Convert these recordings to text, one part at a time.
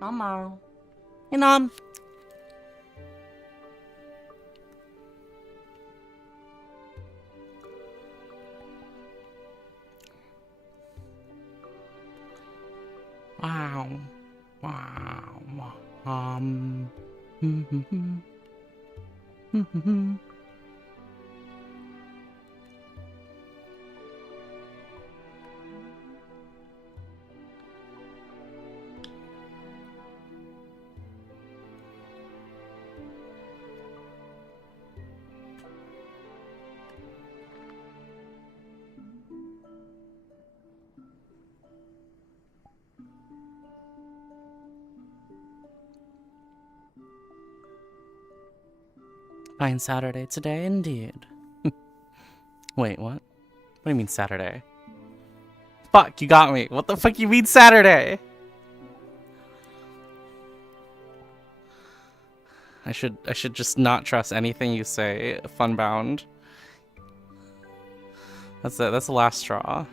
Mama. Hey, Mom. Wow. Wow. Um. Fine Saturday today, indeed. Wait, what? What do you mean Saturday? Fuck, you got me. What the fuck you mean Saturday? I should just not trust anything you say, Funbound. That's it. That's the last straw.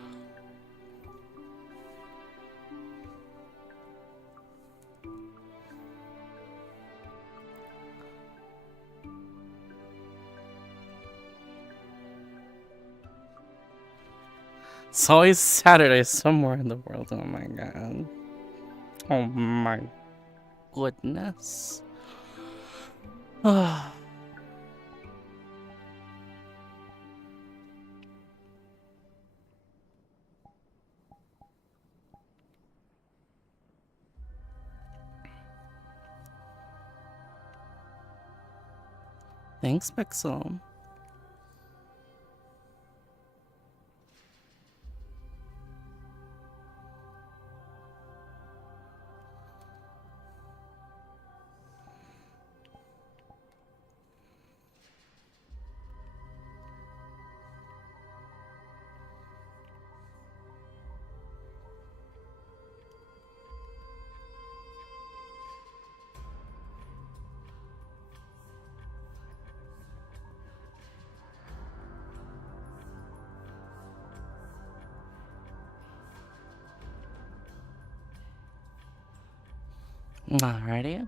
It's always Saturday somewhere in the world. Oh my god. Oh my goodness. Thanks, Pixel. Alrighty.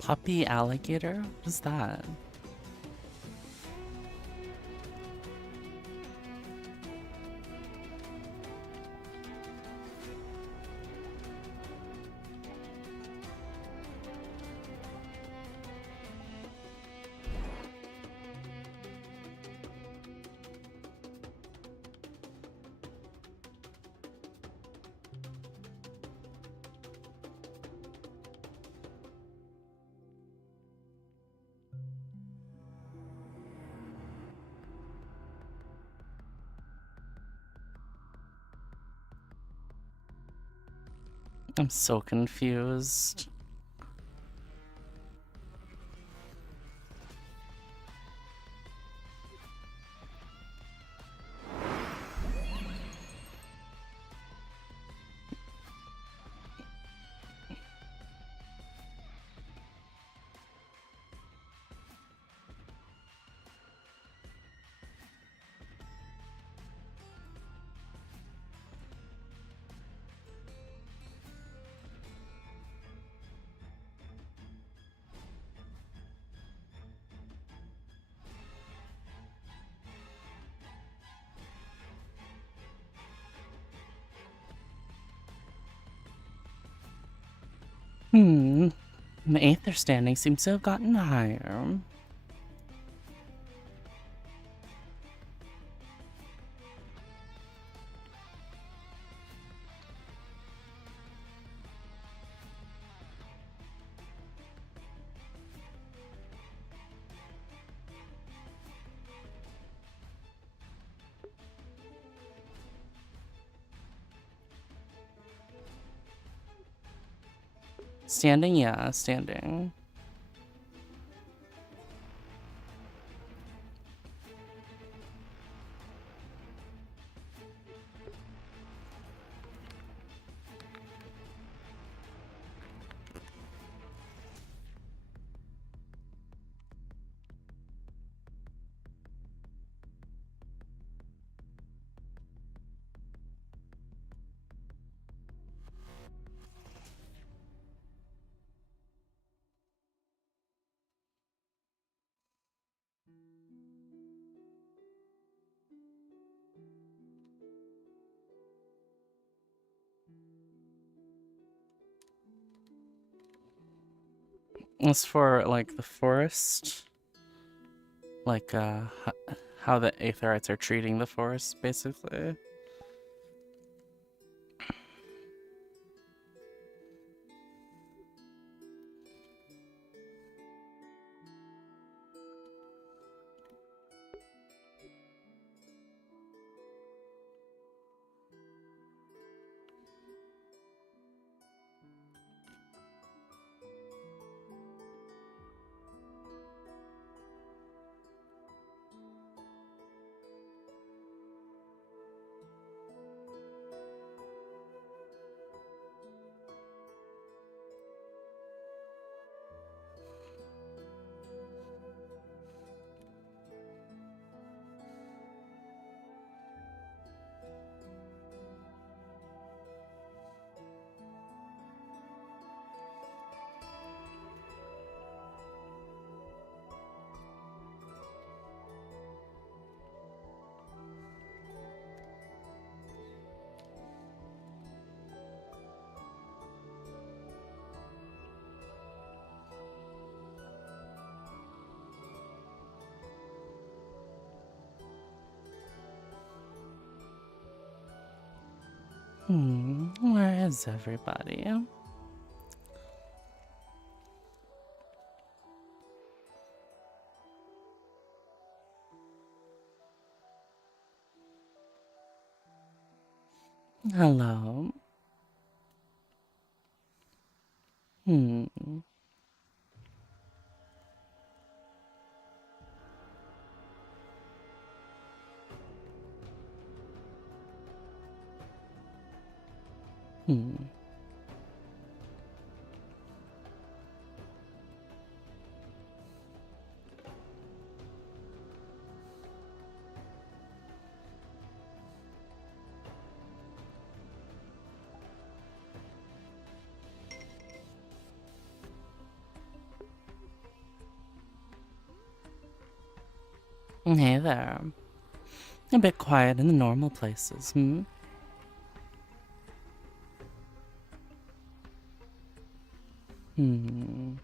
Puppy alligator? What is that? I'm so confused. The Aether standing seems to have gotten higher. Standing, yeah, standing. As for, like, the forest, like, how the Aetherites are treating the forest, basically. Where is everybody? Hello. Hmm. Hey there. A bit quiet in the normal places, hmm? Hmm.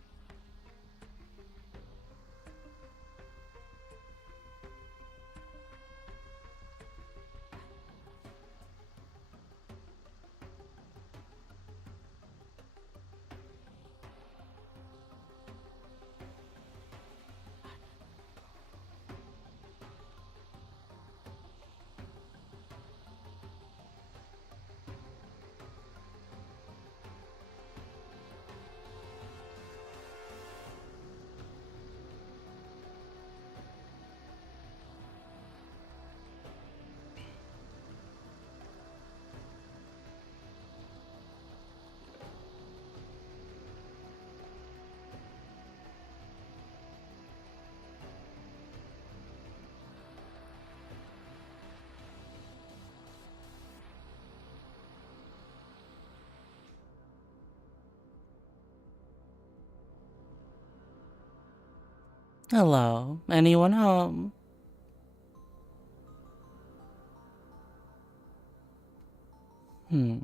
Hello. Anyone home? Hmm.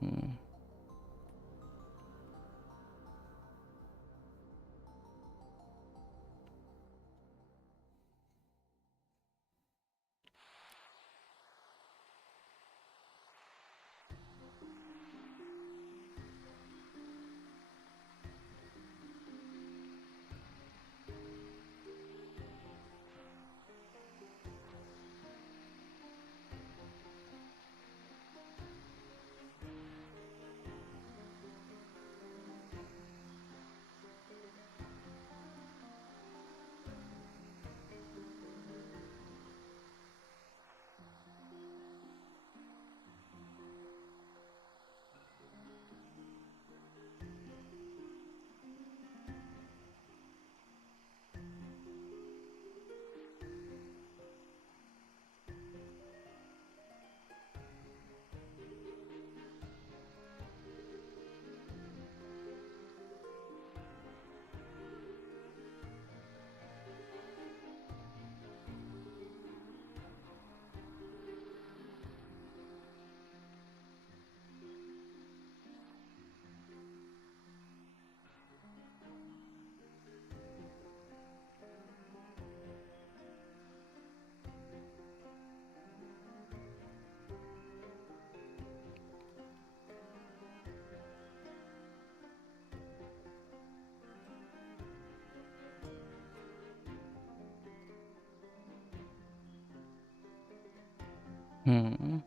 Hmm.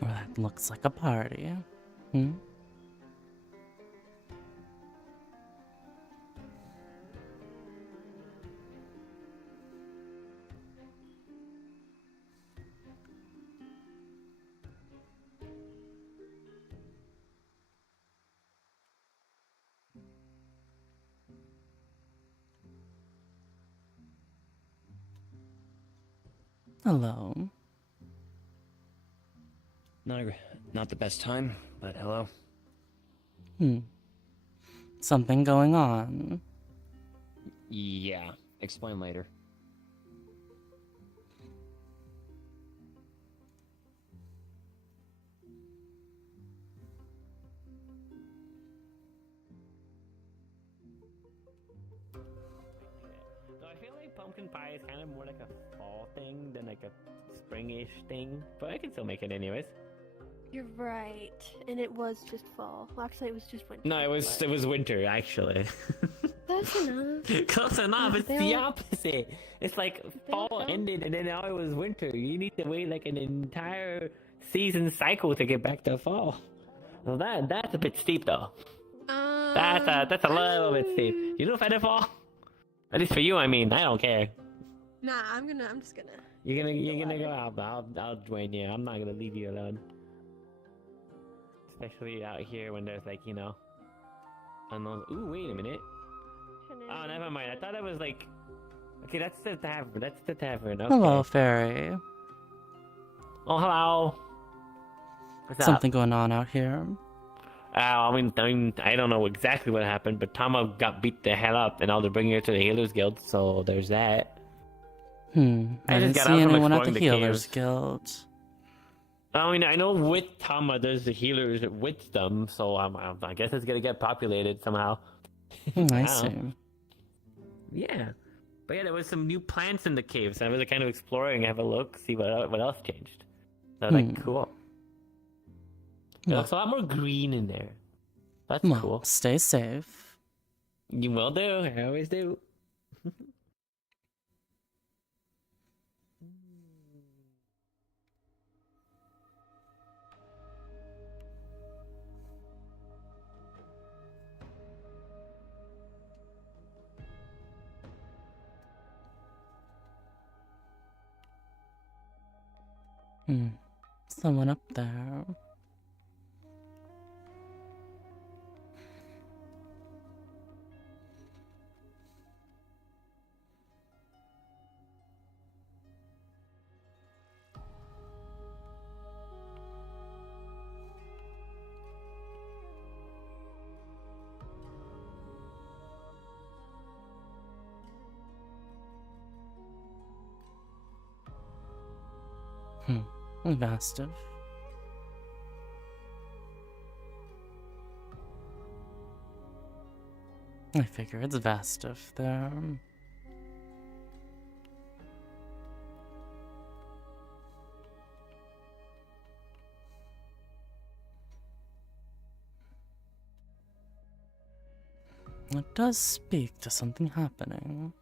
Well, that looks like a party. Hmm? Hello. Not the best time, but hello. Hmm. Something going on. Yeah, explain later. So I feel like pumpkin pie is kind of more like a fall thing than like a springish thing, but I can still make it anyways. You're right, and it was just fall. Well, actually, it was just winter. No, it was winter actually. That's enough. Close enough. It's They the all- opposite. It's like They all fall count. ended and then now it was winter. You need to wait like an entire season cycle to get back to fall. Well, that's a bit steep though. That's a little bit steep. You know if I did fall? At least for you, I mean. I don't care. Nah, I'm just gonna. You're gonna go out, but I'll join you. I'm not gonna leave you alone. Especially out here when there's like, you know, unknowns. Ooh, wait a minute. Oh, never mind. I thought it was like, okay, that's the tavern. That's the tavern. Okay. Hello, fairy. Oh, hello. What's up? Something going on out here. I mean, I don't know exactly what happened, but Tama got beat the hell up, and now they're bringing her to the Healers Guild. So there's that. I I didn't just got see out from anyone at the exploring the Healers caves. Guild. I mean, I know with Tama there's the healers with them, so I guess it's gonna get populated somehow. I Wow. see. Yeah. But yeah, there was some new plants in the caves. I was kind of exploring, have a look, see what else changed. So I was like, cool. It Well, looks a lot more green in there. That's well, cool. stay safe. You will do. I always do. Someone up there. Vastav. I figure it's Vastav there. It does speak to something happening.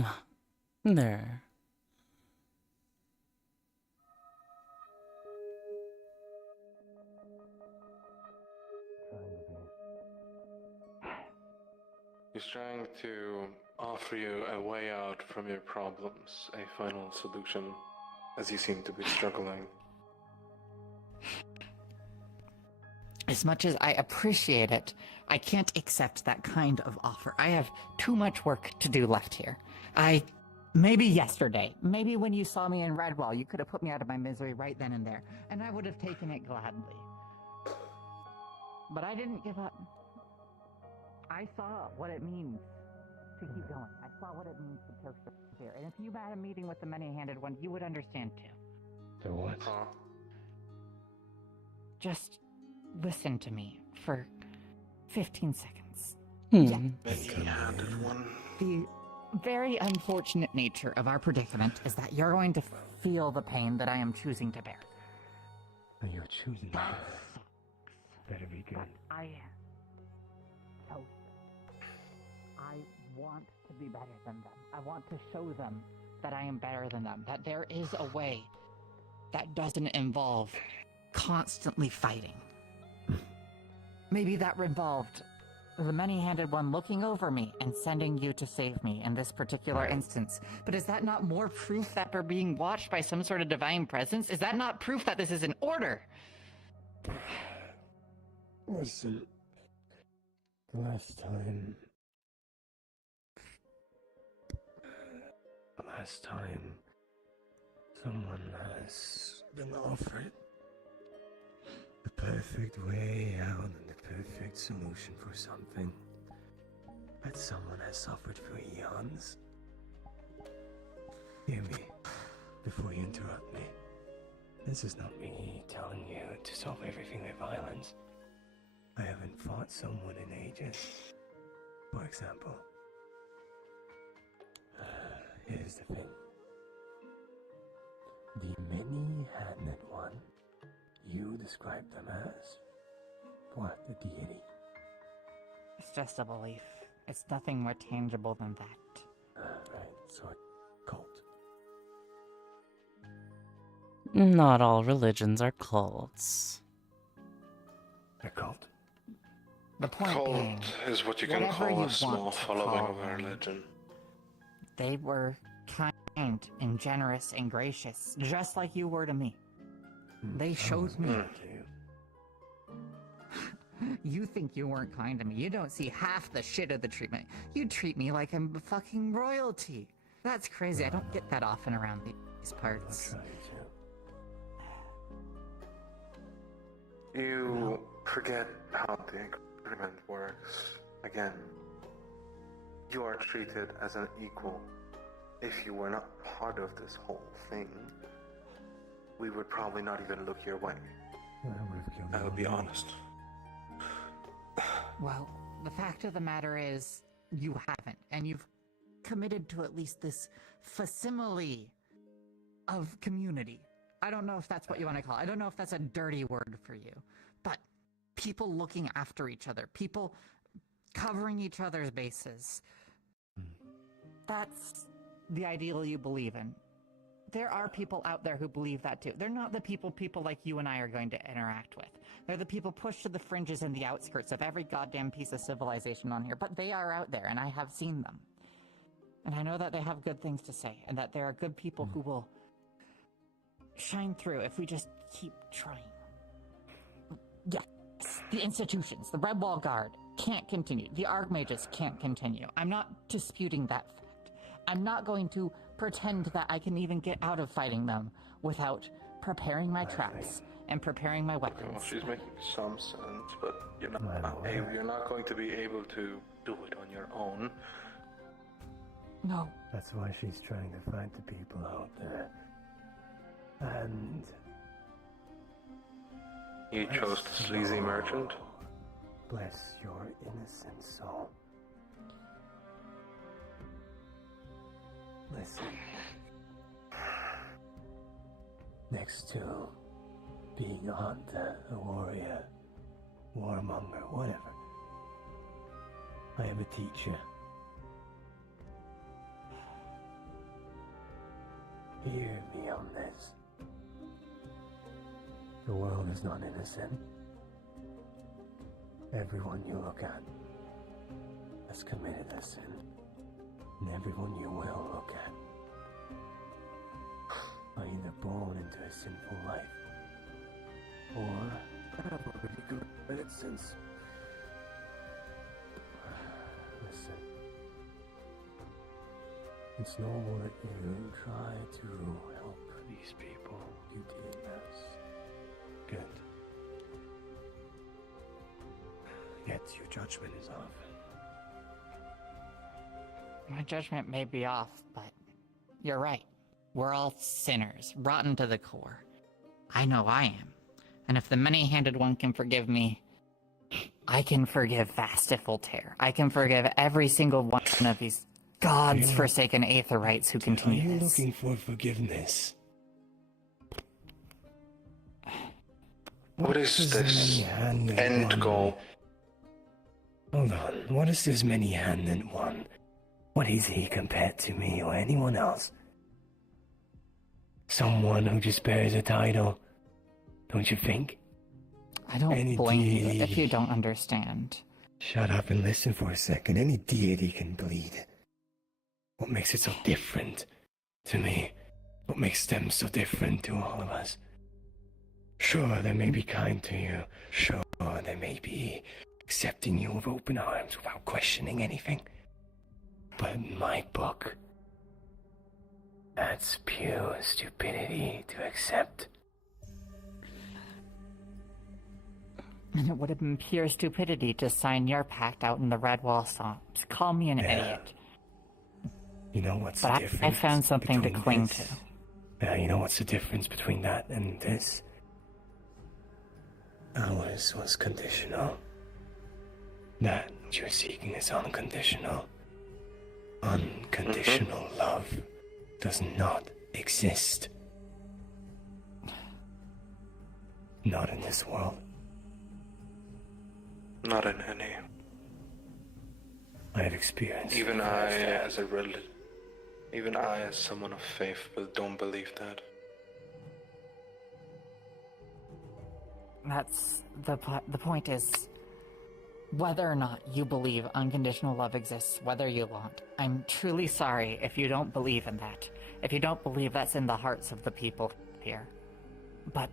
Ah, there. He's trying to offer you a way out from your problems, a final solution, as you seem to be struggling. As much as I appreciate it, I can't accept that kind of offer. I have too much work to do left here. Maybe yesterday, maybe when you saw me in Redwall, you could have put me out of my misery right then and there, and I would have taken it gladly. But I didn't give up. I saw what it means to keep going. I saw what it means to persevere. And if you had a meeting with the many-handed one, you would understand too. So what? Just listen to me for 15 seconds. Many-handed one. The very unfortunate nature of our predicament is that you're going to feel the pain that I am choosing to bear. You're choosing. Better be good. I want to be better than them. I want to show them that I am better than them. That there is a way that doesn't involve constantly fighting. Maybe that involved the many-handed one looking over me and sending you to save me in this particular instance. But is that not more proof that we're being watched by some sort of divine presence? Is that not proof that this is an order? Listen, last time someone has been offered the perfect way out and the perfect solution for something. that someone has suffered for eons. Hear me before you interrupt me. This is not me telling you to solve everything with violence. I haven't fought someone in ages. For example, here's the thing. The many-handed one, you describe them as what, a deity? It's just a belief. It's nothing more tangible than that. Right, so a cult. Not all religions are cults. A cult? The point being, Cult is what you can whatever call you a small want to following call of a them. religion. they were kind and generous and gracious, just like you were to me. They showed me. You think you weren't kind to me. You don't see half the shit of the treatment. You treat me like I'm fucking royalty. That's crazy. I don't get that often around these parts. You forget how the agreement works. Again, you are treated as an equal. If you were not part of this whole thing, we would probably not even look your way. I would be honest. Well, the fact of the matter is, you haven't, and you've committed to at least this facsimile of community. I don't know if that's what you want to call it. I don't know if that's a dirty word for you, but people looking after each other, people covering each other's bases. That's the ideal you believe in. There are people out there who believe that too. They're not the people like you and I are going to interact with. They're the people pushed to the fringes and the outskirts of every goddamn piece of civilization on here, but they are out there, and I have seen them. And I know that they have good things to say, and that there are good people who will shine through if we just keep trying. Yes, the institutions, the Red Wall Guard can't continue. The Archmages can't continue. I'm not disputing that fact. I'm not going to pretend that I can even get out of fighting them without preparing my traps and preparing my weapons. Well, she's making some sense, but you're not going to be able to do it on your own. No. That's why she's trying to find the people out there. And You chose the sleazy merchant? bless your innocent soul. Listen. Next to being a hunter, a warrior, warmonger, whatever, I am a teacher. Hear me on this. The world is not innocent. Everyone you look at has committed a sin. And everyone you will look at are either born into a sinful life or have already committed sins. Listen. It's normal that you try to help these people. You did this. Good. Yet your judgment is off. My judgment may be off, but you're right. We're all sinners, rotten to the core. I know I am. And if the many-handed one can forgive me, I can forgive Vastif Voltaire. I can forgive every single one of these God's-forsaken Aetherites who continue Are you this. looking for forgiveness? What is this end goal? Hold on. What is this many-handed one? What is he compared to me or anyone else? Someone who just bears a title, don't you think? I don't Any blame you deity. if you don't understand. Shut up and listen for a second. Any deity can bleed. What makes it so different to me? What makes them so different to all of us? Sure, they may be kind to you. Sure, they may be accepting you with open arms without questioning anything. But in my book, that's pure stupidity to accept. And it would have been pure stupidity to sign your pact out in the Redwall swamps. Call me an idiot. You know what's But the difference? I found something to between cling this? to. Yeah, you know what's the difference between that and this? Ours was conditional. That which you're seeking is unconditional. Unconditional love does not exist. Not in this world. Not in any. I have experienced it Even I, firsthand. even I, as someone of faith, don't believe that. That's the point is, whether or not you believe unconditional love exists, whether you want, I'm truly sorry if you don't believe in that. If you don't believe that's in the hearts of the people here. But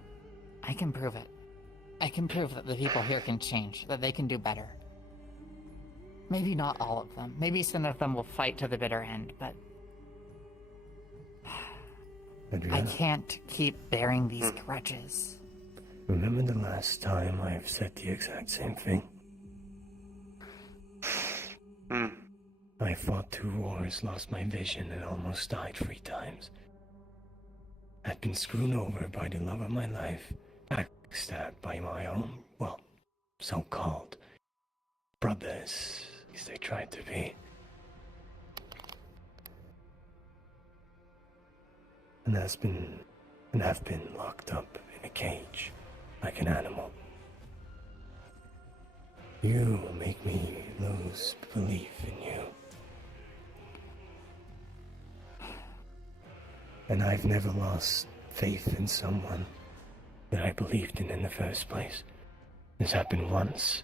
I can prove it. I can prove that the people here can change, that they can do better. Maybe not all of them. Maybe some of them will fight to the bitter end, but I can't keep bearing these grudges. Remember the last time I've said the exact same thing? I fought 2 wars, lost my vision, and almost died 3 times. I'd been screwed over by the love of my life, backstabbed by my own, well, so-called brothers, as they tried to be. And I've been locked up in a cage, like an animal. You make me lose belief in you. And I've never lost faith in someone that I believed in the first place. This happened once.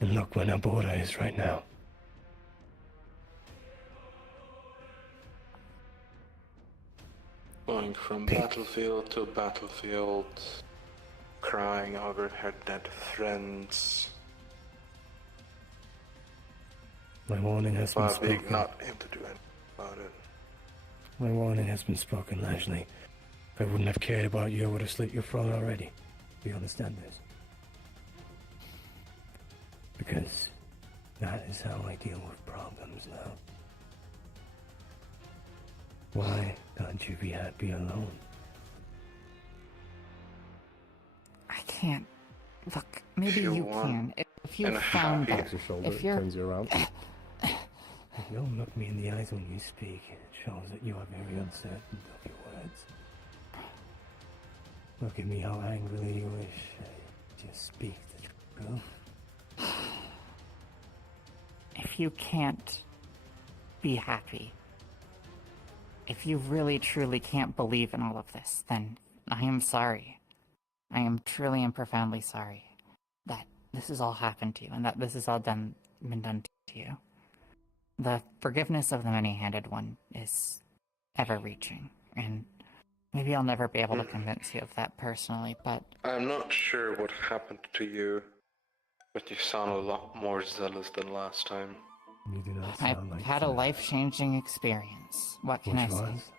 And look where Nabora is right now. Going from battlefield to battlefield, crying over her dead friends, My warning has been while being spoken. not able to do anything about it. My warning has been spoken, Lashley. If I wouldn't have cared about you, I would have slit your throat already. Do you understand this? Because that is how I deal with problems now. Why can't you be happy alone? I can't. Look, maybe If you you want can. If you and found happy- that. Your shoulder If you're. turns you around. If you don't look me in the eyes when you speak, it shows that you are very uncertain of your words. Look at me how angrily you wish I just speak the truth. If you can't be happy, if you really truly can't believe in all of this, then I am sorry. I am truly and profoundly sorry that this has all happened to you and that this has all been done to you. The forgiveness of the many-handed one is ever-reaching, and maybe I'll never be able to convince you of that personally, but I'm not sure what happened to you, but you sound a lot more zealous than last time. You do not I've sound like had a that. life-changing experience. What can Which I say? was?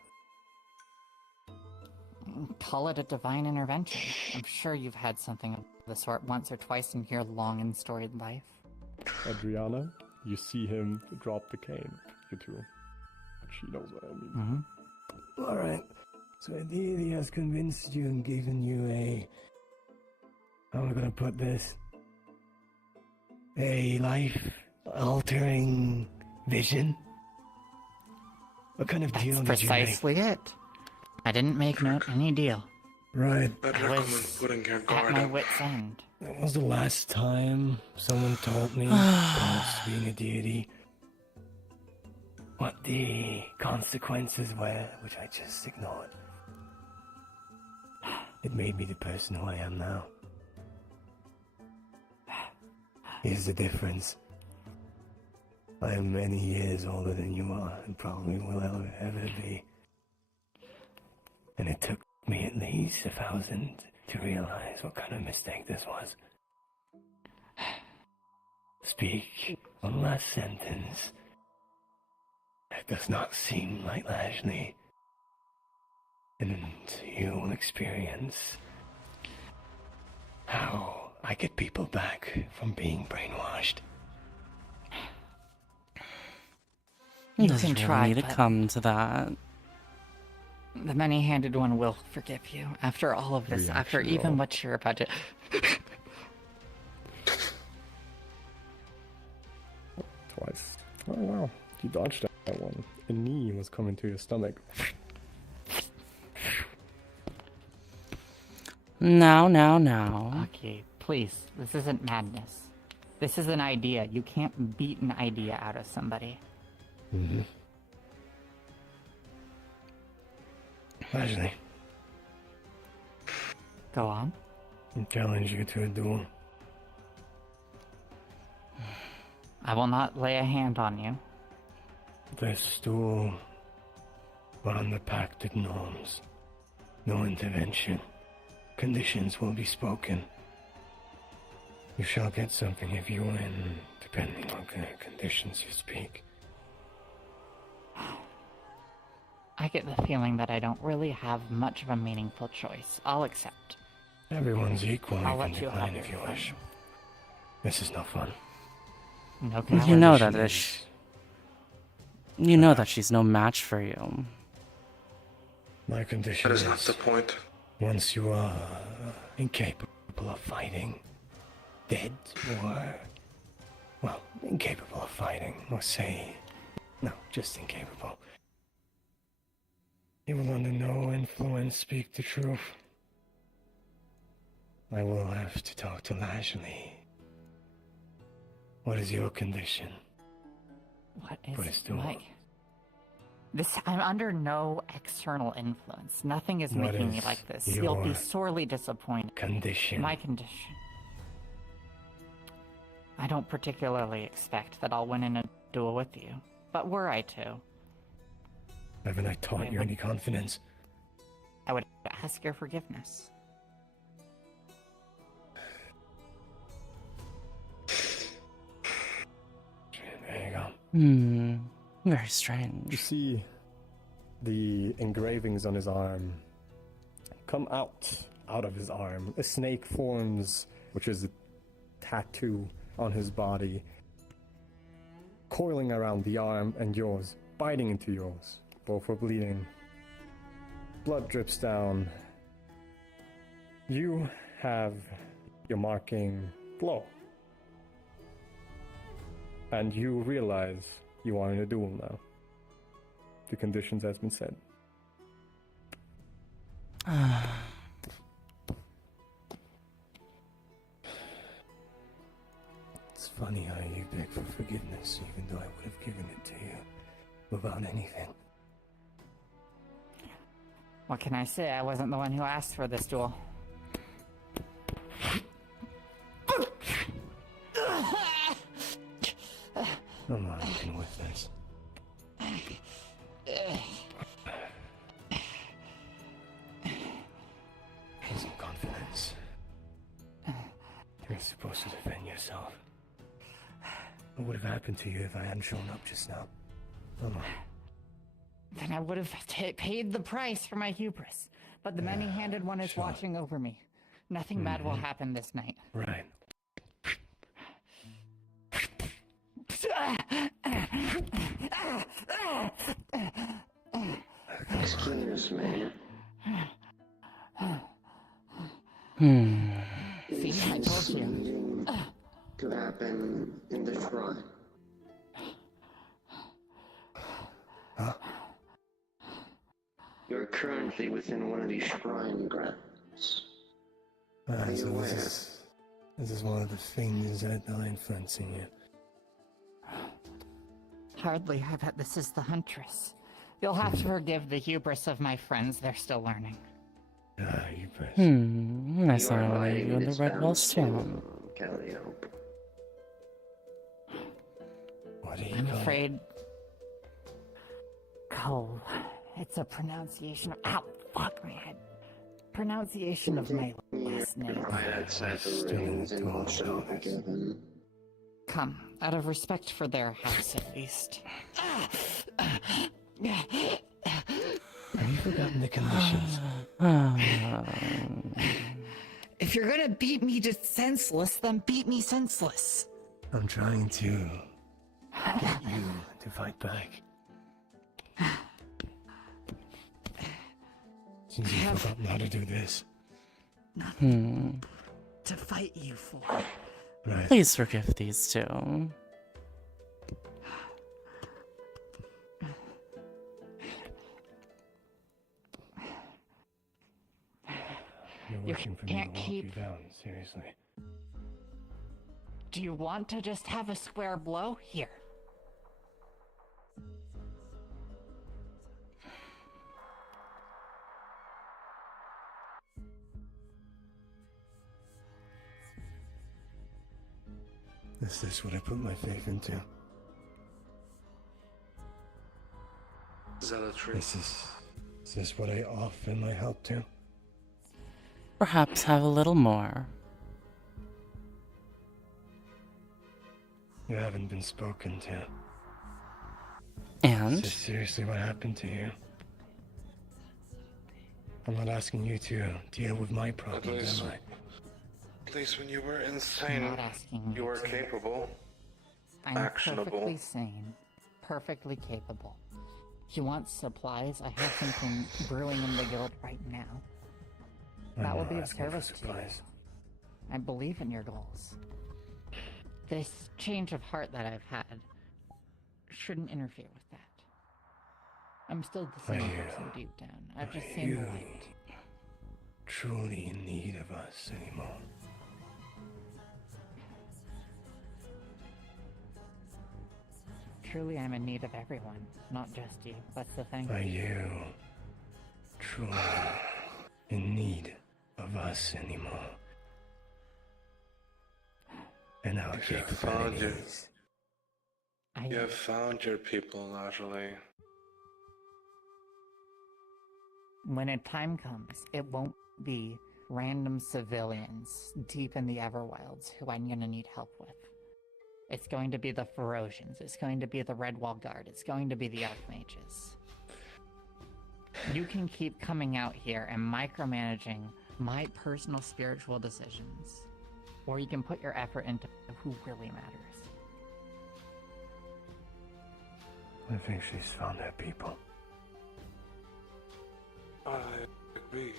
Call it a divine intervention. I'm sure you've had something of the sort once or twice in your long and storied life. Adriana, you see him drop the cane. You two. She knows what I mean. Mm-hmm. Alright. So a deity has convinced you and given you a... How am I gonna put this? A life-altering vision? What kind of deal That's did you make? precisely it. I didn't make any deal. Right. I'd I recommend was putting your at guard my up. wit's end. That was the last time someone told me about being a deity. What the consequences were, which I just ignored. It made me the person who I am now. Here's the difference. I am many years older than you are, and probably will ever be. And it took me at least 1,000 to realize what kind of mistake this was. Speak one last sentence. That does not seem like Lashley. And you will experience how I get people back from being brainwashed. It You doesn't can really try, need to but come to that. the many-handed one will forgive you after all of this, after Reaction even roll. what you're about to... Twice. Oh wow, you dodged that one. A knee was coming to your stomach. Now. Okay, please, this isn't madness. This is an idea. You can't beat an idea out of somebody. Mm-hmm. Ashley, Go on. I challenge you to a duel. I will not lay a hand on you. This duel on the pacted norms. No intervention. Conditions will be spoken. You shall get something if you win, depending on the conditions you speak. I get the feeling that I don't really have much of a meaningful choice. I'll accept. Everyone's equal. I'll You can let you decline have if your you fun. wish. This is no fun. No You know coward. that you know that she's no match for you. My condition That is not the point. once you are incapable of fighting, dead, or, well, incapable of fighting, or say, no, just incapable. You will under no influence speak the truth. I will have to talk to Lashley. What is your condition? What What is is doing? my... This, I'm under no external influence. Nothing is What making me is like this. You'll be your sorely disappointed. Condition. My condition. I don't particularly expect that I'll win in a duel with you. But were I to, Haven't I taught you any confidence? I would ask your forgiveness. There you go. Very You strange. see the engravings on his arm come out of his arm. A snake forms, which is a tattoo on his body, coiling around the arm and yours, biting into yours. Both are bleeding. Blood drips down. You have your marking glow. And you realize you are in a duel now. The conditions has been set. It's funny how you beg for forgiveness, even though I would have given it to you without anything. What can I say? I wasn't the one who asked for this duel. I'm not even with this. Have some confidence. You're supposed to defend yourself. What would have happened to you if I hadn't shown up just now? Come on. Then I would have paid the price for my hubris. But the many-handed one is sure. watching over me. Nothing bad will happen this night. Right. Excuse me. See, I told you. Something could happen in the shrine. Huh? You're currently within one of these shrine grounds. So you aware? this is one of the things that are influencing you. Hardly. I bet this is the Huntress. You'll have to forgive the hubris of my friends. They're still learning. You bet. I saw You're you inviting in the this Red bound Walls too. to Calliope. What do you I'm call it? afraid... Cole. It's a pronunciation of... Ow! Fuck my head. Pronunciation of my last name. Outside the Still in rings the and duel, all shall though. be given. Come, out of respect for their house at least. Have you forgotten the conditions? If you're gonna beat me to senseless, then beat me senseless. I'm trying to get you to fight back. Since you've forgotten how to do this. Nothing to fight you for. Right. Please forgive these two. You're You wishing for me can't to walk keep- you down, seriously. Do you want to just have a square blow? Here. Is this what I put my faith into? Zealotry. Is this what I offer my help to? Perhaps have a little more. You haven't been spoken to. Is And this seriously what happened to you? I'm not asking you to deal with my problems, am I? At least when you were I'm insane, not asking you were to. capable. I'm actionable. perfectly sane. Perfectly capable. You want supplies? I have something brewing in the guild right now. That I'm will not be of asking for service to you. supplies. I believe in your goals. This change of heart that I've had shouldn't interfere with that. I'm still the same Are you- person deep down. I've just Are seen the you light. truly in need of us anymore? Truly, I'm in need of everyone, not just you. That's the thing. Are you truly in need of us anymore? And our You have found your, capabilities? you have found your people, naturally. When a time comes, it won't be random civilians deep in the Everwilds who I'm gonna need help with. It's going to be the Ferocians, it's going to be the Redwall Guard, it's going to be the Archmages. You can keep coming out here and micromanaging my personal spiritual decisions, or you can put your effort into who really matters. I think she's found her people. I agree.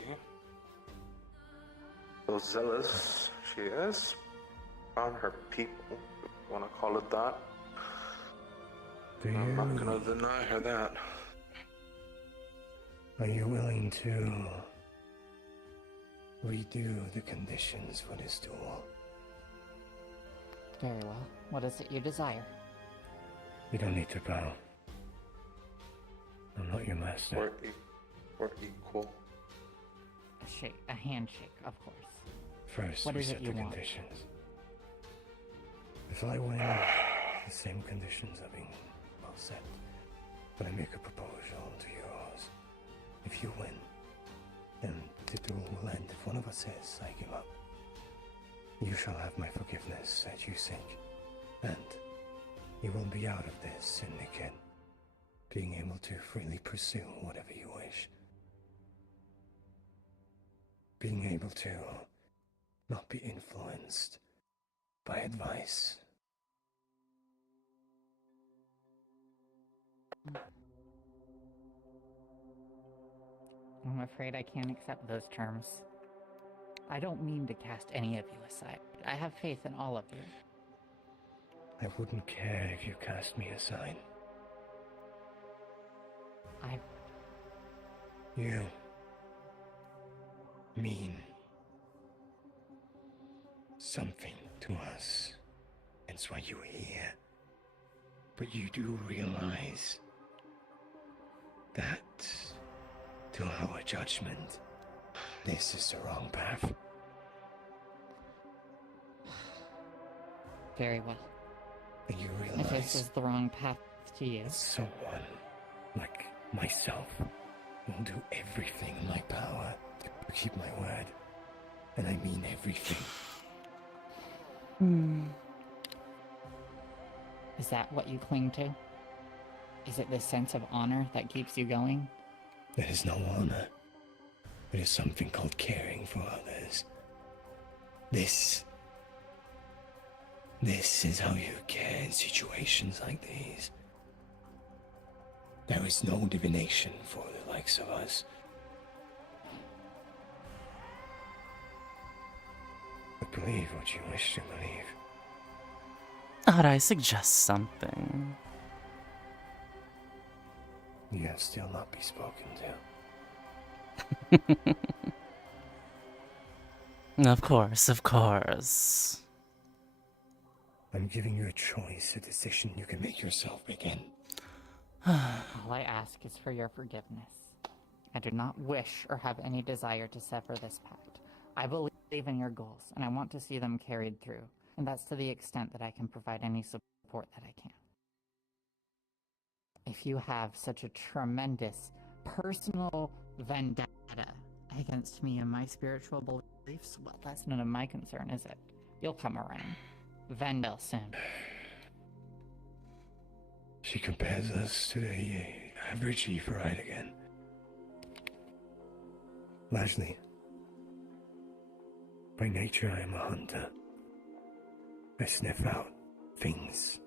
So zealous she is. Found her people, if you want to call it that. Do I'm not you? gonna deny her that. Are you willing to redo the conditions for this duel? Very well. What is it you desire? You don't need to bow. I'm not your master. We're equal. A handshake, of course. First, What we is it set you the want? conditions. If I win, the same conditions are being well set. But I make a proposal to yours. If you win, then the duel will end if one of us says, I give up. You shall have my forgiveness as you seek. And you will be out of this sin again, being able to freely pursue whatever you wish. Being able to not be influenced by advice. I'm afraid I can't accept those terms. I don't mean to cast any of you aside. I have faith in all of you. I wouldn't care if you cast me aside. You mean something to us. That's why you're here. But you do realize that, to our judgment, this is the wrong path. Very well. And you If this realize is the wrong path to you, that someone like myself will do everything in my power to keep my word. And I mean everything. is that what you cling to? Is it this sense of honor that keeps you going? It is no honor. It is something called caring for others. This is how you care in situations like these. There is no divination for the likes of us. But believe what you wish to believe. Ought I suggest something? You have still not be spoken to. Of course, of course. I'm giving you a choice, a decision you can make yourself again. All I ask is for your forgiveness. I do not wish or have any desire to sever this pact. I believe in your goals, and I want to see them carried through, and that's to the extent that I can provide any support that I can. If you have such a tremendous personal vendetta against me and my spiritual beliefs, well, that's none of my concern, is it? You'll come around. Vendel soon. She compares us to the average Ephorite again. Lashley, by nature I am a hunter. I sniff out things.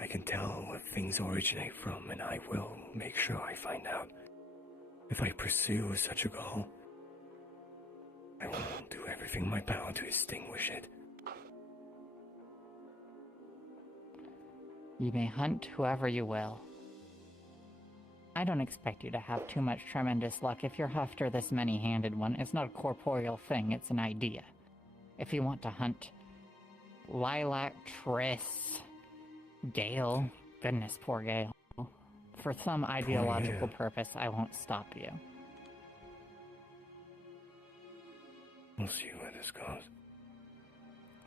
I can tell what things originate from, and I will make sure I find out. If I pursue such a goal, I will do everything in my power to extinguish it. You may hunt whoever you will. I don't expect you to have too much tremendous luck if you're after this many-handed one. It's not a corporeal thing, it's an idea. If you want to hunt Lilac, Triss, Gale, goodness, poor Gale. For some ideological purpose, I won't stop you. We'll see where this goes.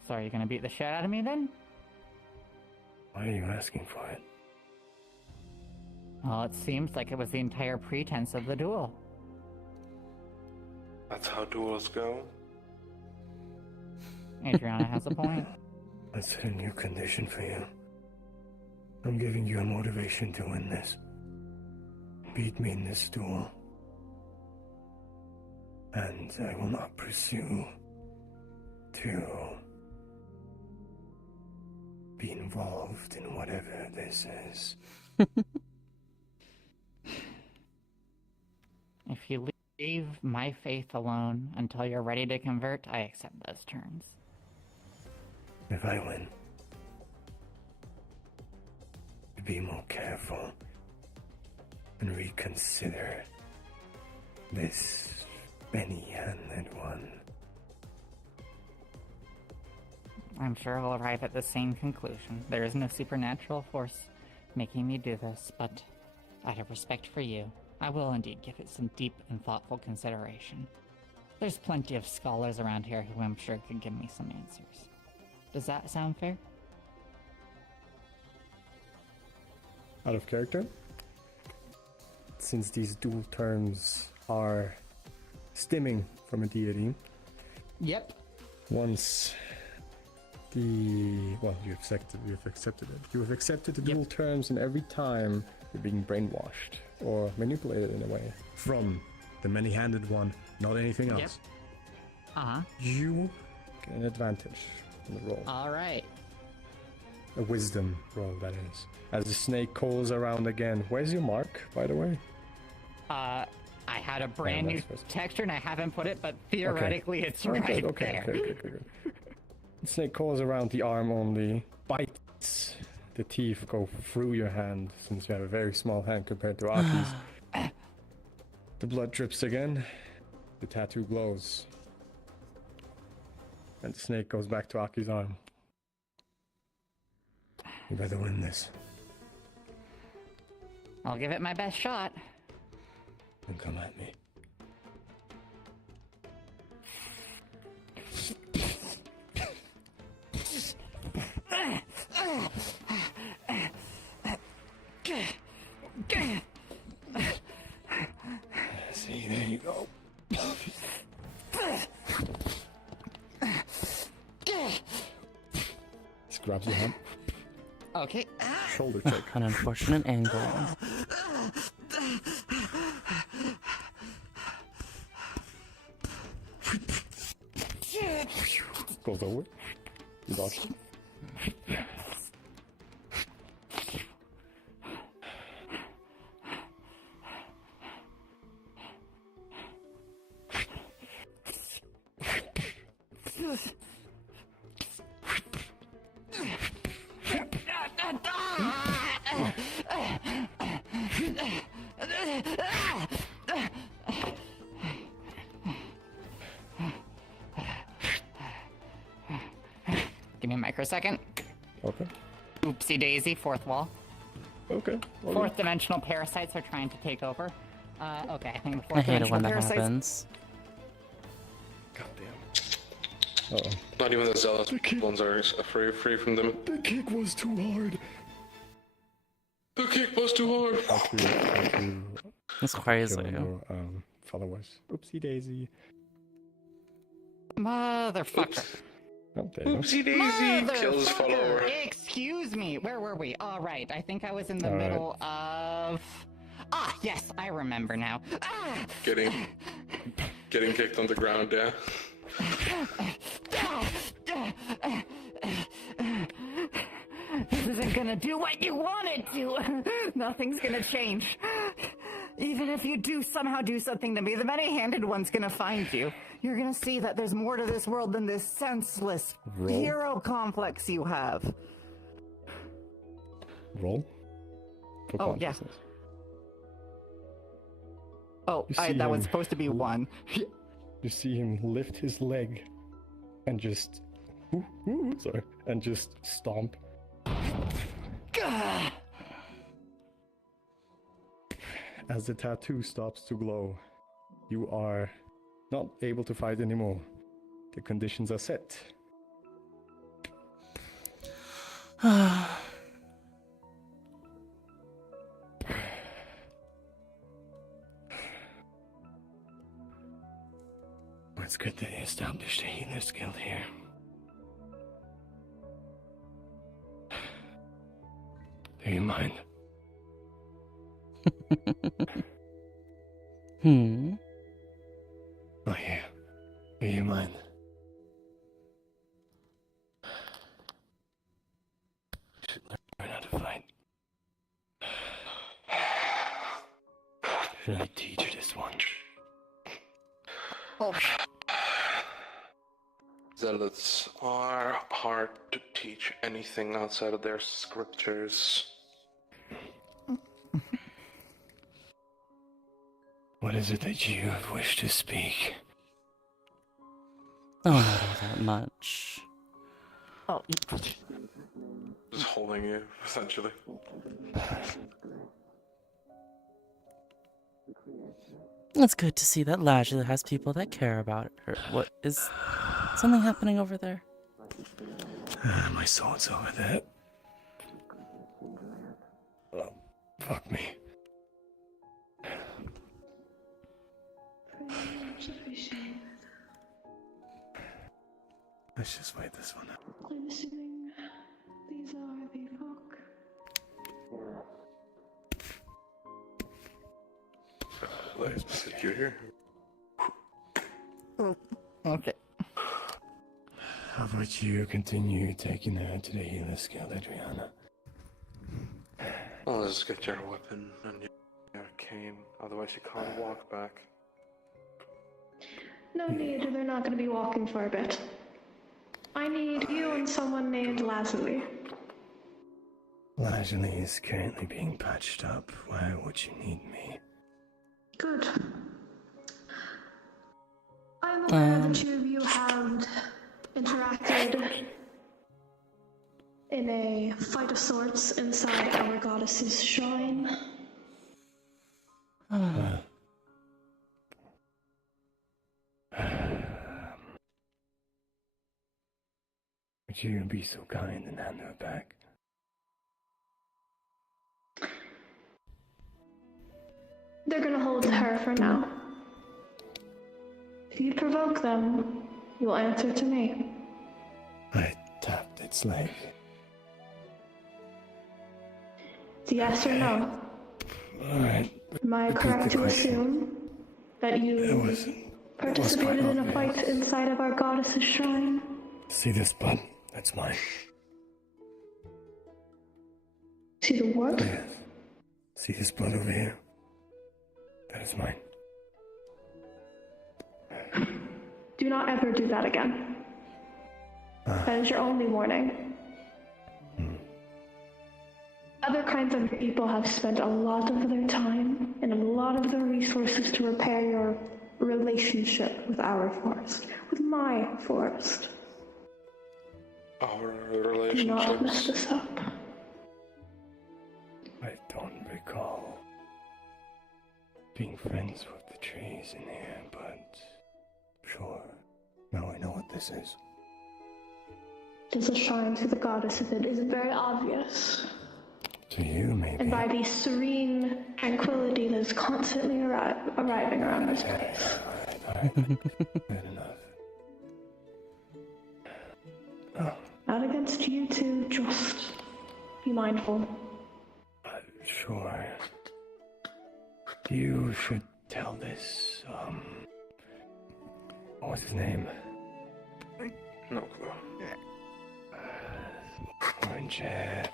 So are you gonna beat the shit out of me then? Why are you asking for it? Well, it seems like it was the entire pretense of the duel. That's how duels go. Adriana has a point. That's a new condition for you. I'm giving you a motivation to win this. Beat me in this duel. And I will not pursue to be involved in whatever this is. If you leave my faith alone until you're ready to convert, I accept those terms. If I win, be more careful and reconsider this many-handed one. I'm sure I'll arrive at the same conclusion. There is no supernatural force making me do this, but out of respect for you, I will indeed give it some deep and thoughtful consideration. There's plenty of scholars around here who I'm sure could give me some answers. Does that sound fair? Out of character? Since these dual terms are stemming from a deity, Yep. once you've accepted it. You have accepted the dual terms, and every time you're being brainwashed or manipulated in a way from the many-handed one, not anything else. Yep. Uh-huh. You get an advantage in the roll. Alright. A wisdom roll, that is. As the snake calls around again. Where's your mark, by the way? I had a brand new that's- texture and I haven't put it, but theoretically it's right Okay, there. okay. The snake calls around the arm only, bites. The teeth go through your hand, since you have a very small hand compared to Aki's. The blood drips again. The tattoo glows. And the snake goes back to Aki's arm. You better win this. I'll give it my best shot. And come at me. See, there you go. Just grabs your hand. Okay. Shoulder check. An unfortunate angle. Goes over. You dodge. Give me a microsecond. Okay. Oopsie daisy, fourth wall. Okay. Fourth dimensional parasites are trying to take over. Okay, I think the I fourth hate it dimensional when that parasites. happens. Goddamn. Uh-oh. Not even the zealous ones are free from them. The kick was too hard. The kick was too hard. How to It's crazy. kill more, followers. Oopsie daisy. Motherfucker. Oh, there you go. Oopsie daisy kills Motherfucker! follower. Excuse me, where were we? All right, I think I was in the All right. middle of... Ah, yes, I remember now. Ah! Getting kicked on the ground, yeah. This isn't gonna do what you want it to. Nothing's gonna change. Even if you do somehow do something to me, the many-handed one's gonna find you. You're gonna see that there's more to this world than this senseless Roll. hero complex you have. Roll. For Oh, yeah. consciousness. Oh, You see that was him. supposed to be one. You see him lift his leg and just sorry, and just stomp. Gah! As the tattoo stops to glow, you are not able to fight anymore. The conditions are set. It's good that you established a healer's guild here. Do you mind? Hmm. Oh yeah. Do you mind? You should learn how to fight. Should I teach you this one? Oh, Zealots are hard to teach anything outside of their scriptures. What is it that you wish to speak? Oh, not all that much. oh, Just holding you, essentially. It's good to see that Lajla has people that care about her. What is something happening over there? My sword's over there. Oh, fuck me. Let's just wait this one out. I'm assuming these are the folk. Let's secure here. okay. How about you continue taking her to the healer's guild, Adriana? Well, let's get your weapon and your cane. Otherwise, you can't walk back. No need, they're not going to be walking for a bit. I need you and someone named Lazuli. Lazuli is currently being patched up. Why would you need me? Good. I'm aware the two of you have interacted in a fight of sorts inside our goddess's shrine. Would you be so kind and hand her back? They're gonna hold her for now. If you provoke them, you'll answer to me. I tapped its leg. It's a yes or no. Alright. Am I correct to assume that It you was participated in a obvious. fight inside of our goddess's shrine? See this blood? That's mine. See the what? Yes. See this blood over here? That is mine. Do not ever do that again. That is your only warning. Other kinds of people have spent a lot of their time and a lot of their resources to repair your relationship with our forest, with my forest. Our Do not mess relationships. this up. I don't recall being friends with the trees in here, but sure. Now I know what this is. It is a shrine to the goddess if it isn't very obvious. To you, maybe. And by the serene tranquility that is constantly arriving around this place. Alright. Good enough. Oh, Not against you two, just be mindful. sure. You should tell this, what was his name? No clue. Orange hair.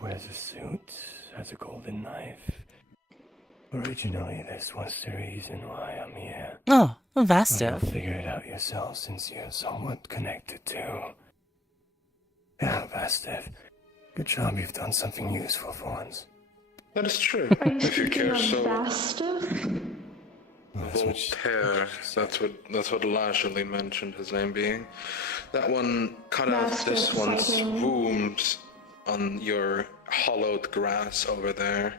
Wears a suit, has a golden knife. Originally, this was the reason why I'm here. Oh, But you'll Vastev. figure it out yourself since you're somewhat connected to... Yeah, Vastev. Good job, you've done something useful for once. That is true. Are you If you speaking care of so. Vastav? Voltaire. That's what Lajali mentioned his name being. That one cut out Master this one's Cyclone. wounds on your hollowed grass over there.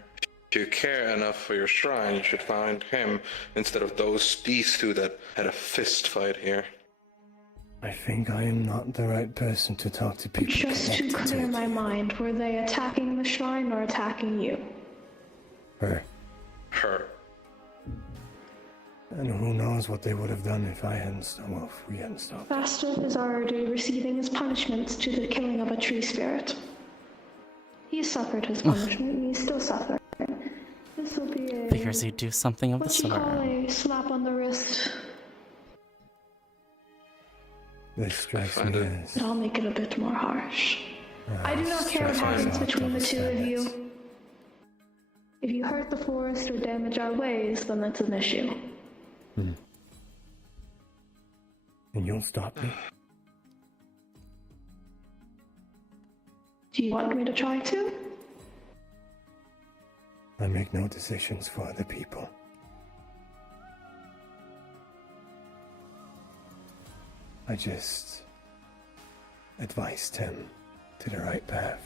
If you care enough for your shrine, you should find him instead of these two that had a fist fight here. I think I am not the right person to talk to people Just to connected clear it. my mind, were they attacking the shrine or attacking you? Her. Her. And who knows what they would have done if I hadn't stopped. Well, if we hadn't stopped. Vastav is already receiving his punishments to the killing of a tree spirit. He suffered his punishment and he's still suffering. This will be a... Figures you'd do something of the what you call sort. a slap on the wrist. This strikes find me it- as... But I'll make it a bit more harsh. I do not care what strikes me as happens between the off two of standards. you. If you hurt the forest or damage our ways, then that's an issue. And you'll stop me? Do you want me to try to? I make no decisions for other people. I just advised him to the right path.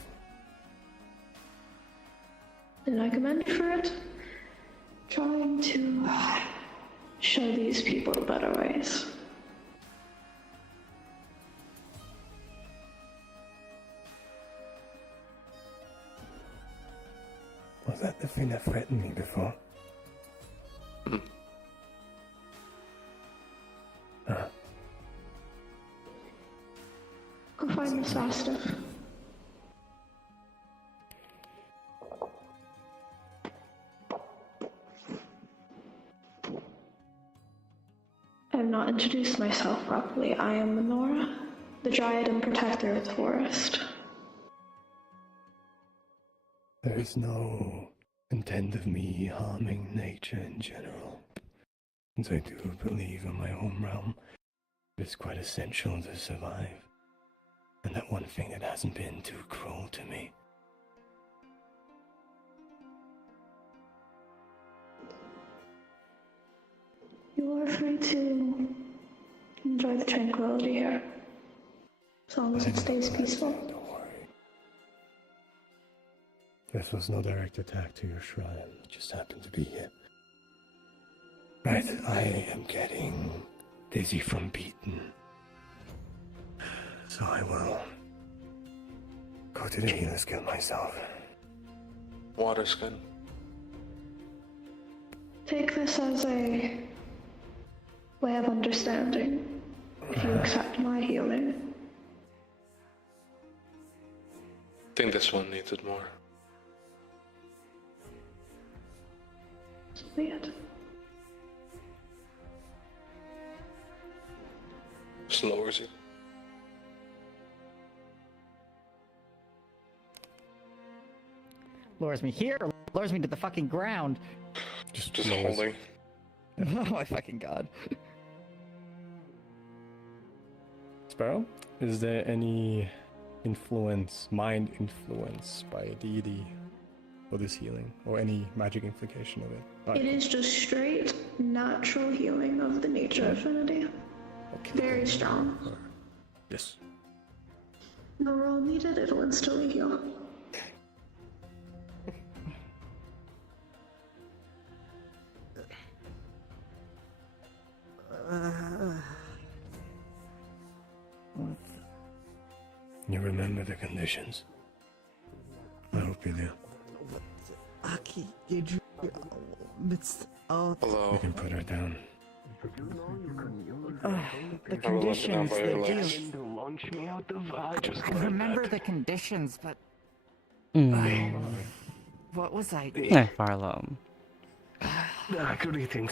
And I commend you for it. Trying to show these people better ways. Was that the thing that threatened me before? Go find Miss Vastav. I have not introduced myself properly. I am Minora, the Dryad and Protector of the Forest. There is no intent of me harming nature in general. Since I do believe in my home realm, it is quite essential to survive. And that one thing that hasn't been too cruel to me. You are free to enjoy the tranquility here, as long as it stays peaceful. Don't worry. This was no direct attack to your shrine. It just happened to be here. Right, I am getting dizzy from beating. So I will go to the healer's guild myself. Water skin. Take this as a way of understanding, if you accept my healing. I think this one needs it more. So be it. Just lowers it. Lowers me here, or lowers me to the fucking ground. Just lowers. holding. Oh my fucking god. Sparrow, is there any mind influence by a deity for this healing, or any magic implication of it? It is just straight natural healing of the nature affinity. Okay. Very strong. Yes. No roll needed, it'll instantly heal. You remember the conditions? I hope you do. Aki, did you... Hello. We can put her down. the I will let you down conditions, by the your deal. legs. I remember the conditions, but what was I doing? Hey, Barlow. Greetings.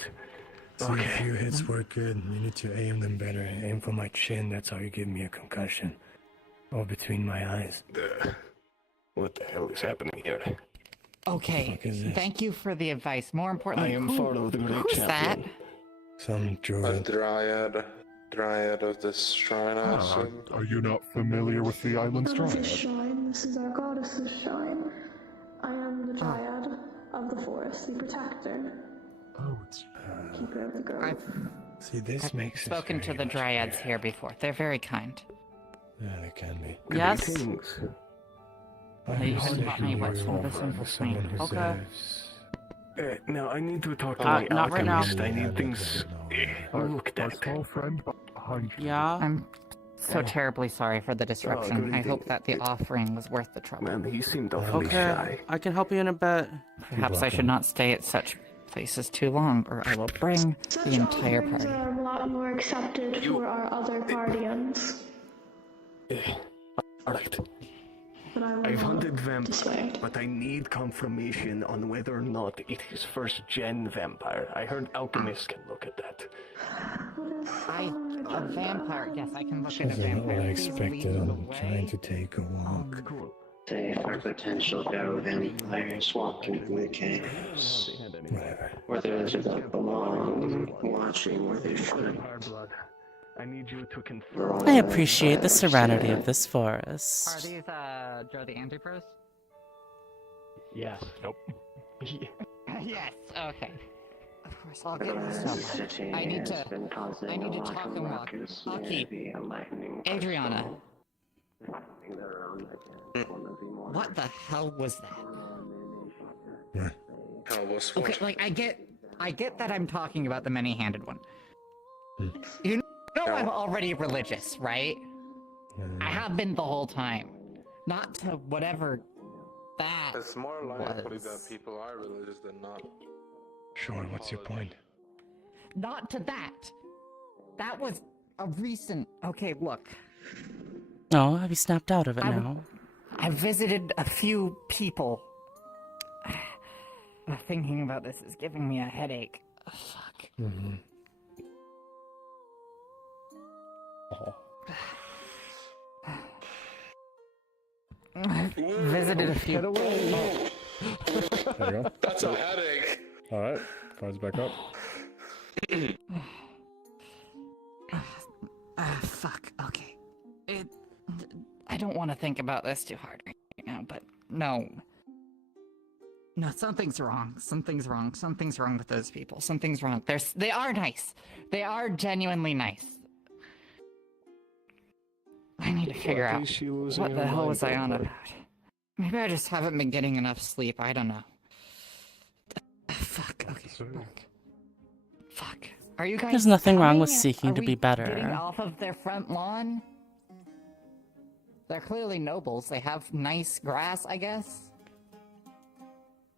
See, a few hits work good. You need to aim them better. Aim for my chin, that's how you give me a concussion. Or between my eyes. What the hell is happening here? Okay, Fuck is this? thank you for the advice. More importantly, Follow the great who's that? Some A druid. dryad of this shrine, I assume. Are you not familiar with the island's None of this dryad? shrine, this is our goddess's shrine. I am the dryad of the forest, the protector, Oh, it's keeper of the grove. I've See, this makes it spoken to very the much dryads clearer. here before. They're very kind. Yeah, they can be. Yes? I'm you a can let me second watch year all this over info someone who Okay. serves. Now I need to talk to my not right now. alchemist. I need things. Look at our that. small friend behind you. Yeah? I'm so terribly sorry for the disruption. I hope greetings. that the offering was worth the trouble. Man, he seemed awfully Okay, shy. I can help you in a bit. Perhaps I should not stay at such places too long, or I will bring Such the entire offerings party. are a lot more accepted for our other guardians, Alright. but I will I've not hunted vampires, dissuade. but I need confirmation on whether or not it is first-gen vampire. I heard alchemists can look at that. A vampire. Yes, I can look at a This isn't what vampire. I Please expected. lead the I'm way. trying to take a walk. Cool. Say for potential barrow vampires walking through the caves, Whatever. where those who don't belong, watching where they should. Blood. I need you to confirm. We're all I appreciate the serenity of this Are forest. these Joe the Antipros? Yes. Nope. Yes. Okay. Of course, I'll get this done. I need to talk and walk. Aki, Adriana. What the hell was that? Hell was Okay, what? like I get that I'm talking about the many-handed one. You know I'm already religious, right? I have been the whole time. Not to whatever that It's more likely that was. people are religious than not. Sure, what's your point? Not to that. That was a recent. Okay, look. Oh, have you snapped out of it I- now? I visited a few people. Thinking about this is giving me a headache. Fuck. Mm-hmm. I visited a few. There you go. That's a headache. Alright, cards back up. Fuck. Okay. I don't want to think about this too hard right now, but no. No, something's wrong. Something's wrong. Something's wrong with those people. Something's wrong. They are nice. They are genuinely nice. I need to figure out what the hell was I on about. Maybe I just haven't been getting enough sleep. I don't know. Fuck. Okay. Fuck. Are you guys? There's nothing wrong with coming? seeking Are to we be better. Getting off of their front lawn. They're clearly nobles. They have nice grass, I guess.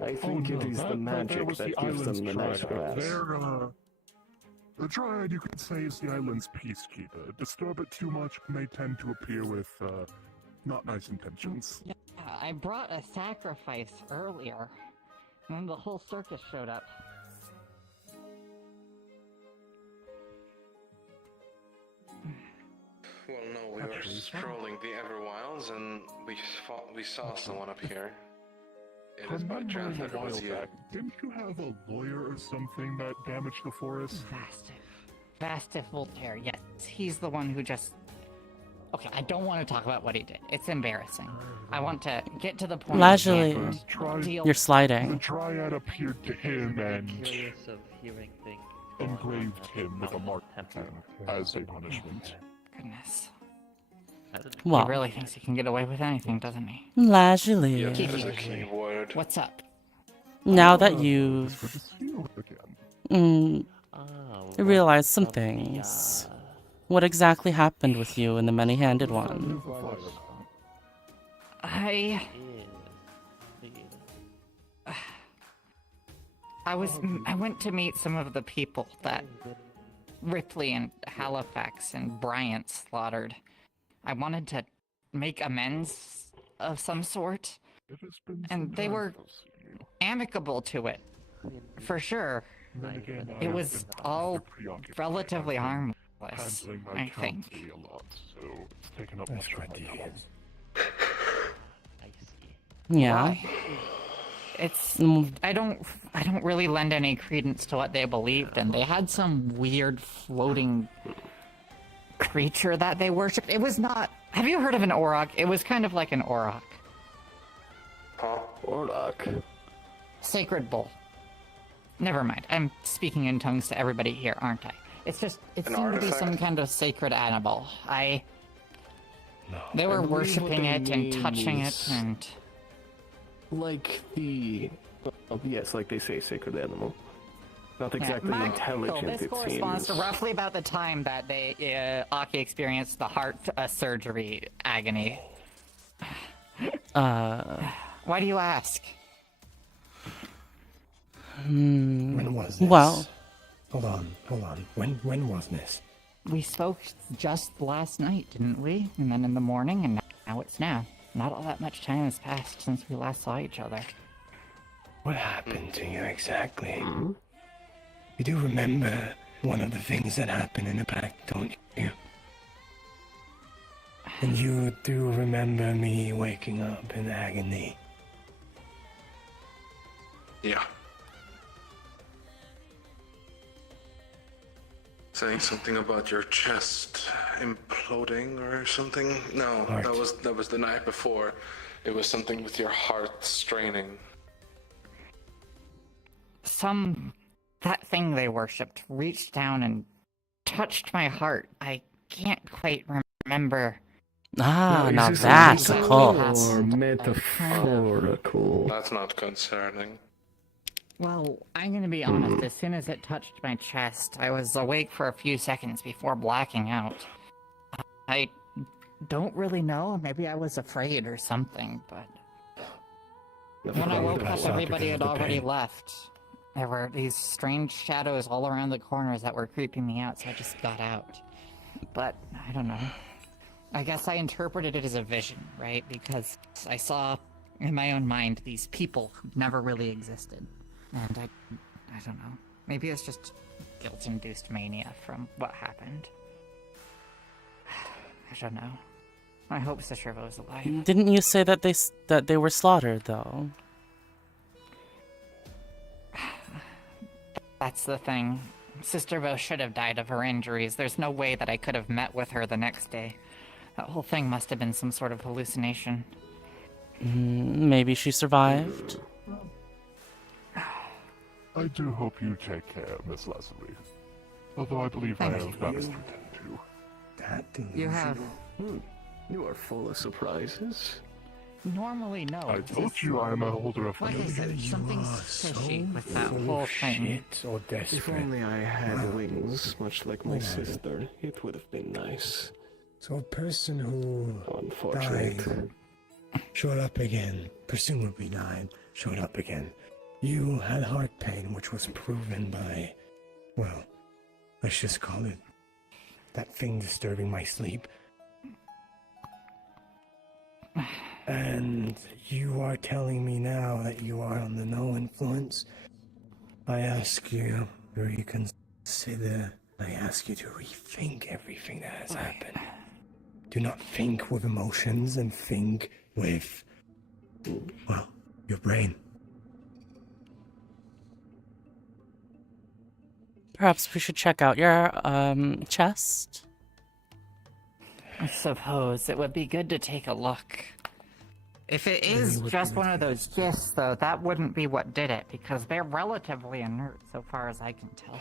I think it is the magic was that the gives island's them the nice dryad. grass. The dryad, you could say, is the island's peacekeeper. Disturb it too much, and they tend to appear with, not nice intentions. Yeah, I brought a sacrifice earlier, and then the whole circus showed up. Well, no, we were strolling the Everwilds and we saw someone up here. It is by chance that it was you. Didn't you have a lawyer or something that damaged the forest? Vastif Voltaire, yes. He's the one who just... Okay, I don't want to talk about what he did. It's embarrassing. I want to get to the point. Lazuli, deal. you're sliding. The Dryad appeared to him and engraved him with a mark as a punishment. Goodness. Well, He really thinks he can get away with anything, doesn't he? Lazuli. That is a key word. What's up? Now that you've realized some things, what exactly happened with you and the many-handed one? I went to meet some of the people that Ripley and Halifax and Bryant slaughtered. I wanted to make amends of some sort, and they were amicable to it, for sure. It was all relatively harmless, I think. That's good to hear. Yeah. Why? It's I don't really lend any credence to what they believed in. They had some weird floating creature that they worshipped. It was not... Have you heard of an Auroch? It was kind of like an Auroch. Huh? Warlock. Sacred bull. Never mind. I'm speaking in tongues to everybody here, aren't I? It's just... It An seemed to be artifact? some kind of sacred animal. No. They were I believe worshipping what it they and mean touching is- it and... Like the... yes, like they say, sacred animal. Not exactly Michael, intelligent, this it corresponds seems. to roughly about the time that they, Aki experienced the heart surgery agony. Why do you ask? When was this? Well, Hold on. When was this? We spoke just last night, didn't we? And then in the morning, and now it's now. Not all that much time has passed since we last saw each other. What happened to you exactly? You do remember one of the things that happened in the pack, don't you? And you do remember me waking up in agony. Yeah. Saying something about your chest imploding or something? No, Heart. that was the night before. It was something with your heart straining. That thing they worshipped reached down and touched my heart. I can't quite remember. now that's a cult. Or metaphorical. That's not concerning. Well, I'm gonna be honest, as soon as it touched my chest, I was awake for a few seconds before blacking out. I don't really know, maybe I was afraid or something, but... When I woke up, everybody had already left. There were these strange shadows all around the corners that were creeping me out, so I just got out. But, I don't know. I guess I interpreted it as a vision, right? Because I saw, in my own mind, these people who never really existed. And I don't know. Maybe it's just guilt-induced mania from what happened. I don't know. I hope Sister Vo's alive. Didn't you say that they were slaughtered though? That's the thing. Sister Vo should have died of her injuries. There's no way that I could have met with her the next day. That whole thing must have been some sort of hallucination. Maybe she survived. I do hope you take care, Miss Leslie. Although I believe I have matters to attend to. That delusion. You have... You are full of surprises. Normally, no. I told you I am a holder of Like I said, You something's are so fishy with that full whole of thing. shit or If desperate. only I had wings, much like my sister, it would have been nice. So a person who Unfortunate. died, showed up again, presumably died, showed up again. You had heart pain, which was proven by, well, let's just call it that thing disturbing my sleep. And you are telling me now that you are under no influence? I ask you to reconsider. I ask you to rethink everything that has happened. Do not think with emotions and think with, well, your brain. Perhaps we should check out your chest. I suppose it would be good to take a look. If it is just one of those gifts, though, that wouldn't be what did it, because they're relatively inert so far as I can tell.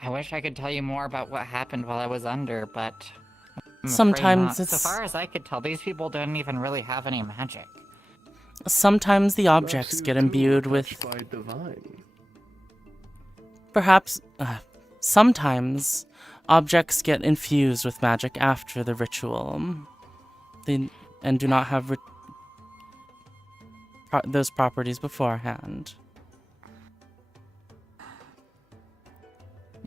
I wish I could tell you more about what happened while I was under, but I'm Sometimes afraid not. it's... So far as I could tell, these people didn't even really have any magic. Sometimes the objects get imbued with... Perhaps... sometimes objects get infused with magic after the ritual. And do not have those properties beforehand.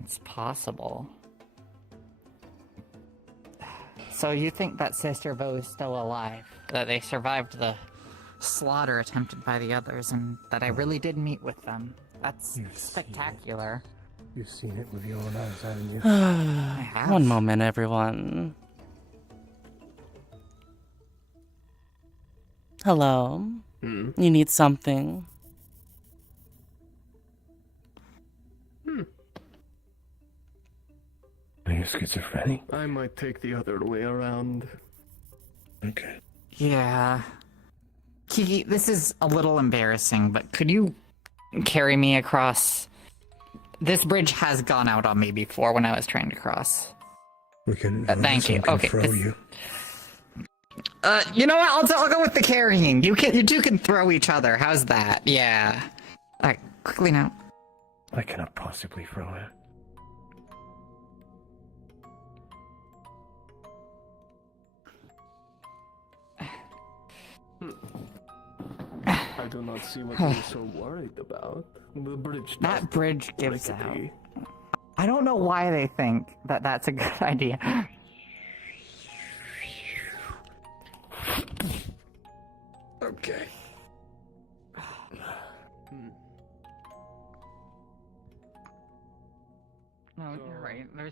It's possible. So you think that Sister Vo is still alive? That they survived the slaughter attempted by the others, and that I really did meet with them? That's spectacular. You've seen it with your own eyes, haven't you? I have. One moment, everyone. Hello? You need something? Are you schizophrenic? I might take the other way around. Okay. Yeah. Kiki, this is a little embarrassing, but could you carry me across? This bridge has gone out on me before when I was trying to cross. We can. Thank you. Okay. Throw you. You know what? I'll go with the carrying. You two can throw each other. How's that? Yeah. All right, quickly now. I cannot possibly throw her. I do not see what you're so worried about. The bridge. That bridge gives out. I don't know why they think that that's a good idea. Okay. No, you're right. There's.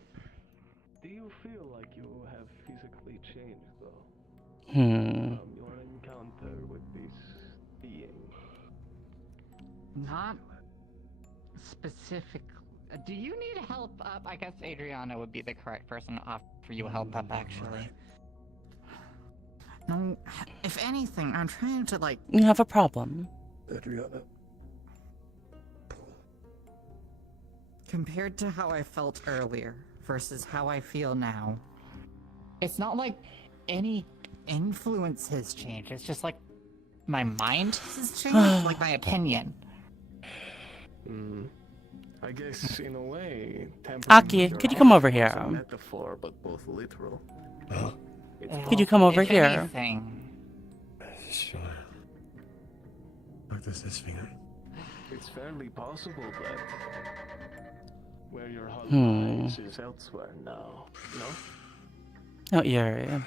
Do you feel like you have physically changed, though? Hmm. Your encounter with this being. Not specifically. Do you need help up? I guess Adriana would be the correct person to offer you help up, actually. No, if anything, I'm trying to, like... You have a problem. Adriana. Compared to how I felt earlier versus how I feel now, it's not like any influence has changed. It's just like my mind has changed, like my opinion. I guess in a way, Aki, could you come over here? a metaphor, but both literal. Could you come over If here? anything, Sure. What does this figure? It's fairly possible that where your heart Hmm. lies is elsewhere now. No? Oh, eerie.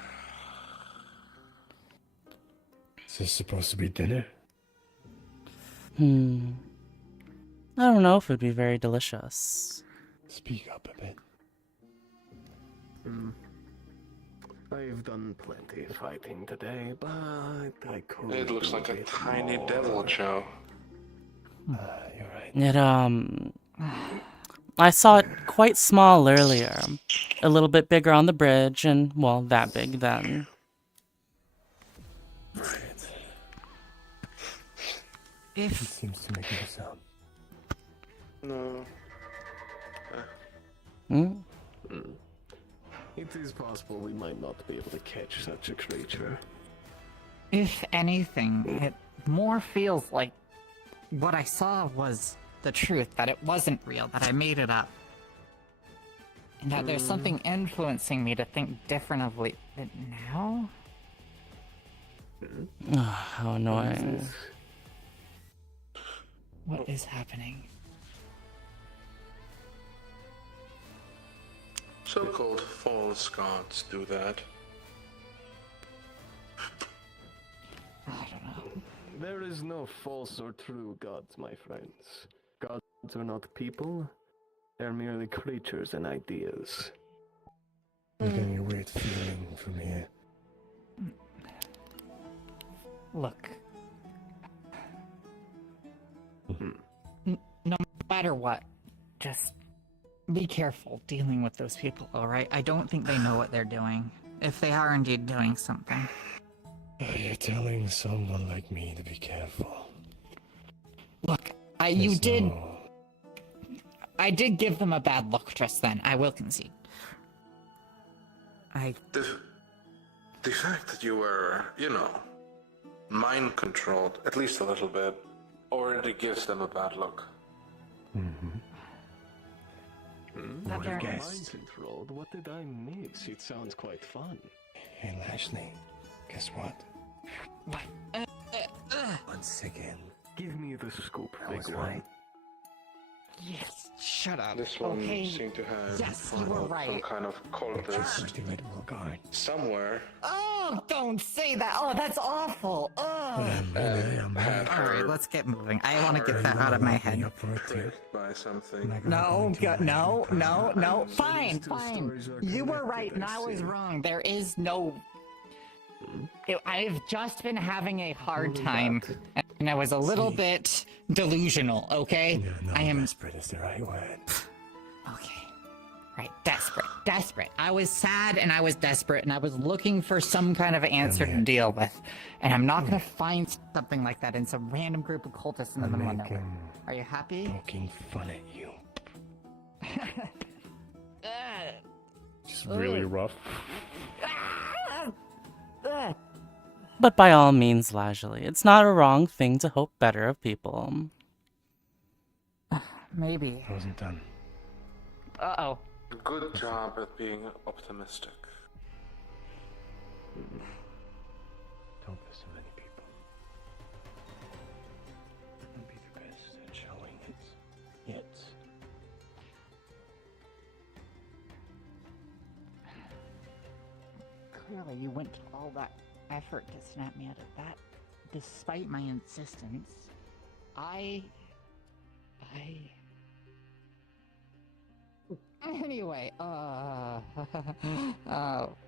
Is this supposed to be dinner? I don't know if it'd be very delicious. Speak up a bit. I've done plenty of fighting today, but I could. It looks like a tiny devil, Joe. You're right. I saw it quite small earlier. A little bit bigger on the bridge, and, well, that big then. Right. if It seems to make a sound. No. It is possible we might not be able to catch such a creature. If anything, it more feels like what I saw was the truth, that it wasn't real, that I made it up. And that there's something influencing me to think differently now? How annoying. What is happening? So-called false gods do that. I don't know. There is no false or true gods, my friends. Gods are not people. They're merely creatures and ideas. I'm getting a weird feeling from here. Look. No matter what, just be careful dealing with those people, alright? I don't think they know what they're doing. If they are indeed doing something. You're telling someone like me to be careful. Look, I did give them a bad look just then, I will concede. The fact that you were, mind controlled, at least a little bit, already gives them a bad look. What They're- mind controlled? What did I miss? It sounds quite fun. Hey, Lashley, guess what? What? Once again, Give me the scoop, I was big one. right. Yes, shut up. This one okay. seemed to have Yes, you were some right. kind of cultist Just the red guard. somewhere. Oh, don't say that. Oh, that's awful. Oh. Had All right, her let's get moving. I want to get that out of my head. tricked by something. No, no. Fine. You were right and I was wrong. There is no... I've just been having a hard time, and I was a little bit delusional, okay? I am... Desperate is the right word. Okay. Right, desperate. I was sad and I was desperate and I was looking for some kind of answer to deal with. And I'm not gonna find something like that in some random group of cultists in the middle of nowhere. Are you happy? Poking fun at you. Just really rough. But by all means, Lashley, it's not a wrong thing to hope better of people. Maybe. I wasn't done. Uh-oh. Good job at being optimistic. Don't miss so many people. Don't be the best at showing it. Yet. Clearly you went to all that effort to snap me out of that, despite my insistence. Anyway, oh,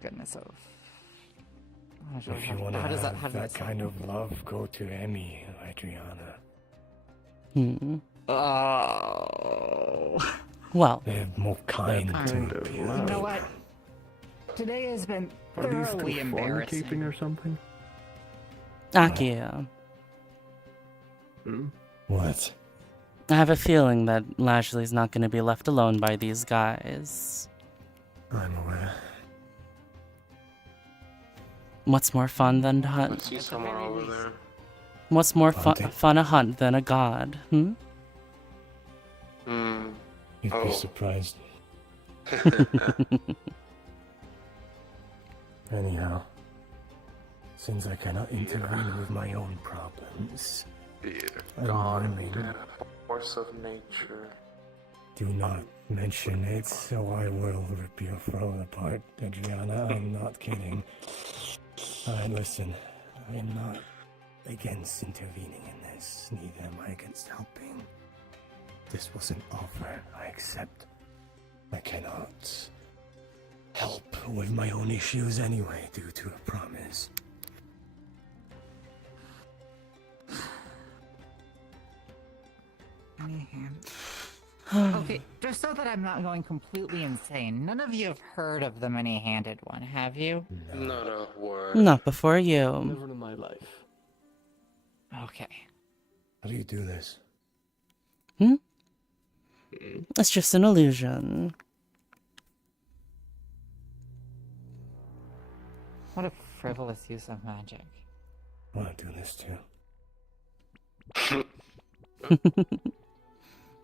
goodness of... If you want to have that kind of love, go to Emmy, Adriana. Oh... Well, they're more kind to people. You know what? Today has been thoroughly embarrassing. Keeping or something? Akia, What? I have a feeling that Lashley's not going to be left alone by these guys. I'm aware. What's more fun than to I hunt? see someone over there. What's more Hunting. fun a hunt than a god? You'd be Oh. surprised. Anyhow, since I cannot intervene with my own problems, Dear I'm God, willing. dear force of nature. Do not mention it, so I will rip your throat apart, Adriana. I'm not kidding. Listen, I'm not against intervening in this, neither am I against helping. This was an offer I accept. I cannot help with my own issues anyway, due to a promise. Okay, just so that I'm not going completely insane, none of you have heard of the many-handed one, have you? Not a word. Not before you. Never in my life. Okay. How do you do this? It's just an illusion. What a frivolous use of magic. I want to do this too.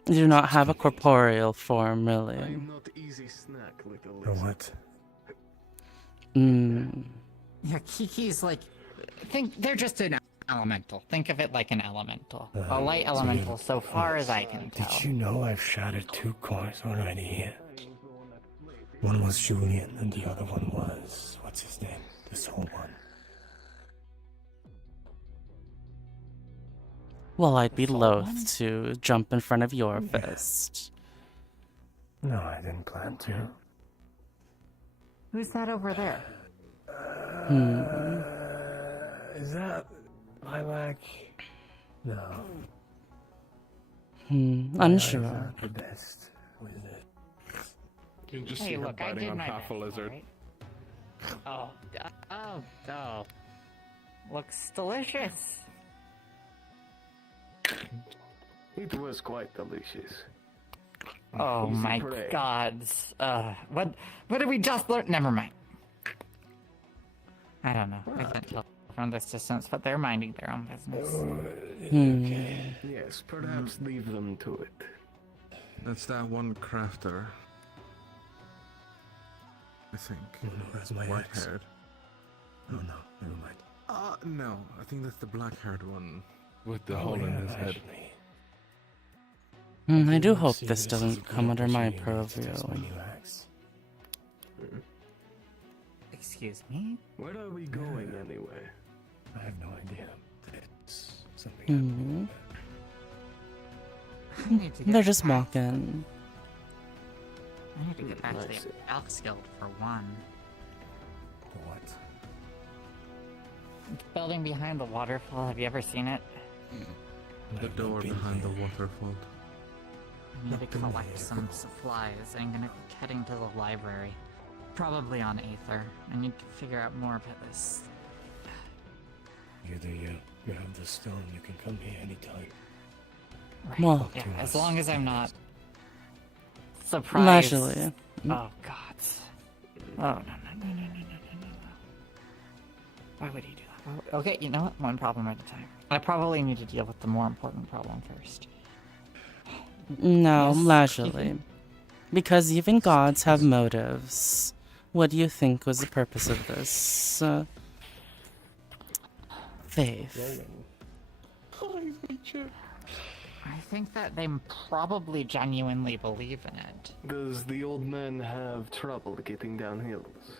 You do not have a corporeal form, really. I'm not easy snack, little Or lizard. what? Yeah, Kiki's like... they're just an elemental. Think of it like an elemental. A light elemental, so far as I can tell. Did you know I've shattered 2 cores already here? One was Julian, and the other one was... what's his name? The soul one. Well, I'd be loath to jump in front of your fist. No, I didn't plan to. Who's that over there? Is that lilac? No. Unsure. Not the best with it. You can just Hey, see her look, I biting did on my half best, a lizard. alright? Oh. Looks delicious. It was quite delicious. Oh Easy my prey. gods. What did we just learn? Never mind. I don't know. I can't tell from this distance, but they're minding their own business. Yes, perhaps leave them to it. That's that one crafter. I think. Oh no, that's my White ex. haired. Oh no, never mind. No. I think that's the black haired one with the Oh, hole in yeah, his head. actually. I do Let's hope see, this is a doesn't good come under my opportunity to test purview. my new axe. Excuse me? Where are we going anyway? I have no idea. It's something Hmm. I need to get They're just back- walking. I need to get back to I see. the Elks Guild for one. For what? The building behind the waterfall, have you ever seen it? The door behind the waterfall. I need to collect some supplies. I'm gonna be heading to the library. Probably on Aether. I need to figure out more about this. Either you have the stone, you can come here anytime. Right. Well- yeah, as long as I'm not surprised. Leisurely. Oh god. Oh no. Why would he do that? Okay, you know what? One problem at a time. I probably need to deal with the more important problem first. No, Yes, leisurely. Because even gods have motives. What do you think was the purpose of this? Faith. I think that they probably genuinely believe in it. Does the old man have trouble getting down hills?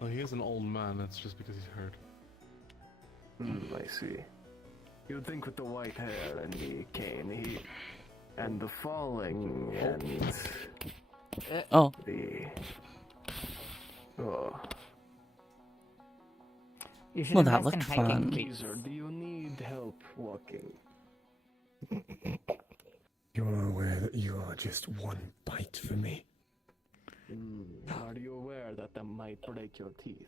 Well, he is an old man. That's just because he's hurt. I see. You'd think with the white hair and the cane, and the falling and Oh. You should Well, that invest in looked hiking fun. cleats. Caesar, do you need help walking? You are aware that you are just one bite for me. Are you aware that that might break your teeth?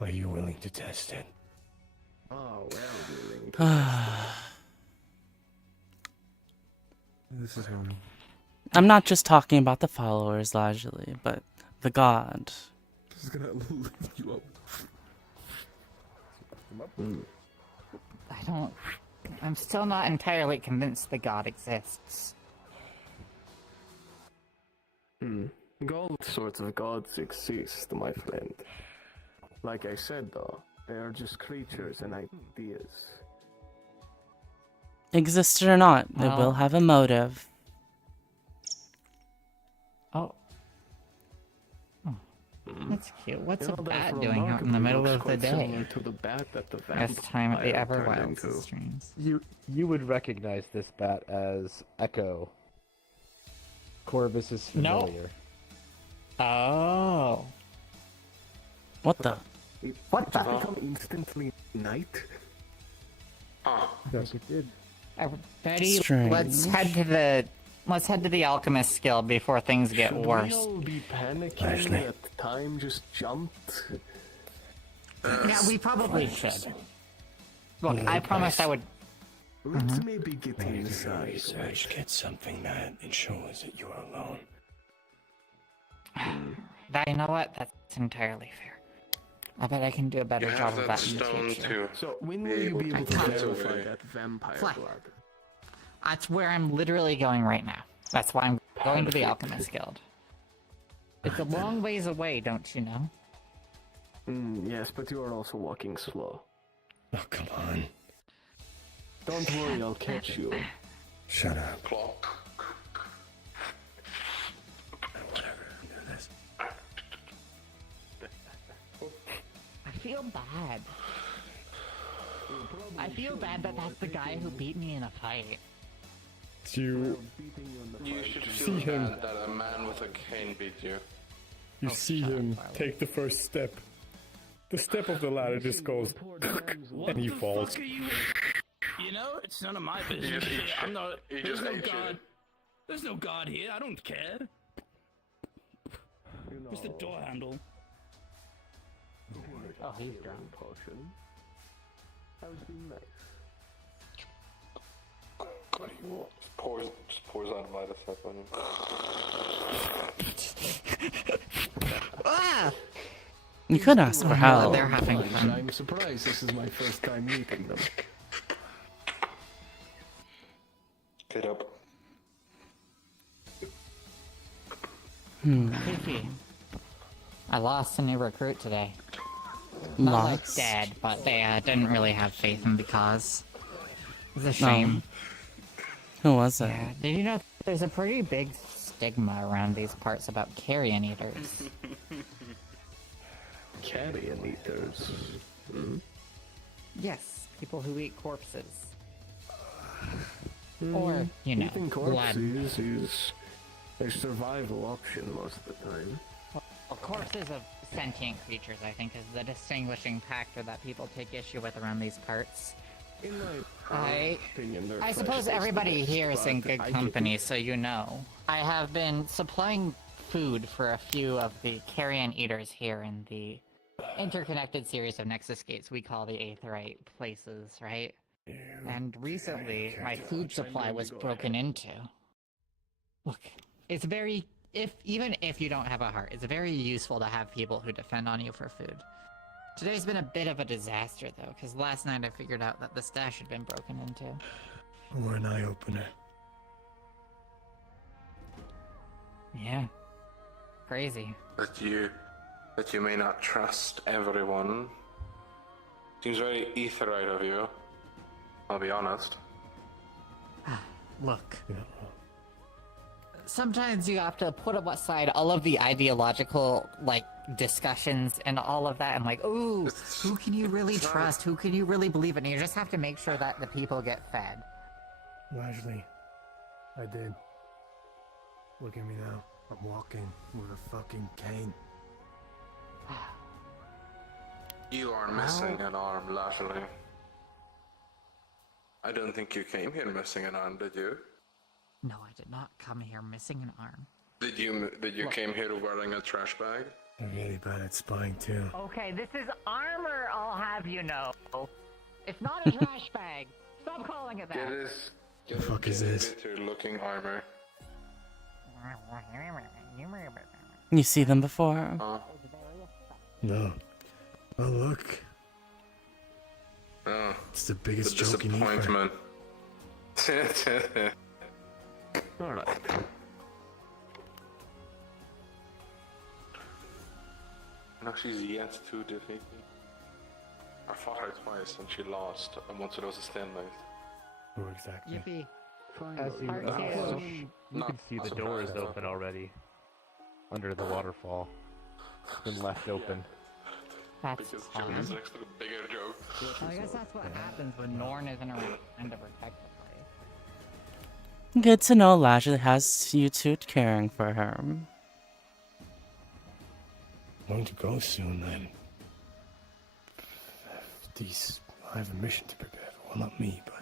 Are you willing to test it? Oh, well, willing to This is him. I'm not just talking about the followers, leisurely, but the god. This is gonna lift you up. I'm still not entirely convinced the god exists. All sorts of gods exist, my friend. Like I said, though, they are just creatures and ideas. Existed or not, they Well- will have a motive. Oh. That's cute. What's You a know, bat that doing out in the remarkably middle looks of the quite similar day? to the bat that the Best time at the vampire turned Everwilds into. streams. You would recognize this bat as Echo. Corvus is No. familiar. Oh. What the? What the? Become instantly night? Yes, it did. Everybody, Strange. let's head to the Alchemist Guild before things get Should worse. we all be panicking Ashley. that time just jumped? Yeah, we probably should. Look, I promised I would. Let's maybe get When you do your inside. research, get something that ensures that you are alone. You know what? That's entirely fair. I bet I can do a better You job have of that that in the stone future. too. So when Be will you able be to able to put it verify away. that vampire Fly. blood? That's where I'm literally going right now. That's why I'm going to the Perfect. Alchemist Guild. It's a long ways away, don't you know? Yes, but you are also walking slow. Oh, come on. Don't worry, I'll catch you. Shut up. Clock. Whatever. Do this. I feel bad. I feel bad that that's the guy who beat me in a fight. You You should See feel him. bad that a man with a cane beat you. You see him take the first step. The step of the ladder just goes, and he falls. You know, it's none of my business. I'm not. There's no god. There's no god here. I don't care. Where's the door handle? Oh, he's drunk. Potion. That would be nice. What do you want? Just pours out Vitus up on you. Ah! You could ask for help. They're having fun. I'm surprised this is my first time meeting them. Get up. Kiki, I lost a new recruit today. Not like Lost? dead, but they didn't really have faith in the cause. It's a shame. Who was it? Yeah. Did you know there's a pretty big stigma around these parts about carrion eaters? Carrion eaters. Hmm? Yes, people who eat corpses. Or, you know, Eating blood. corpses is a survival option most of the time. Well, corpses of sentient creatures, I think, is the distinguishing factor that people take issue with around these parts. In my opinion, they're I suppose precious everybody things, here is in but good I company, so you know. I have been supplying food for a few of the carrion eaters here in the interconnected series of Nexus Gates we call the Aetherite places, right? And recently, my food supply was broken into. Look, it's very... Even if you don't have a heart, it's very useful to have people who defend on you for food. Today's been a bit of a disaster, though, because last night I figured out that the stash had been broken into. Or an eye-opener. Yeah. Crazy. That you may not trust everyone. Seems very Aetherite of you. I'll be honest. Look. Sometimes you have to put aside all of the ideological, like, discussions and all of that, and like, ooh, who can you really trust? Who can you really believe in? You just have to make sure that the people get fed. Largely, I did. Look at me now. I'm walking with a fucking cane. You are missing an arm, Lashley. I don't think you came here missing an arm, did you? No, I did not come here missing an arm. Did you came here wearing a trash bag? I'm really bad at spying too. Okay, this is armor, I'll have you know. It's not a trash bag. Stop calling it that. Get The fuck is this? Bitter looking armor. You see them before? No. Oh look. Oh, It's the biggest the joke in Ether. disappointment. Alright. No, she's yet to defeat me. I fought her twice and she lost, and once it was a stalemate. Oh, exactly. Yippee. As you, Part you two. can see the door is open already. Under the waterfall. It's been left open. That's Because fun. Joe is next to the bigger joke. I guess that's what happens when Norn isn't around to protect the place. Good to know Lashley has you two caring for her. I'm going to go soon then. I have a mission to prepare for. Well, not me, but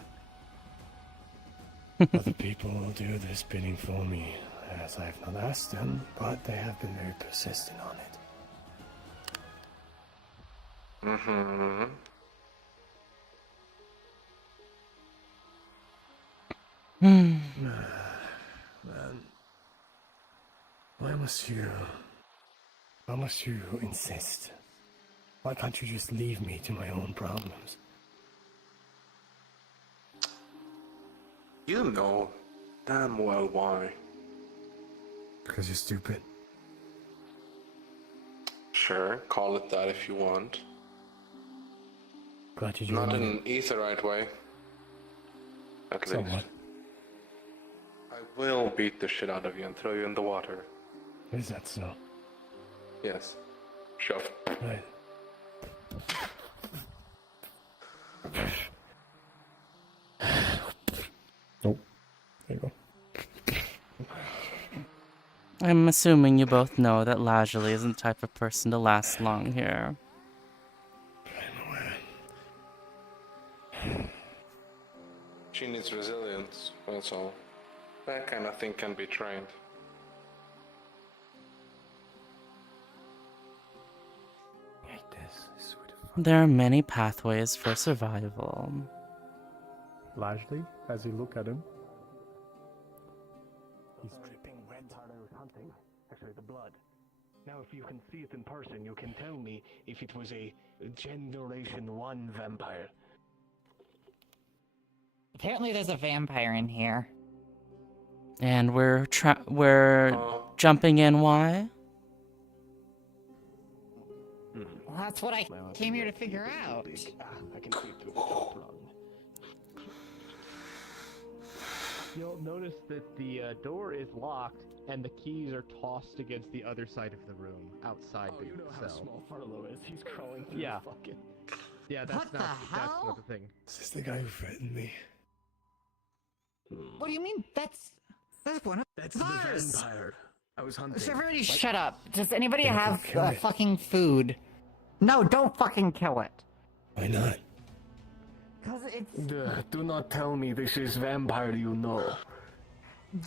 other people will do the spinning for me, as I have not asked them, but they have been very persistent on it. Mm-hmm. Man, why must you insist? Why can't you just leave me to my own problems? You know damn well why. Because you're stupid. Sure, call it that if you want. Glad you Not joined in me. an Aetherite way. At least. Somewhat. I will beat the shit out of you and throw you in the water. Is that so? Yes. Shove. Right. Nope. There you go. I'm assuming you both know that Lajali isn't the type of person to last long here. She needs resilience, that's all. That kind of thing can be trained. There are many pathways for survival. Largely, as you look at him. He's dripping wet. I was hunting. Actually, the blood. Now, if you can see it in person, you can tell me if it was a Generation 1 vampire. Apparently there's a vampire in here. And we're jumping in. Why? Well, that's what I came here to figure out. I can see through the top rung. You'll notice that the door is locked and the keys are tossed against the other side of the room, outside the You know how cell. small Farlow is. He's crawling through Yeah. the fucking... Yeah, that's not the thing. Is this the guy who threatened me? What do you mean? That's one of That's ours. the vampire. I was hunting. So everybody shut up. Does anybody Yeah, have kill it. fucking food? No, don't fucking kill it. Why not? Because it's... Do not tell me this is vampire you know.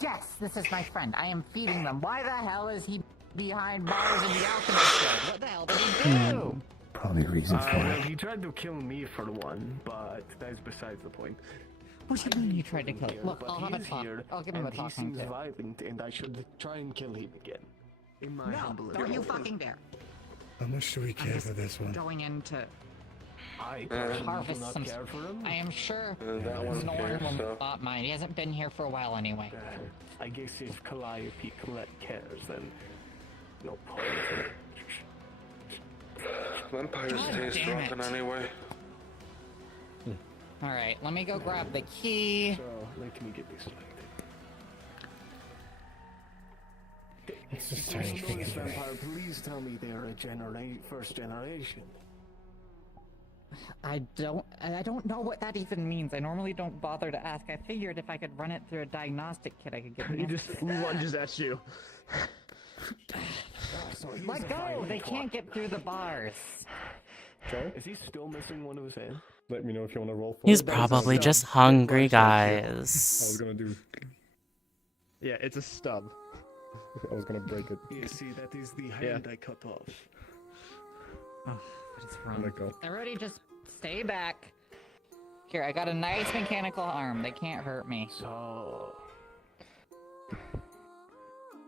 Yes, this is my friend. I am feeding them. Why the hell is he behind bars in the alchemist shed? What the hell did he do? Probably reasons for Well, it. he tried to kill me for one, but that's besides the point. What do you mean you tried to kill? Look, But I'll he have a is talk. here, I'll give him a and talking he seems to. violent, and I should try and kill him again. In my No, humble don't you opinion. fucking dare. How much do we care for this one? Going into I personally do harvest not some. care for him. I am sure That one no cares, one will so. not mind. He hasn't been here for a while anyway. I guess if Calliope Colette cares, then no point. Vampires God taste damn rotten it. anyway. Alright, let me go grab the key. So, let me get this straight. It's just trying to If think this of it. vampire, please tell me they're a first generation. I don't know what that even means. I normally don't bother to ask. I figured if I could run it through a diagnostic kit, I could get. He just lunges at you. So he's Let a go! violent They one. can't get through the bars. Okay. Is he still missing one of his hands? Let me know if you want to roll for He's it. probably just hungry, I was guys. gonna do. Yeah, it's a stub. I was gonna break it. You see, that is the hand I cut off. Oh, what is Oh wrong? my god. Everybody just stay back. Here, I got a nice mechanical arm. They can't hurt me. So...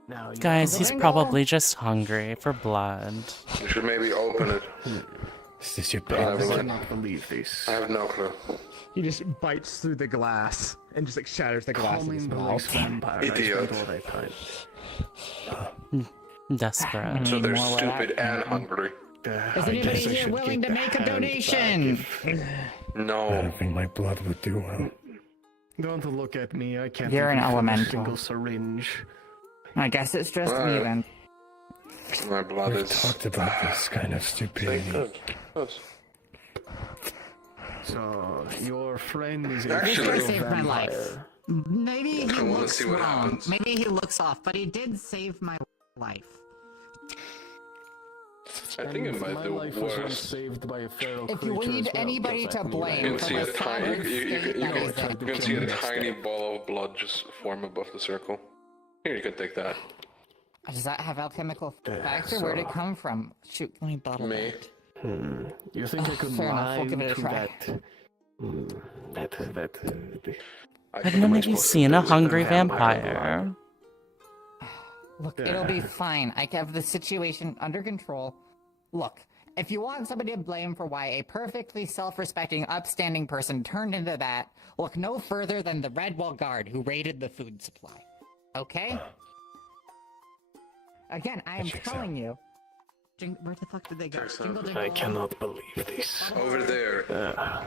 Now, Guys, he's Lingo? probably just hungry for blood. You should maybe open it. Is this your I bed? cannot believe this. I have no clue. He just bites through the glass and just like shatters the glass in his Common mouth. vampire. Idiot. I spent all that time. Desperate. So they're more stupid where and hungry. Is anybody here willing to make a donation? I No. don't think my blood would do well. Don't look at me. I can't You're even an fill a elemental. single syringe. I guess it's just me then. My blood We've is. talked about this kind of stupidity. Good. Yes. So, your friend is a Actually- This guy true saved my vampire. life. Maybe he I wanna looks see what wrong. happens. Maybe he looks off, but he did save my life. I think it might My do life was once worse. saved by a feral If you creature need as well. anybody Get to that me blame You right. can for see the a tiny. solid You state can that is tried it. to you can kill see me a yesterday. tiny ball of blood just form above the circle. Here, you can take that. Does that have alchemical Yeah, factor? Where'd it so- come from? Shoot, let me bottle Me. that. You think I could Fair enough, we'll lie give it a to try. that? Have none of you seen a hungry vampire? Look, it'll be fine. I have the situation under control. Look, if you want somebody to blame for why a perfectly self-respecting, upstanding person turned into that, look no further than the Redwall Guard who raided the food supply. Okay? Again, I am telling you. Where the fuck did they go? Checks out. Jingle, I jingle. cannot believe this. Over there.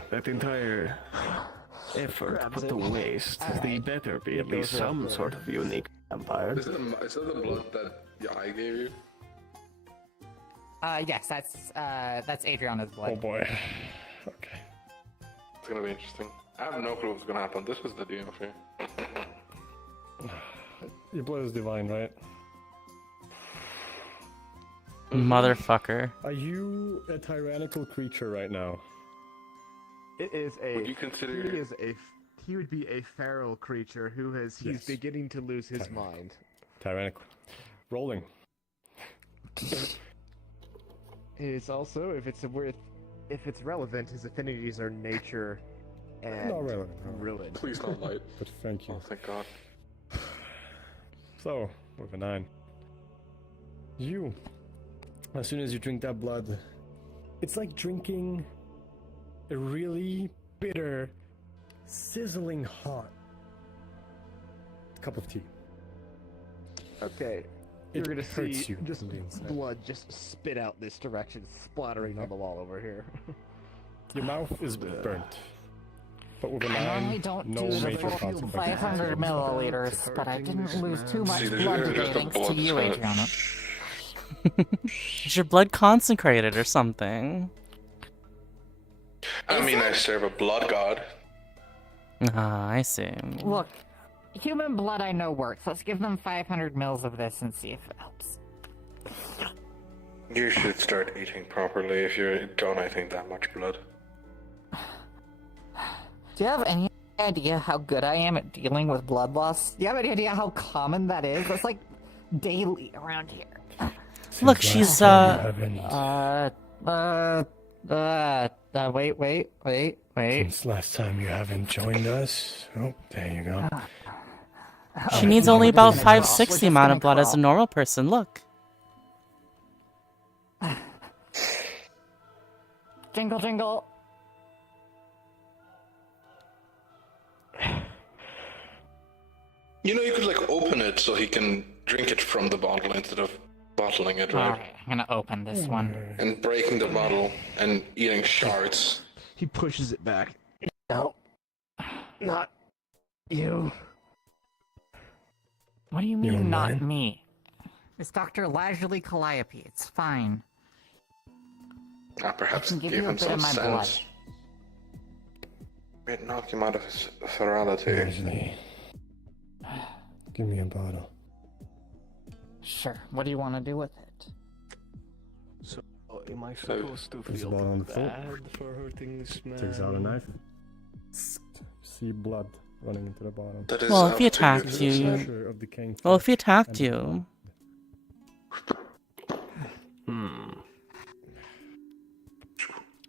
That entire effort put to waste. They better be at least some sort of unique vampire. Is that the blood that I gave you? Yes, that's Adriana's blood. Oh boy. Okay. It's gonna be interesting. I have no clue what's gonna happen. This is the DM here. Your blood is divine, right? Motherfucker. Are you a tyrannical creature right now? It is a. Would you consider- He is a. He would be a feral creature who has. He's Yes. beginning to lose his mind. Tyrannical. Rolling. It's also if it's relevant, his affinities are nature and Not relevant. No. ruin. Please not light. But thank you. Oh, thank God. So, with a 9. You, as soon as you drink that blood, it's like drinking a really bitter, sizzling hot cup of tea. Okay. You're It gonna hurts see you just from the inside. blood just spit out this direction, splattering on the wall over here. Your mouth is burnt. But with a I 9, normally don't no do the major full consequences. 500 milliliters, but I didn't lose too much See, there's blood just today a thanks to blood you, spot. Adriana. Is your blood consecrated or something? I mean, I serve a blood god. Ah, I see. Look, human blood I know works. Let's give them 500 mils of this and see if it helps. You should start eating properly if you're donating that much blood. Do you have any idea how good I am at dealing with blood loss? Do you have any idea how common that is? That's like daily around here. Look, she's wait. Since last time you haven't joined us. Oh, there you go. She needs only about 5/6 the amount of blood as a normal person. Look. Jingle, jingle. You know, you could like open it so he can drink it from the bottle instead of bottling it, right? Alright, I'm gonna open this one. And breaking the bottle and eating shards. He pushes it back. No. Not you. What do you You mean, not mine? me? It's Dr. Lazuli Calliope. It's fine. Perhaps I can give give you a him bit of some my blood. sense. It knock him out of his ferality. Leslie, give me a bottle. Sure. What do you want to do with it? So, am I supposed to There's a feel bottle on the floor. bad for hurting this man? Takes out a knife. See blood running into the bottom. That is Well, if up he to attacked to you, decide. Pressure of decaying well, if he flesh attacked and- you,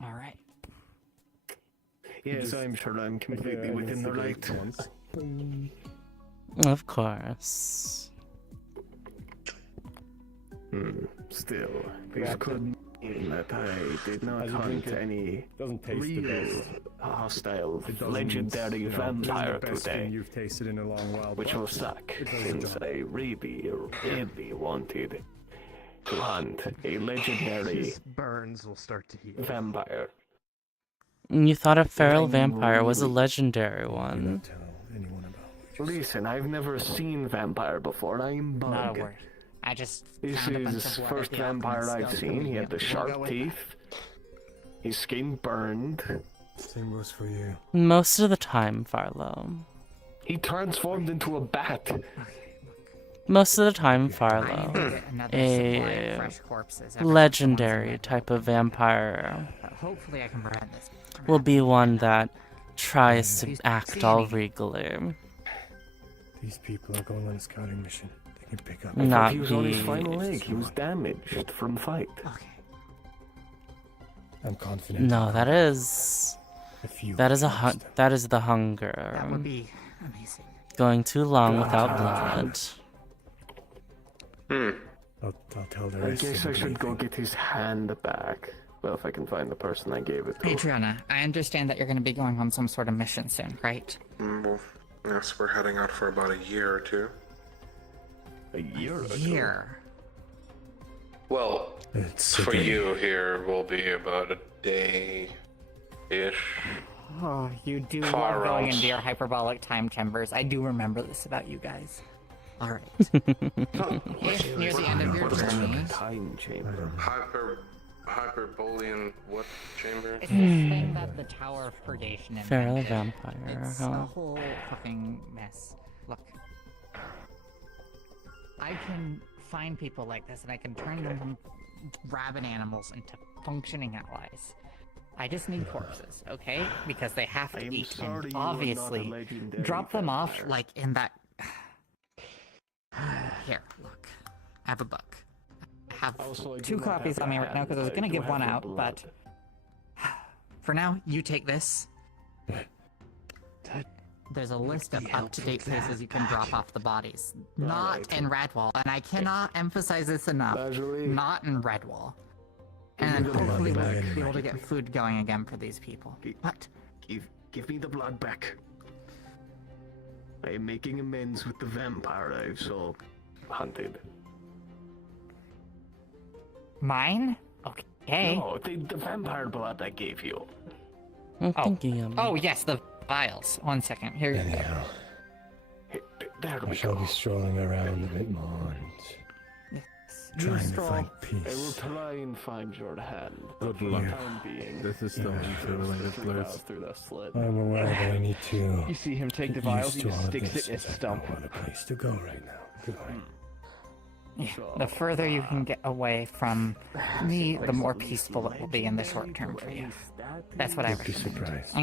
Alright. Yes, I'm sure I'm completely within the right. of course. Still, this could mean that I did not As you drink hunt it, any doesn't taste the real best. hostile It doesn't, legendary you know, isn't vampire the best thing today, you've tasted in a long while, which but will suck it does the since job. I really wanted to hunt a legendary His burns will start to heal. vampire. You thought a feral I'm vampire was a really- legendary Do one. not tell anyone about what you Listen, I've never seen vampire before. I'm bug. Not a word. I just This found a bunch is of blood first at the vampire alchemist I've stone. seen. He had the We'll go sharp with teeth. His skin burned. Same goes for you. Most of the time, Farlow. He transformed into a bat. Most of the time, I need Farlow. to get another supply of A fresh corpses every legendary once type of vampire in a while. Hopefully I can prevent this. will be one that tries to See act all any? regally. These people are going on a scouting mission. They can pick up. Not He was on his be- final leg. He was damaged from fight. Okay. I'm confident. No, that is that is that is the hunger. That would be amazing. Going too long without blood. I'll tell the I rest. guess of I the should go briefing. get his hand back. Well, if I can find the person I gave it to. Adriana, I understand that you're going to be going on some sort of mission soon, right? Well, yes, we're heading out for about a year or two. A year ago. Year. Well, It's for okay. you here will be about a day-ish. Oh, you do Far love going out. into your hyperbolic time chambers. I do remember this about you guys. Alright. If near the end of your journey, Time chamber. Hyperbolian what chamber? it's the thing that the Tower of Purgation Feral invented. vampire, It's huh? a whole fucking mess. Look. I can find people like this and I can turn them from rabid animals into functioning allies. I just need corpses, okay? Because they have to eat, and obviously, drop them off, like, in that... Here, look. I have a book. I have Also, I do 2 not copies have on me your right now, hand, because I was but I gonna do give have one your out, blood. but... For now, you take this. There's a list of up-to-date places you can drop off the bodies. Not in Redwall, and I cannot emphasize this enough. Not in Redwall. And hopefully we'll be able to get food going again for these people. What? Give me the blood back. I am making amends with the vampire I saw hunted. Mine? Okay. No, the vampire blood I gave you. Oh, yes, the vials. 1 second. Here you Anyhow, I shall be strolling around a bit more and trying to find I will peace. try and find your hand. Good For luck. the time being, This is still interrelated, Blurs. through the slit. I'm aware that I need to. You see him take the get vials, used he to all just of sticks this it in his since I stump. don't have a place to go right now. Do I? Yeah, the further you can get away from me, the more peaceful it will be in the short term for you. That's what I You'd be recommend. surprised.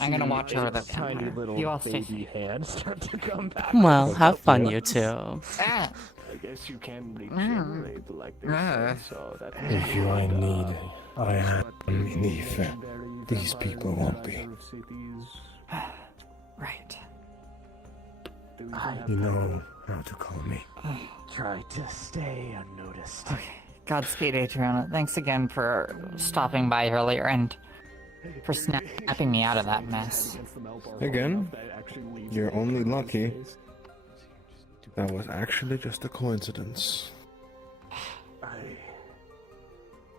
I'm gonna watch over the tiny vampire. little You all stay baby safe. hands start to come back. Well, have fun, you two. Ah. I guess you can regenerate like they say, so that If you are in need, I am in Aether. These people won't be. Right. You know how to call me. Try to stay unnoticed. Okay. Godspeed, Adriana. Thanks again for stopping by earlier and for snapping me out of that mess. Again, you're only lucky. That was actually just a coincidence.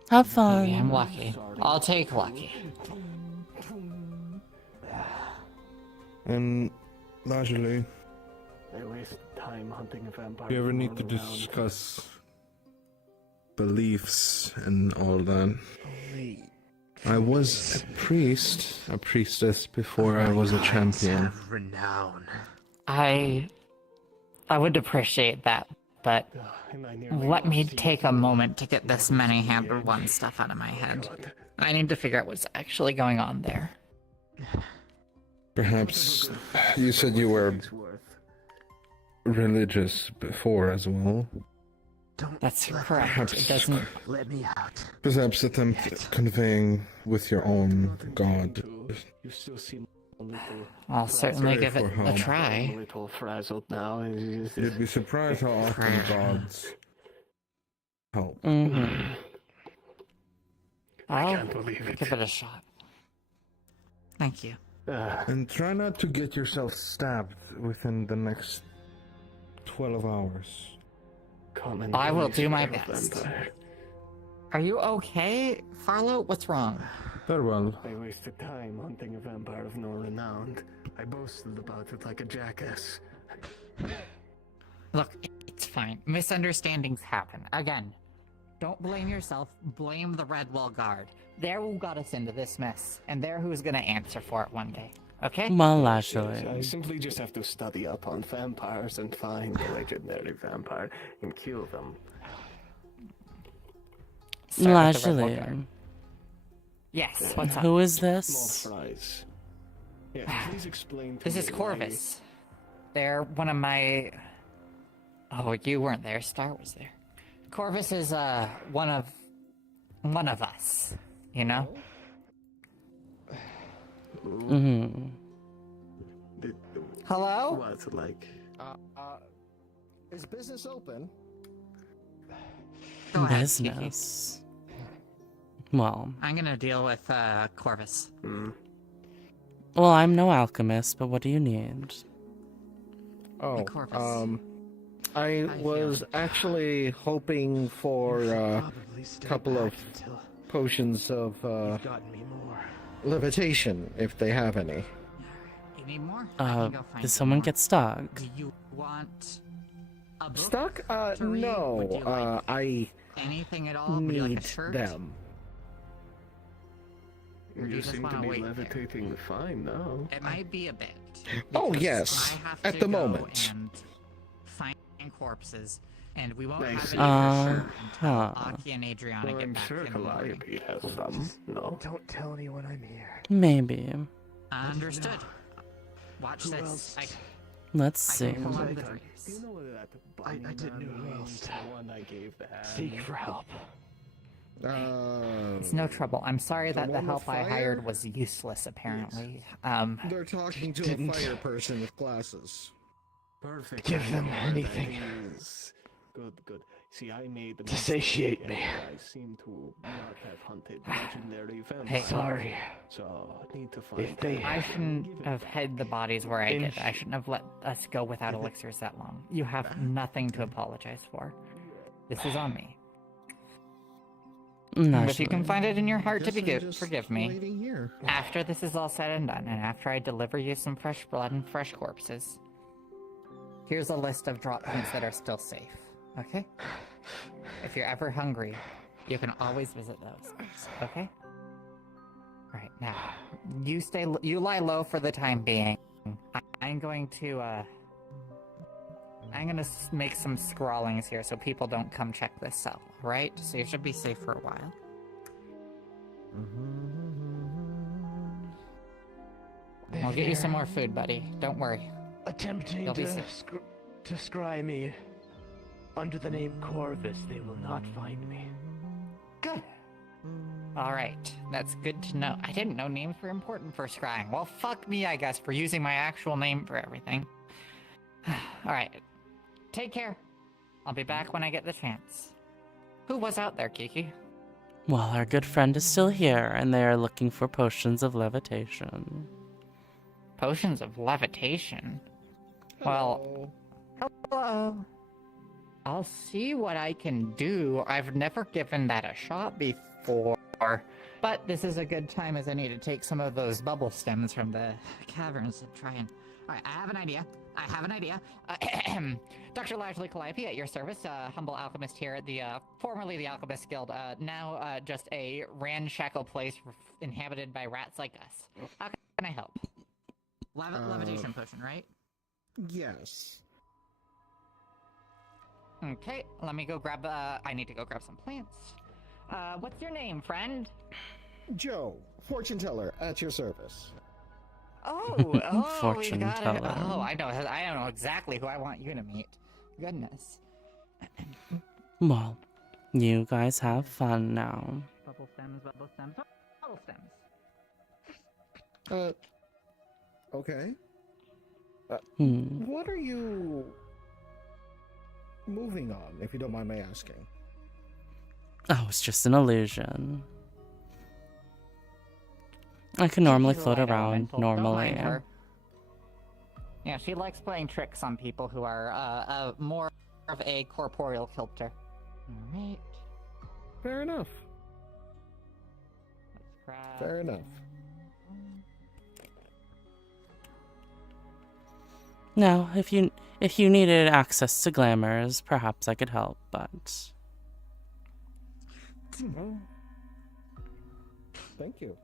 Have fun. Maybe I'm lucky. I'll take lucky. And largely, I waste time hunting a vampire. if you ever need to discuss beliefs and all that, I was a priestess before I was a champion. Renown. I would appreciate that, but let me take a moment to get this many-handed one stuff out of my head. I need to figure out what's actually going on there. Perhaps you said you were religious before as well. That's correct. Perhaps, It doesn't... Let me out. perhaps attempt conveying with your own god. You still seem a little. I'll certainly Pray give it for a help. A try. little frazzled now. You'd be surprised how often gods help. Mm-hmm. I'll can't believe it. give it a shot. Thank you. And try not to get yourself stabbed within the next 12 hours. I will do my best. Are you okay, Farlow? What's wrong? Very well. I wasted time hunting a vampire of no renown. I boasted about it like a jackass. Look, it's fine. Misunderstandings happen. Again, don't blame yourself. Blame the Redwall Guard. They're who got us into this mess, and they're who's gonna answer for it one day. Okay? Well, I actually. simply just have to study up on vampires and find the legendary vampire and kill them. Well, Start with the Redwall actually. Guard. Yes, what's up? Who is Small this? fries. Yeah, please explain to This me is why- Corvus. They're one of my... Oh, you weren't there. Star was there. Corvus is, one of us. You know? Mm-hmm. Hello? What's it like? Is business open? Go ahead, Kiki. Business. Well, I'm gonna deal with, Corvus. well, I'm no alchemist, but what do you need? Oh, Corvus. I was actually hoping for a couple of potions of levitation, if they have any. You need more? I can go find Did some someone more. get stuck? Do you want a book Stuck? to read? Would you No. like I anything at all? Would you like need a shirt? them. Or do you You just seem to wanna be wait there? levitating fine now. It might be a bit. Oh, because yes, I have at to the go moment. And find corpses And we won't have it for sure until Aki and Adriana Well, get I'm back sure in the morning. Calliope has some. No. Don't tell anyone I'm here. Maybe. Understood. Watch Who this. else? Let's see. Pull up the Do dreams. you know whether that I didn't know who else. The one I gave the hand. Seek for help. It's no trouble. I'm sorry that the one with help I fire? hired was useless, apparently. They're talking to Didn't. a fire person with glasses. Perfect. Give them That anything. is good, good. See, I made the To mistake, satiate me. and I seem to not have hunted legendary vampires. Hey, sorry. So I need to find. If they I shouldn't have hid the bodies where I did. I shouldn't have let us go without elixirs that long. You have nothing to apologize for. This is on me. But if you can find it in your heart to forgive me, Here. after this is all said and done, and after I deliver you some fresh blood and fresh corpses, here's a list of drop points that are still safe, okay? If you're ever hungry, you can always visit those, okay? Alright, now, you lie low for the time being. I'm going to make some scrawlings here so people don't come check this cell, right? So you should be safe for a while. I'll get you some more food, buddy. Don't worry. Attempting You'll be to, safe. to scry me under the name Corvus, they will not find me. Good. Alright, that's good to know. I didn't know names were important for scrying. Well, fuck me, I guess, for using my actual name for everything. Alright. Take care. I'll be back when I get the chance. Who was out there, Kiki? Well, our good friend is still here, and they are looking for potions of levitation. Potions of levitation? Well, hello. I'll see what I can do. I've never given that a shot before. But this is a good time as any to take some of those bubble stems from the caverns and try and... Alright, I have an idea. Dr. Largely Calliope at your service, humble alchemist here at the, formerly the Alchemist Guild, now, just a ramshackle place inhabited by rats like us. How can I help? Levitation potion, right? Yes. Okay, let me go grab, I need to go grab some plants. What's your name, friend? Joe, fortune teller, at your service. Oh, Fortune we got it. teller. Oh, I know exactly who I want you to meet. Goodness. Well, you guys have fun now. Bubble stems, bubble stems, bubble stems. Okay. Hmm. What are you moving on, if you don't mind me asking? Oh, it's just an illusion. I can normally She's float light around elemental. Don't normally. mind her. Yeah, she likes playing tricks on people who are more of a corporeal kilter. Alright. Fair enough. Let's grab... Fair enough. Now, if you needed access to glamours, perhaps I could help, but... Thank you.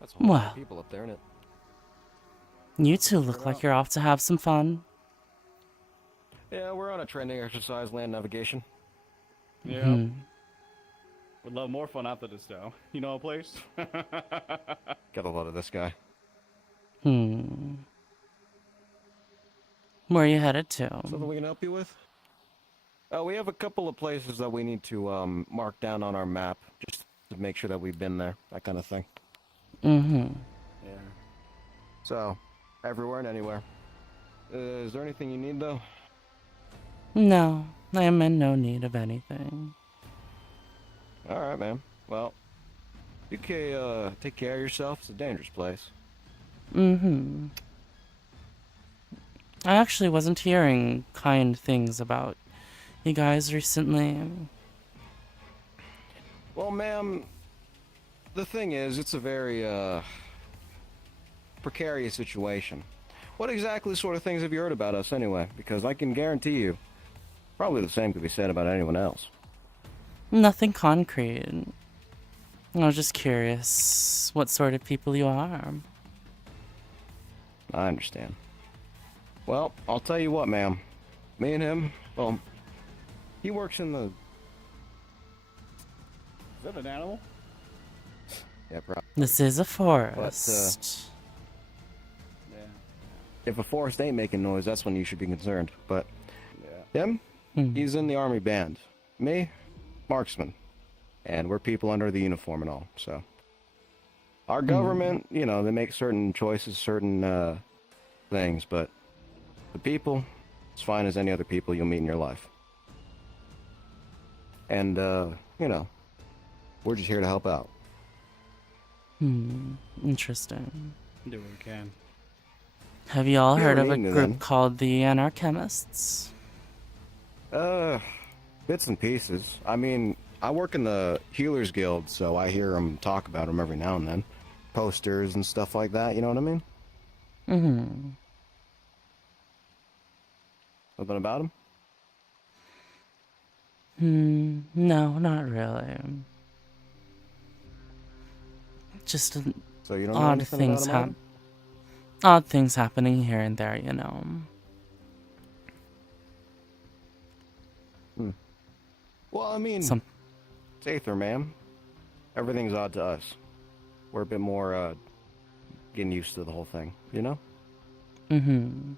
That's a whole lot Well. of people up there, isn't it? You two look like you're off to have some fun. Yeah, we're on a training exercise, land navigation. Yeah. Hmm. Would love more fun after this, though. You know a place? Got a lot of this guy. Hmm. Where are you headed to? Something we can help you with? We have a couple of places that we need to mark down on our map. Just to make sure that we've been there, that kind of thing. Mm-hmm. Yeah. So, everywhere and anywhere. Is there anything you need, though? No, I am in no need of anything. Alright, man. Well, you can take care of yourself. It's a dangerous place. Mm-hmm. I actually wasn't hearing kind things about you guys recently. Well, ma'am, the thing is, it's a very, precarious situation. What exactly sort of things have you heard about us, anyway? Because I can guarantee you, probably the same could be said about anyone else. Nothing concrete. I was just curious what sort of people you are. I understand. Well, I'll tell you what, ma'am. Me and him, well, he works in the... Is that an animal? Yeah, probably. This is a forest. If a forest ain't making noise, that's when you should be concerned. But him, he's in the army band. Me, marksman. And we're people under the uniform and all, so. Our government, you know, they make certain choices, certain things, but the people, as fine as any other people you'll meet in your life. And, you know, we're just here to help out. Interesting. Do what we can. Have you all You heard ever of a meet me, group then? called the Anarchemists? Bits and pieces. I mean, I work in the Healers Guild, so I hear them talk about them every now and then. Posters and stuff like that, you know what I mean? Mm-hmm. Something about them? No, not really. Just So you don't know odd anything things about 'em, odd things happening here and there, you know. Well, I mean, Some it's Aether, man. Everything's odd to us. We're a bit more, getting used to the whole thing, you know? Mm-hmm.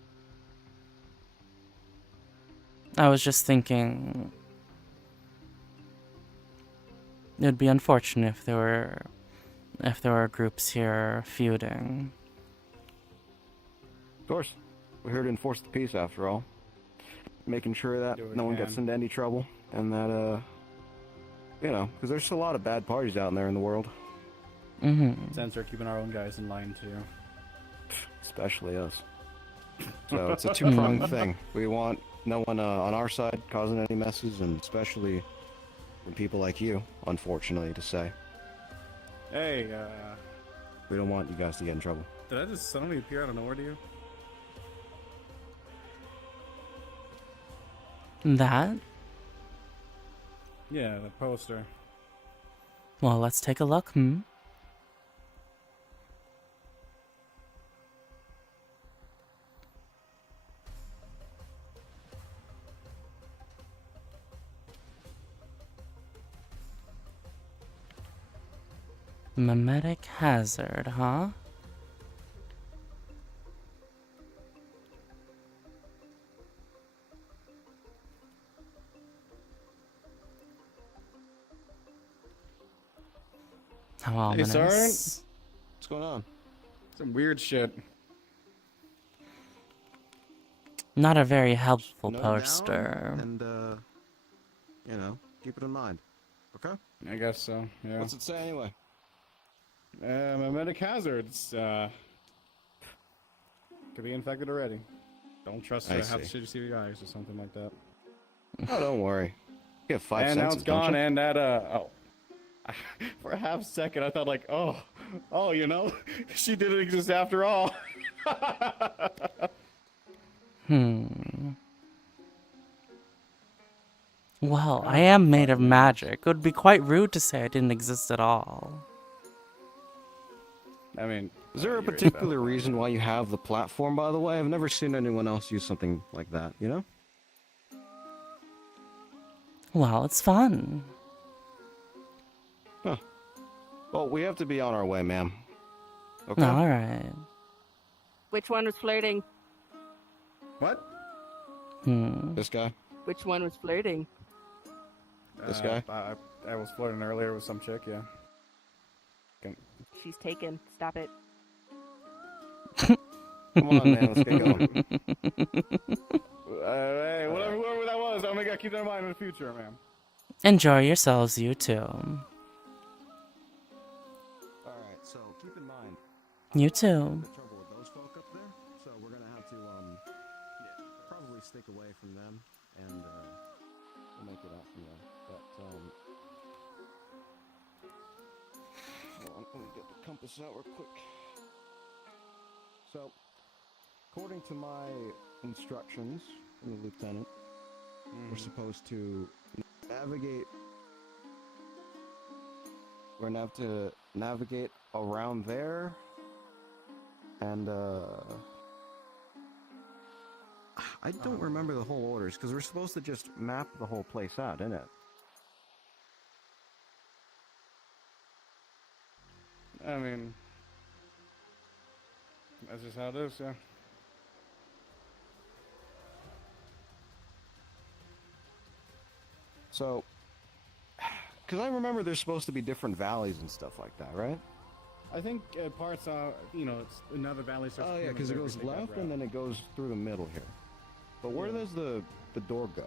I was just thinking it'd be unfortunate if there were groups here feuding. Of course. We're here to enforce the peace, after all. Making sure that no one gets into any trouble, and that, you know, because there's a lot of bad parties out there in the world. Mm-hmm. Since we're keeping our own guys in line, too. Especially us. So it's a two-pronged thing. We want no one on our side causing any messes, and especially from people like you, unfortunately to say. Hey, We don't want you guys to get in trouble. did I just suddenly appear out of nowhere to you? That? Yeah, the poster. Well, let's take a look, Mimetic hazard, huh? How Hey, ominous. Sergeant. What's going on? Some weird shit. Not a very helpful Note poster. down and, you know, keep it in mind. Okay? I guess so, yeah. What's it say anyway? Mimetic hazards, could be infected already. Don't trust I her, have see. shitty CVIs or something like that. Oh, don't worry. You have 5 And senses, now it's don't gone, you? and that, oh. For a half second, I thought like, oh, you know, she didn't exist after all. Well, I am made of magic. It would be quite rude to say I didn't exist at all. I mean, is there a particular reason why you have the platform, by the way? I've never seen anyone else use something like that, you know? Well, it's fun. Huh. Well, we have to be on our way, ma'am. Okay? Alright. Which one was flirting? What? This guy? Which one was flirting? This guy? I was flirting earlier with some chick, yeah. She's taken. Stop it. Come on, man, let's get going. Hey, whoever that was, I'm gonna keep that in mind in the future, man. Enjoy yourselves, you too. Alright, so keep in mind. You too. The trouble with those folk up there, so we're gonna have to, probably stick away from them, and, we'll make it out from there. But, hold on, let me get the compass out real quick. So, according to my instructions from the lieutenant, we're supposed to navigate. We're gonna have to navigate around there, and I don't remember the whole orders because we're supposed to just map the whole place out, isn't it? I mean, that's just how it is, yeah. So, because I remember there's supposed to be different valleys and stuff like that, right? I think parts are, it's another valley starts. Oh yeah, because it goes left and then it goes through the middle here. But where does the door go?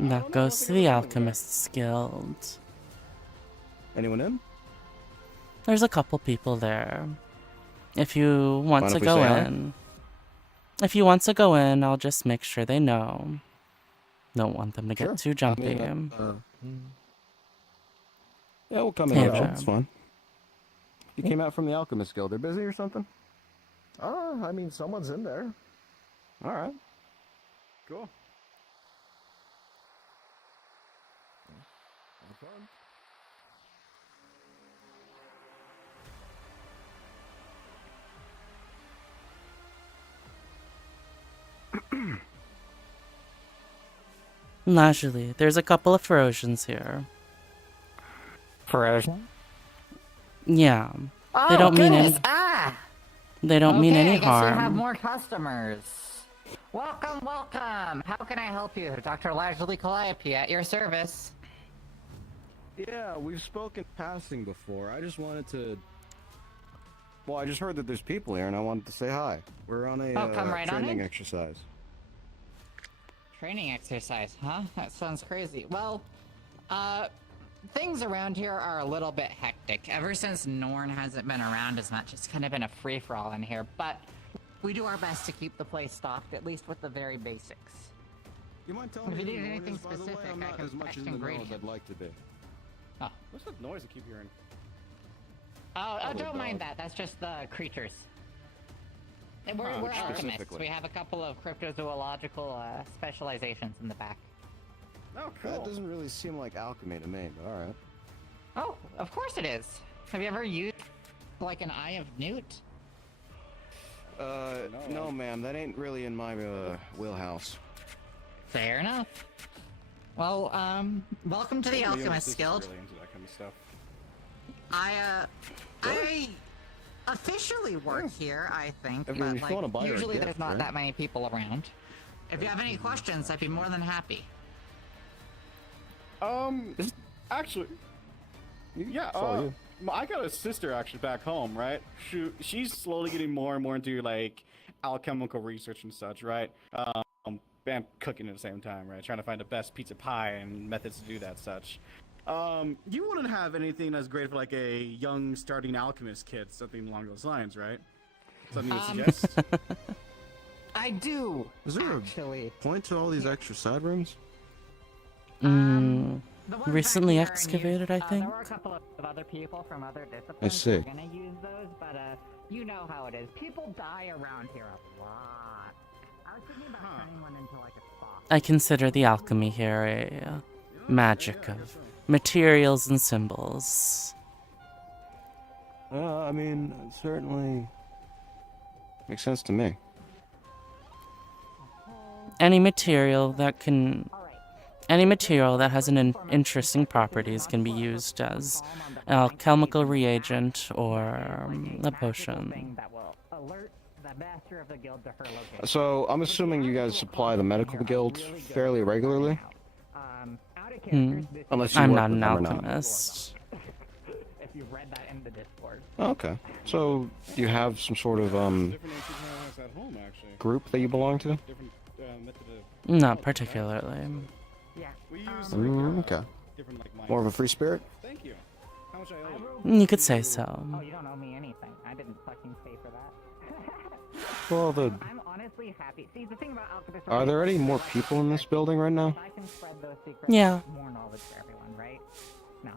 That goes to the Alchemist's Guild. Anyone in? There's a couple people there. If you want Mind to if we go say hi? in, if you want to go in, I'll just make sure they know. Don't want them to get too jumpy. Yeah, we'll come in. Yeah, Yeah, sure. it's fine. You came out from the Alchemist Guild. They're busy or something? I mean, someone's in there. All right. Cool. Have fun. Naturally, there's a couple of Ferocians here. Ferocian? Yeah. Oh, They don't mean any. goodness. Ah! They don't mean any I guess you have harm. more customers. Welcome, welcome. How can I help you? Dr. Lazuli Calliope at your service. Yeah, we've spoken passing before. I just wanted to. Well, I just heard that there's people here, and I wanted to say hi. We're on a come right on training in. exercise. Training exercise, huh? That sounds crazy. Well, things around here are a little bit hectic. Ever since Norn hasn't been around as much, it's kind of been a free-for-all in here, but we do our best to keep the place stocked, at least with the very basics. You mind telling If me you who need Norn anything is, by the way? specific, I'm I not can as much fetch in the know as ingredients. I'd like to be. Oh. What's that noise I keep hearing? Oh, don't mind that. That's just the creatures. And we're alchemists. specifically. We have a couple of cryptozoological specializations in the back. Oh, That doesn't really seem like alchemy to me, but alright. Oh, of course it is. Have you ever used, like, an Eye of Newt? No, ma'am, that ain't really in my wheelhouse. Fair enough. Well, welcome to the Some of Alchemist sisters Guild. Really into that kind of stuff. I officially work here, I think, I mean, if but you wanna buy like, her a usually gift, there's not right? that many people around. If you have any questions, I'd be more than happy. Actually, yeah, all you. I got a sister actually back home, right? She's slowly getting more and more into like alchemical research and such, right? And cooking at the same time, right? Trying to find the best pizza pie and methods to do that, such. You wouldn't have anything that's great for like a young starting alchemist kid, something along those lines, right? Something you would suggest? I do. Is there actually a point to all these extra side rooms? Recently excavated, I think. There were a couple of other people from other disciplines I see. who are gonna use those, but you know how it is. People die around here a lot. I was thinking about turning one into like a spa. I consider the alchemy here a magic of materials and symbols. I mean, it certainly makes sense to me. Any material that has an interesting properties can be used as an alchemical reagent or a potion. That will alert the master of the guild to her location. So, I'm assuming you guys supply the medical guild fairly regularly? Unless you I'm work not with an them or not. alchemist. you read that in the Discord. Okay. So you have some sort of group that you belong to? Not particularly. Yeah. Okay. More of a free spirit? Thank you. How much I owe You could say so. Oh, you don't owe me anything. I didn't fucking pay for that. Well, I'm honestly happy. See, the thing about Alchemist... Are there any more people in this building right now? I can spread those secrets. Yeah. More knowledge for everyone, right? No.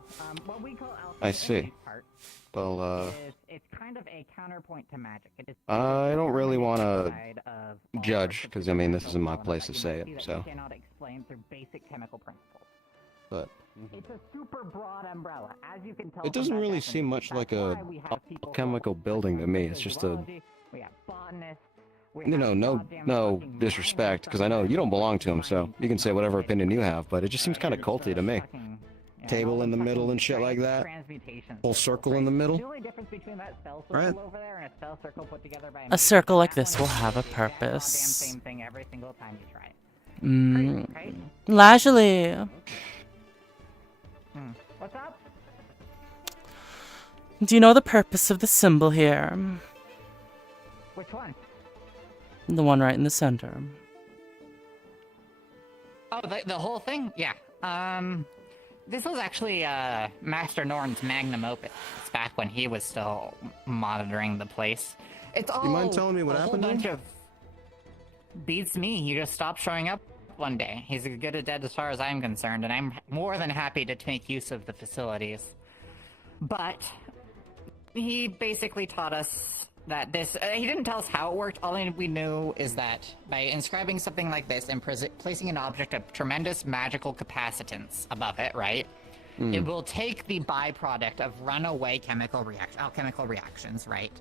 What we call alchemy I see. in these parts Well, is it's kind of a counterpoint to magic. It is I don't really want to side of all judge, because, I mean, this isn't my elements place that to you say might it, see that so. you cannot explain through basic chemical principles. But It's a super broad umbrella. As you can tell it from doesn't that really definition, seem much like that's a why we have people chemical building to me. It's just a, zoology, we have botanists, we you have know, no goddamn disrespect, because I know you don't belong to him, so you can say whatever opinion you have, but it just seems kind of culty to me. Table in the middle and shit like that. Whole circle in the middle. The only difference between that spell circle Right. over there and a spell circle put together by A circle like this will have a purpose. same thing every single time you try it. Lazuli. What's up? Do you know the purpose of the symbol here? Which one? The one right in the center. Oh, the whole thing? Yeah. This was actually Master Norn's magnum opus back when he was still monitoring the place. It's all You mind telling me what a whole happened to bunch him? of beats me. He just stopped showing up one day. He's as good as dead as far as I'm concerned, and I'm more than happy to make use of the facilities. But he basically taught us that this... he didn't tell us how it worked. All we knew is that by inscribing something like this and placing an object of tremendous magical capacitance above it, right? It will take the byproduct of runaway alchemical reactions, right?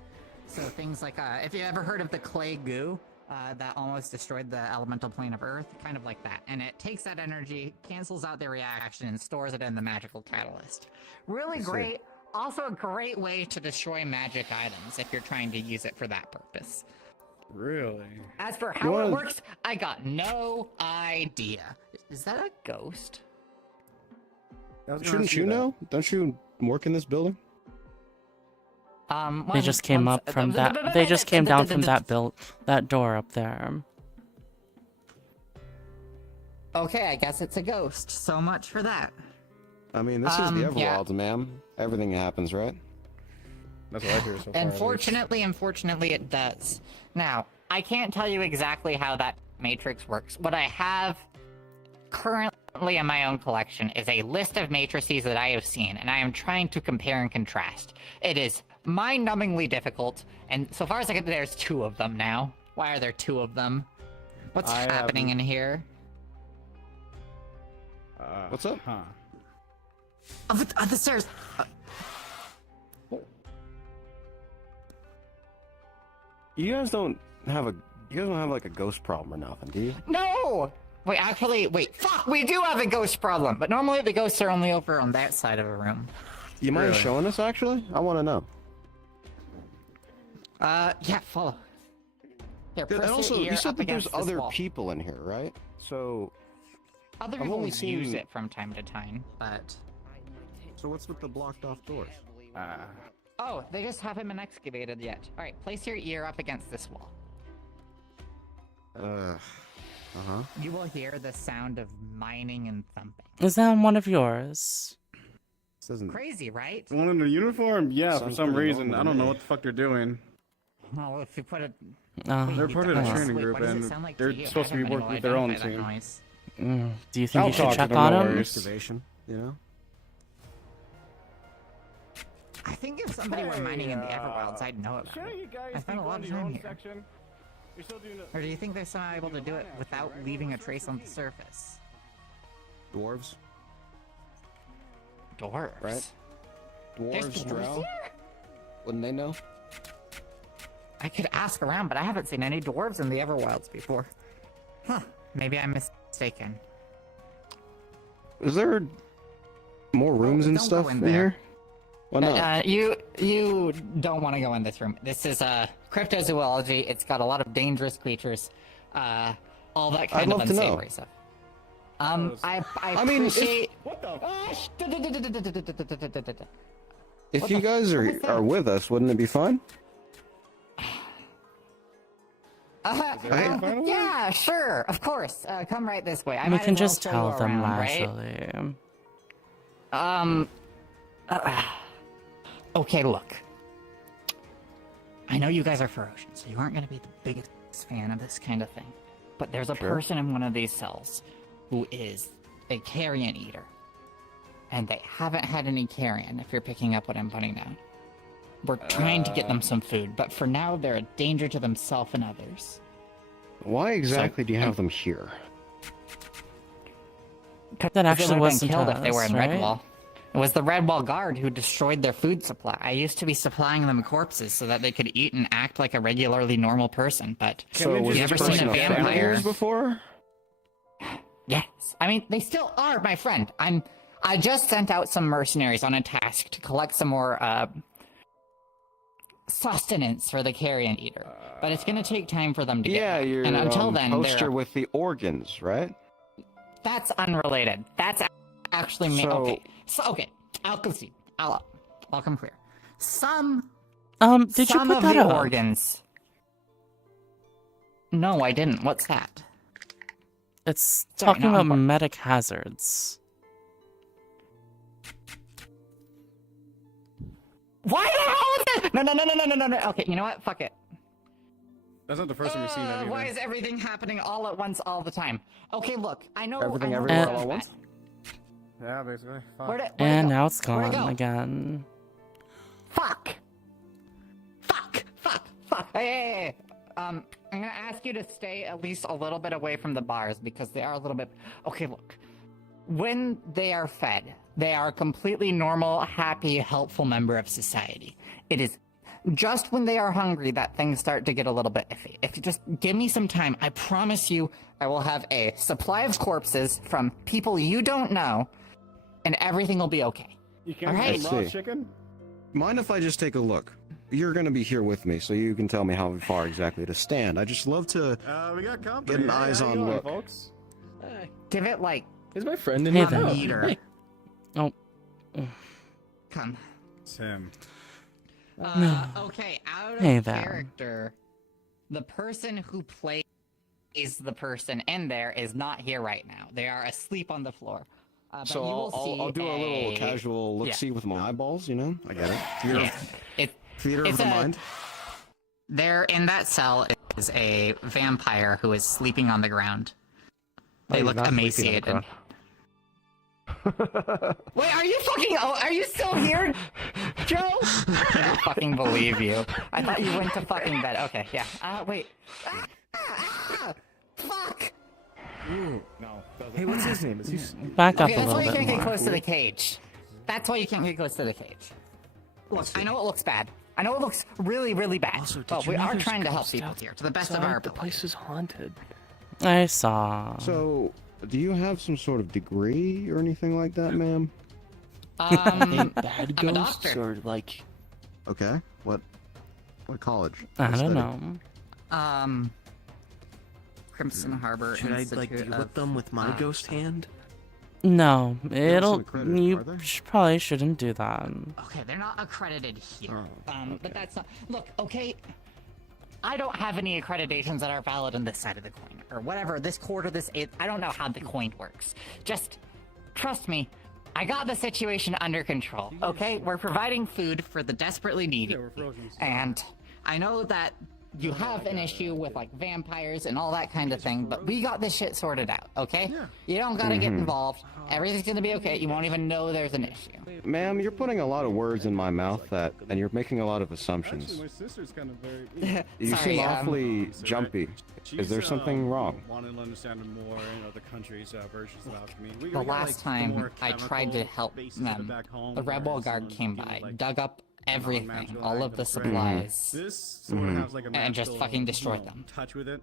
So things like, if you ever heard of the clay goo that almost destroyed the elemental plane of Earth, kind of like that. And it takes that energy, cancels out the reaction, and stores it in the magical catalyst. Really great. Also a great way to destroy magic items if you're trying to use it for that purpose. Really? As for how it works, I got no idea. Is that a ghost? Shouldn't you know? Don't you work in this building? They just came up from that. They just came down from that door up there. Okay, I guess it's a ghost. So much for that. I mean, this is the yeah. Everwilds, ma'am. Everything happens, right? That's what I hear so far. Unfortunately, it does. Now, I can't tell you exactly how that matrix works. What I have currently in my own collection is a list of matrices that I have seen, and I am trying to compare and contrast. It is mind-numbingly difficult, and so far as I can, there's 2 of them now. Why are there 2 of them? What's happening in here? What's up? Huh. Oh, the stairs! You guys don't have like a ghost problem or nothing, do you? No! Wait, fuck! We do have a ghost problem, but normally the ghosts are only over on that side of a room. You mind showing us, actually? I want to know. Yeah, follow. Here, And press also, your ear you said up that there's against this other wall. people in here, right? So... Other I've people only use seen- it from time to time, but... So what's with the blocked off doors? Oh, they just haven't been excavated yet. Alright, place your ear up against this wall. Uh-huh. You will hear the sound of mining and thumping. Is that one of yours? Crazy, right? One in the uniform? Yeah, for Sounds some pretty reason. normal I to don't know me. what the fuck they're doing. Well, if you put it... They're part of the training Wait, group, what does it and sound like they're to you? supposed to I be have no working with their own idea by that team. noise. Do you think I'll you should talk to check them, on no him? worries. Excavation, you know? I think if somebody were mining in the Everwilds, I'd know about Shouldn't it. you guys I be spent a lot going of to your time own here. section? You're still doing Or do you think they're somehow able to do it without leaving a trace on the surface? Dwarves? Dwarves? Right? There's Dwarves, dwarves drow? here? Wouldn't they know? I could ask around, but I haven't seen any dwarves in the Everwilds before. Huh. Maybe I'm mistaken. Is there more rooms and don't stuff go in in there. here? Why not? You don't want to go in this room. This is cryptozoology. It's got a lot of dangerous creatures. All that kind of love to know. unsavory stuff. I mean, appreciate... What the? If What you the guys fuck is that? are with us, wouldn't it be fun? Yeah, sure, of course. Come right this way. I We might can as well just show tell you them around, right? leisurely. Okay, look. I know you guys are Ferocian, so you aren't going to be the biggest fan of this kind of thing. But there's a person in one of these cells who is a carrion eater. And they haven't had any carrion, if you're picking up what I'm putting down. We're trying to get them some food, but for now, they're a danger to themselves and others. Why exactly do you have them here? That actually wasn't wasn't killed if they were in right? Redwall. It was the Redwall guard who destroyed their food supply. I used to be supplying them corpses so that they could eat and act like a regularly normal person, but So was you this ever seen person a a friend of vampire? yours before? Yes. I mean, they still are my friend. I just sent out some mercenaries on a task to collect some more, sustenance for the carrion eater. But it's gonna take time for them to get back. Your And until then, poster they're... with the organs, right? That's unrelated. That's actually me. So- Okay. So, okay. I'll concede. I'll come clear. Did you some put of that the up? organs... No, I didn't. What's that? It's Sorry, talking not about important. medic hazards. Why the hell is it? No. Okay, you know what? Fuck it. That's not the first time we've seen that either. Why is everything happening all at once all the time? Okay, look, I know... Everything I know everywhere this all is at bad. once? Yeah, basically. Fine. Where'd it And go? now it's Where'd it gone go? again. Fuck! Hey. I'm gonna ask you to stay at least a little bit away from the bars because they are a little bit... Okay, look. When they are fed, they are a completely normal, happy, helpful member of society. It is just when they are hungry that things start to get a little bit iffy. If you just give me some time, I promise you I will have a supply of corpses from people you don't know, and everything will be okay. You can't All right. get raw I see. chicken? Mind if I just take a look? You're gonna be here with me, so you can tell me how far exactly to stand. I just love to We got company. get an Hey, eyes how you on doing, look. folks? Give it like Is my friend in Hey here? there. a meter. Oh. Come. It's him. Okay, out of Hey there. character, the person who plays the person in there is not here right now. They are asleep on the floor. But So you will see I'll do a little casual look-see with my eyeballs, you know? I get it. Theater of it's the mind. There in that cell is a vampire who is sleeping on the ground. They he's look not sleeping on the emaciated. ground. Wait, are you fucking? Oh, are you still here, Joe? I don't fucking believe you. I thought you went to fucking bed. Okay, yeah. Wait. Fuck. Ooh, no. Hey, what's his name? Is he... Back up Okay, a that's why little you bit can't get more. close to the cage. That's why you can't get close to the cage. Look, I know it looks bad. I know it looks really, really bad. But we are trying to help people here to the best of our The ability. place is haunted. I saw. So, do you have some sort of degree or anything like that, ma'am? Bad I'm a ghosts doctor. or like... Okay. What college? I What don't study? know. Crimson Harbor Should I Institute like deal of, with them with my ghost hand? No, some it'll. accredited, are You they? probably shouldn't do that. Okay, they're not accredited here. Oh, But that's not. Look, okay. I don't have any accreditations that are valid on this side of the coin, or whatever. This quarter, this eighth. I don't know how the coin works. Just trust me. I got the situation under control. Okay, we're providing food for the desperately needy, and I know that you have an issue with like vampires and all that kind of thing, but we got this shit sorted out. Okay? You don't gotta get involved. Everything's gonna be okay. You won't even know there's an issue. Ma'am, you're putting a lot of words in my mouth and you're making a lot of Actually, assumptions. my sister's kind of very... You Sorry, seem awfully jumpy. Is there something wrong? Wanting to understand more in other countries' versions of alchemy. We The got, last like, the time more I tried to chemical help bases of it them, back home, the rebel whereas guard in came people by, like dug up everything, magical all of the items, right? supplies, This sort of has like a and just magical, fucking destroyed you know, them. touch with it.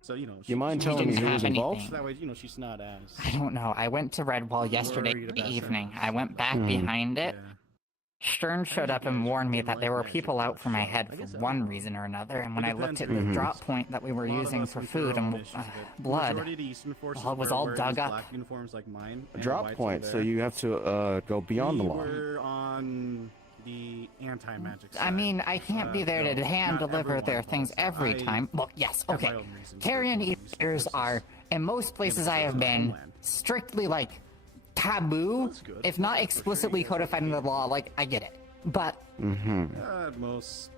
So, you know, You mind she telling me didn't who was have involved? anything. That way, you know, she's not as... I don't know. I went to Redwall yesterday worried about evening. certain I went back behind it. Stern showed up and warned me that there were people out for my head for one reason or another, and when I looked at the drop point that we were using for food and blood, well, it was all dug up. A drop point, so you have to go beyond the law. We're on the anti-magic. I mean, I can't be there to hand deliver their things every time. Look, yes, okay. Carrion eaters are, in most places I have been, strictly, like, taboo, if not explicitly codified in the law. Like, I get it. But Most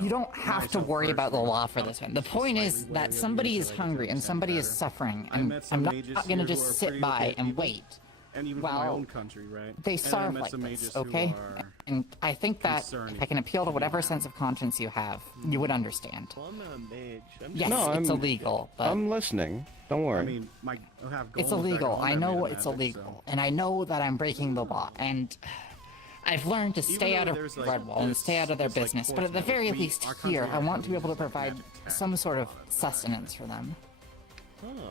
you don't have to worry about the law for this one. The point is that somebody is hungry and somebody is suffering, and I'm not going to just sit by and wait. And even from my own country, right? They starve like this, okay? And I think that if I can appeal to whatever sense of conscience you have, you would understand. Well, I'm not a mage. Yes, it's illegal, but... I'm listening. Don't worry. I mean, it's illegal. I know it's illegal. And I know that I'm breaking the law. And I've learned to stay out of Redwall and stay out of their business. But at the very least here, I want to be able to provide some sort of sustenance for them.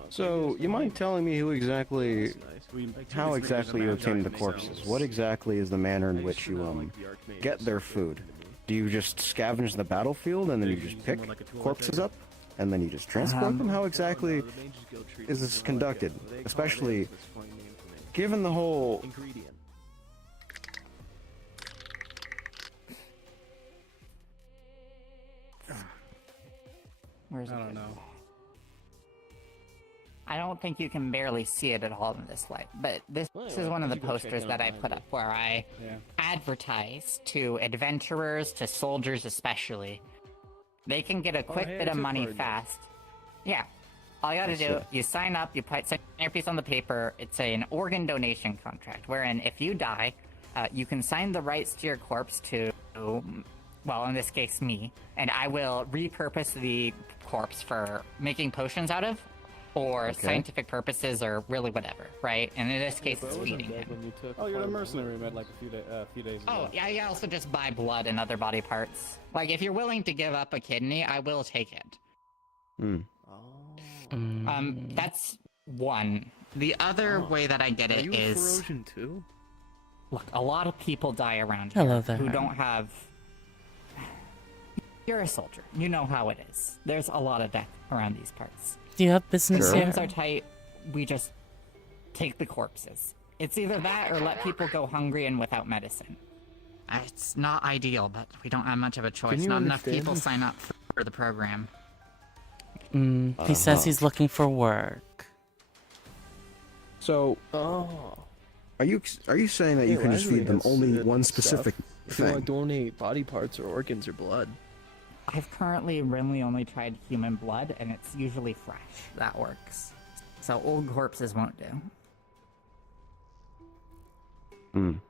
So, you mind telling me how exactly you obtain the corpses? What exactly is the manner in which you, get their food? Do you just scavenge the battlefield and then you just pick corpses up? And then you just transport them? How exactly is this conducted? Especially, given the whole... Where's it? I don't know. I don't think you can barely see it at all in this light, but this is one of the posters that I put up where I advertise to adventurers, to soldiers especially. They can get a quick bit of money fast. Yeah. All you gotta do, you sign up, you sign your piece on the paper. It's an organ donation contract, wherein if you die, you can sign the rights to your corpse to, well, in this case, me, and I will repurpose the corpse for making potions out of, or scientific purposes, or really whatever, right? And in this case, it's feeding him. Oh, you're a mercenary we met like a few days ago. Oh, yeah, I also just buy blood and other body parts. Like, if you're willing to give up a kidney, I will take it. That's one. The other way that I get it is... Corrosion too? Look, a lot of people die around Hello here there. who don't have... You're a soldier. You know how it is. There's a lot of death around these parts. Do you have business here? Things are tight. We just take the corpses. It's either that or let people go hungry and without medicine. It's not ideal, but we don't have much of a choice. Not enough people sign up for the program. He says he's looking for work. So, are you saying that you can just feed them only one specific If you want thing? to donate body parts or organs or blood. I've currently really only tried human blood, and it's usually fresh. That works. So old corpses won't do.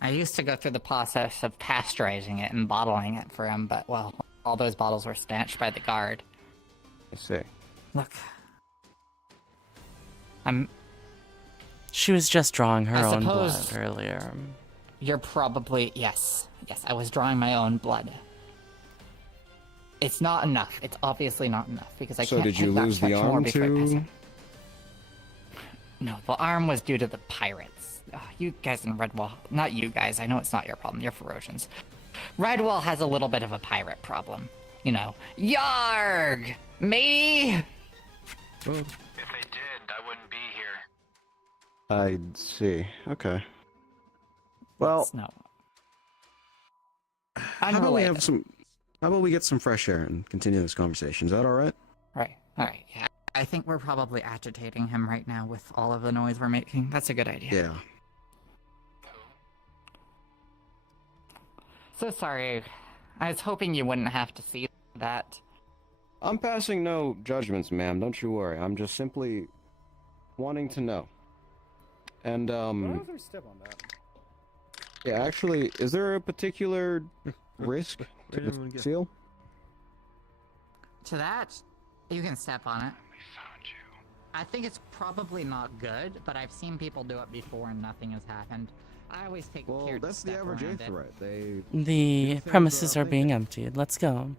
I used to go through the process of pasteurizing it and bottling it for him, but, well, all those bottles were snatched by the guard. I see. Look. She was just drawing her own suppose blood earlier. You're probably... Yes, I was drawing my own blood. It's not enough. It's obviously not enough, because I So can't did you take that lose the much more arm before I pass too? it. No, the arm was due to the pirates. You guys in Redwall... Not you guys, I know it's not your problem, you're Ferocians. Redwall has a little bit of a pirate problem. You know, Yarg! Matey! If they did, I wouldn't be here. I see. Okay. Well, no. how about we have some? How about we get some fresh air and continue this conversation? Is that all right? Right. Yeah. I think we're probably agitating him right now with all of the noise we're making. That's a good idea. Yeah. So sorry. I was hoping you wouldn't have to see that. I'm passing no judgments, ma'am. Don't you worry. I'm just simply wanting to know. And Step on that. yeah, actually, is there a particular risk to the seal? To that, you can step on it. I think it's probably not good, but I've seen people do it before and nothing has happened. I always take care to Well, that's the step average around it. Aetherite. The premises are being emptied. Let's go.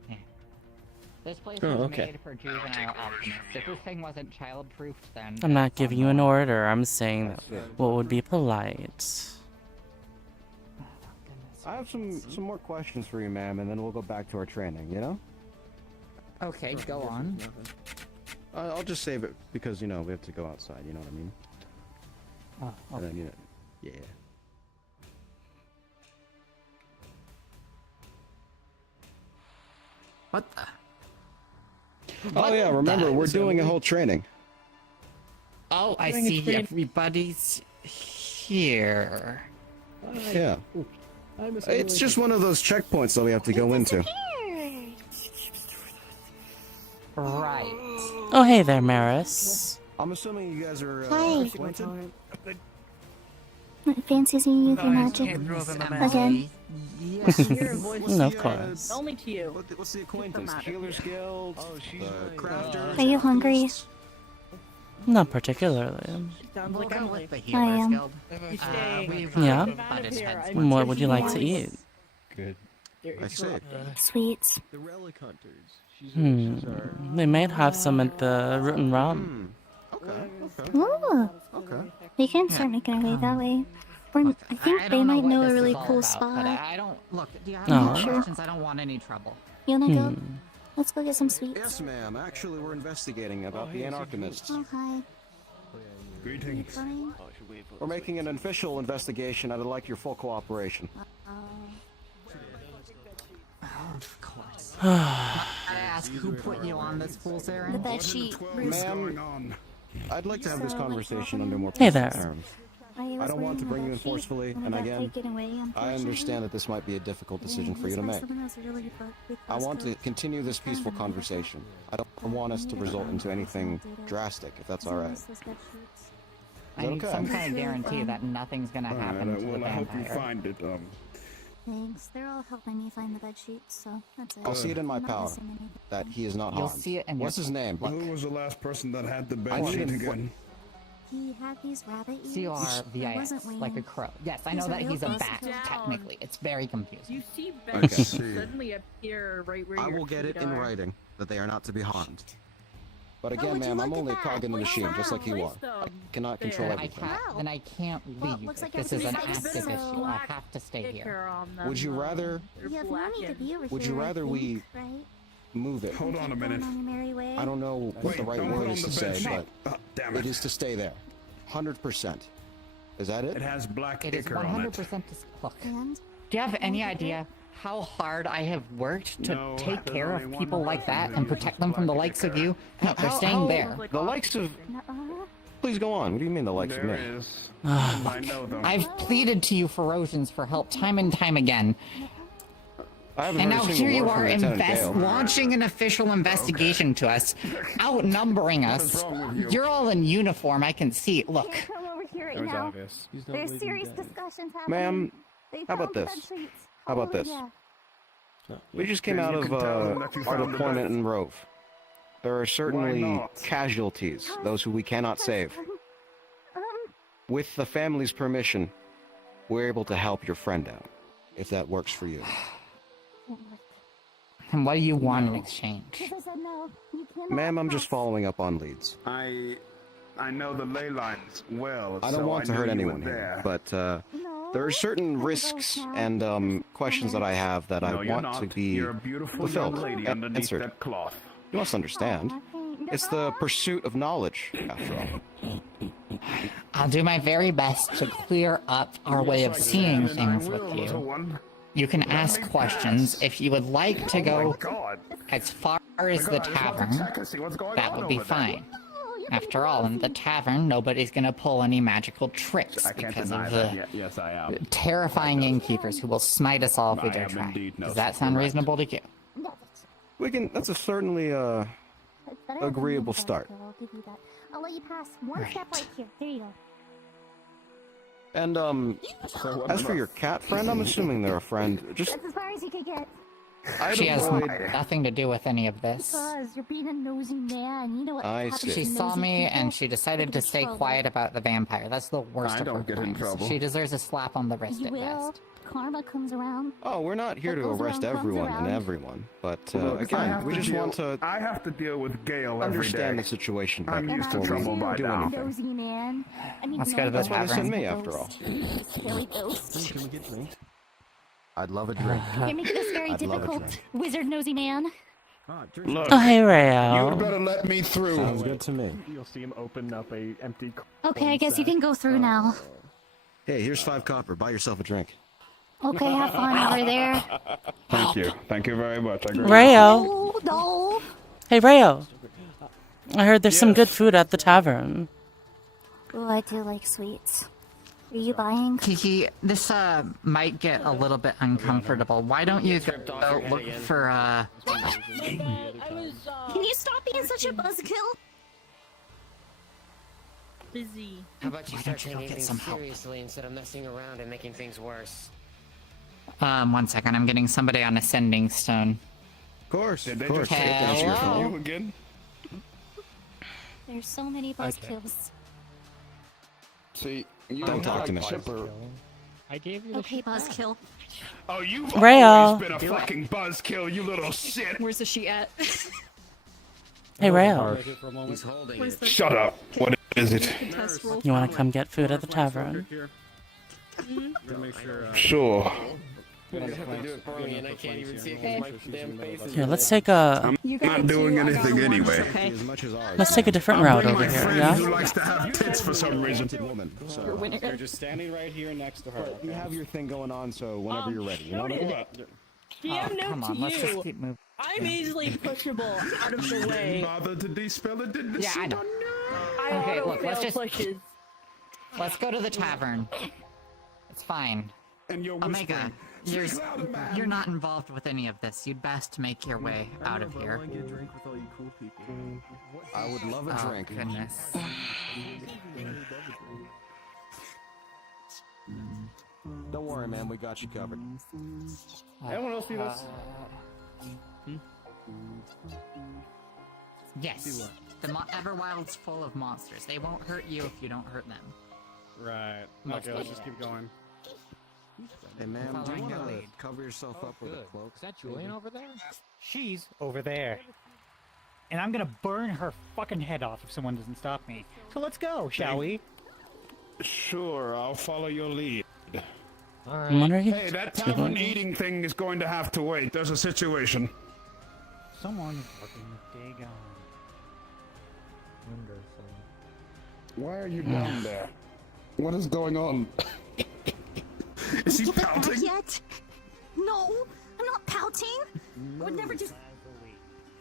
This place Oh, was okay. made for juvenile alchemists. If this thing wasn't child-proofed, then... I'm not giving you an order. I'm saying that what would be polite. I have some more questions for you, ma'am, and then we'll go back to our training. You know? Okay, go on. I'll just save it because we have to go outside. You know what I mean? Oh, okay. And then, yeah. What the? Oh yeah, remember we're doing a whole training. Oh, I see everybody's here. Yeah. It's just one of those checkpoints that we have to go into. Right. Oh, hey there, Maris. I'm assuming you guys are Hi. acquainted. Fancy seeing you for magic again. No, of course. Only to you. What's the acquaintance? Healers Guild? Crafters? Are you hungry? Not particularly. Look, I'm with the I am. Healers Guild. Yeah? Butted heads. What would you like to eat? Good. I see. Sweets. The relic hunters. They might have some at the Root and Rum. Ooh. Okay. We can start making our way that way. I think they might know a really cool But spot. I don't look. Do you have Oh. any questions? I don't want any trouble. You wanna go? Let's go get some sweets. Yes, ma'am. Actually, we're investigating about the Anarchimists. Oh, hi. Greetings. Fine. We're making an official investigation. I'd like your full cooperation. Of course. I ask who put you on this fool's errand? The bed sheet. Ma'am, I'd like to have this conversation under more Hey peaceful there. terms. I don't want to bring you in forcefully, and again, I understand that this might be a difficult decision for you to make. I want to continue this peaceful conversation. I don't want us to result into anything drastic, if that's all right. Is I that need okay? some kind of guarantee that nothing's gonna happen to the Well, I hope you vampire. find it. Thanks. They're all helping me find the bed sheets, so that's it. I'll see it in my I'm not power missing anything. that he is not You'll harmed. see it in What's your- his name? Who was the last person that had the I bed need sheet him- again? He had these rabbit ears. C-R-V-I-S, It wasn't like a Wayne. crow. Yes, I He's know a that real he's a boss. bat, technically. It's very confusing. You see Okay. Ben suddenly appear right where I your will get it feet in are. writing that they are not to be harmed. But again, would you ma'am, I'm look at only a that? cog in the machine, just like you are. Place them I cannot there. control I everything. can't, then I can't Well, leave. looks like This I'm is an supposed to active go. issue. I have to stay here. Sticker on them, Would you rather You have no need to be over Would here, you I rather think, we right? move it? Hold on a Keep minute. going on your merry way. I don't know what the right don't put word on is the to bed say, sheet. but Damn it is to stay there. 100%. Is that it? It has black It is ichor on it. 100% look. And? Do you have any idea how hard I have worked to No, take there's care only of one people like person that who and uses protect them from the black likes of ichor. you? No, they're staying there. The likes of... Please go on. What do you mean the likes of me? There is. I know them. I've pleaded to you Ferocians for help time and time again. I haven't And heard a now single here you word from are Lieutenant Gale. launching an official investigation to us, outnumbering us. You're all in uniform, I can see. Look, Come over here right It was now. obvious. There's serious discussions happening. Ma'am, They how about found the this? bed sheets. How about this? Hallelujah. We just came out You of can tell them that you our found the deployment bed. in Rove. There are certainly not? casualties, those who we cannot save. With the family's permission, we're able to help your friend out, if that works for you. and what do you want in exchange? I said no. You cannot Ma'am, I'm just pass. following up on leads. I know the ley lines well. I don't so want to knew hurt you anyone were here, there. but No, there are certain gotta go risks now. and questions that I have that No, I you're want not. to be You're a beautiful fulfilled young lady and underneath answered. that cloth. You must understand. It's the pursuit of knowledge, after all. I'll do my very best to clear up our way of seeing things with you. You can ask questions. If you would like to go as far as the tavern, that would be fine. After all, in the tavern, nobody's gonna pull any magical tricks because of the Yes, I am. terrifying innkeepers who will smite us all if we I dare am try. indeed no Does that sound correct. reasonable to you? We can. That's a certainly It's better than agreeable the bed, start. so I'll give you that. I'll let you pass one step right here. There you go. And as for your cat friend, I'm assuming they're a friend. Just That's as far as you could get. I'd She has avoid. nothing to do with any of this. Because you're being a nosy man. You know what I happens see. to She saw nosy me people? and she decided to stay quiet about the vampire. That's the worst I of her don't get in crimes. trouble. She deserves a slap on the wrist You at will. best. Karma comes around. Oh, we're not here What to goes arrest around comes everyone and around. everyone, but Look, I again, have we to just deal- want to I have to deal with Gale every understand day. the situation I'm better used to before trouble we by do now. anything. Nosy man. I mean, Let's go to the That's why they sent tavern. me, after all. Scary ghost. Can we get drinks? I'd love a drink. You're making this very I'd love a difficult, drink. wizard nosy man. Look, Oh, hey, Rayo. you'd better let me through. Sounds good to me. You'll see him open up a empty. Okay, I guess you can go through now. Hey, here's 5 copper. Buy yourself a drink. Okay, have fun over there. Thank you. Thank you very much. Rayo. Oh, no. Hey, Rayo. I heard there's some good food at the tavern. Oh, I do like sweets. Are you buying? Kiki, this might get a little bit uncomfortable. Why don't you go look for Can you stop being such a buzzkill? Busy. How about you Why start don't you go taking get things some help? seriously instead of messing around and making things worse? 1 second, I'm getting somebody on ascending stone. Of course, Did they just take that shit from you again? There's so many buzzkills. See, you Don't talk to me. Chipper. I gave you. Okay, buzzkill. Oh, you've Rayo. always been a fucking buzzkill, you little shit. Where's the sheet at? Hey, Rayo. He's holding Where's it. the Shut up. What is it? test roll? You want to come get food at the tavern? Sure. You have to do it for me, and I can't even see it because my damn face is. Here, let's take a I'm not doing anything anyway. As much as ours. let's take a different route over here. Friend Yeah. who likes to have tits for some reason. Woman, so You're just standing right here next to her. you have your thing going on, so whenever you're ready, you know what I mean? DM note come to on, let's just you. keep moving. I'm easily pushable out of the way. Bother to de-spell it, did the Yeah, I shit know. on I Okay, auto look, let's fail just- pushes. Let's go to the tavern. It's fine. And you're Omega, whispering, you're, "Speak louder, man." you're not involved with any of this. You'd best make your way out of here. I would love a Oh, drink. goodness. Don't worry, man. We got you covered. Anyone else see this? Yes. The Everwild's full of monsters. They won't hurt you if you don't hurt them. Right. Okay, let's just keep going. Hey, man, do you Following your want to lead. cover yourself up with a cloak? Is that Julian over there? She's over there. And I'm gonna burn her fucking head off if someone doesn't stop me. So let's go, shall we? Sure, I'll follow your lead. What are you Hey, that doing? tavern eating thing is going to have to wait. There's a situation. Someone is looking Dagon. Why are you down there? What is going on? Is he Back pouting? yet? No, I'm not pouting. I would never just.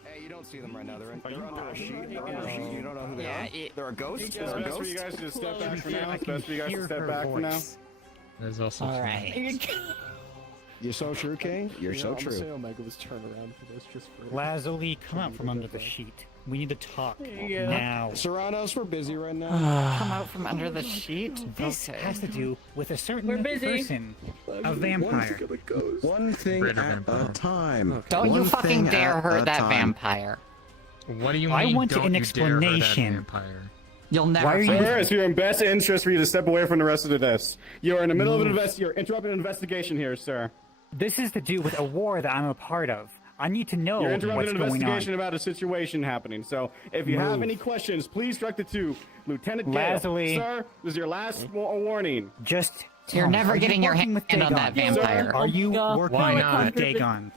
Hey, you don't see them right now. They're under a sheet. They're under a sheet. You don't know who they are. They're a ghost. It's They're a best for you ghost. guys to just step back for now. I It's can best for you guys hear to step her back for now. voice. There's also All right. You're so true, King. You're so I'm gonna true. Omega was turned around for this just for. Lazuli, come out from under the sheet. We need to talk you go. now. Serranos, we're busy right now. Come out from under the sheet? This Okay. has to do with a certain We're busy. person, a vampire. One thing at a time. Don't you One fucking thing dare at hurt a that time. vampire. What do you mean? I want don't an you dare hurt that explanation. vampire? You'll never Why are you- find Sir, it's in your best interest for you to step away from the rest of this. You're in the middle of an You're interrupting an investigation here, sir. This is to do with a war that I'm a part of. I need to know You're what's interrupting an going investigation on. about a situation happening. So, if you have Move. any questions, please direct it to Lieutenant Gale. Lazuli. Sir, this is your last warning. Just You're tell me, never are you getting your working with hand on that Dagon? vampire. Are you working Why with not? Dagon?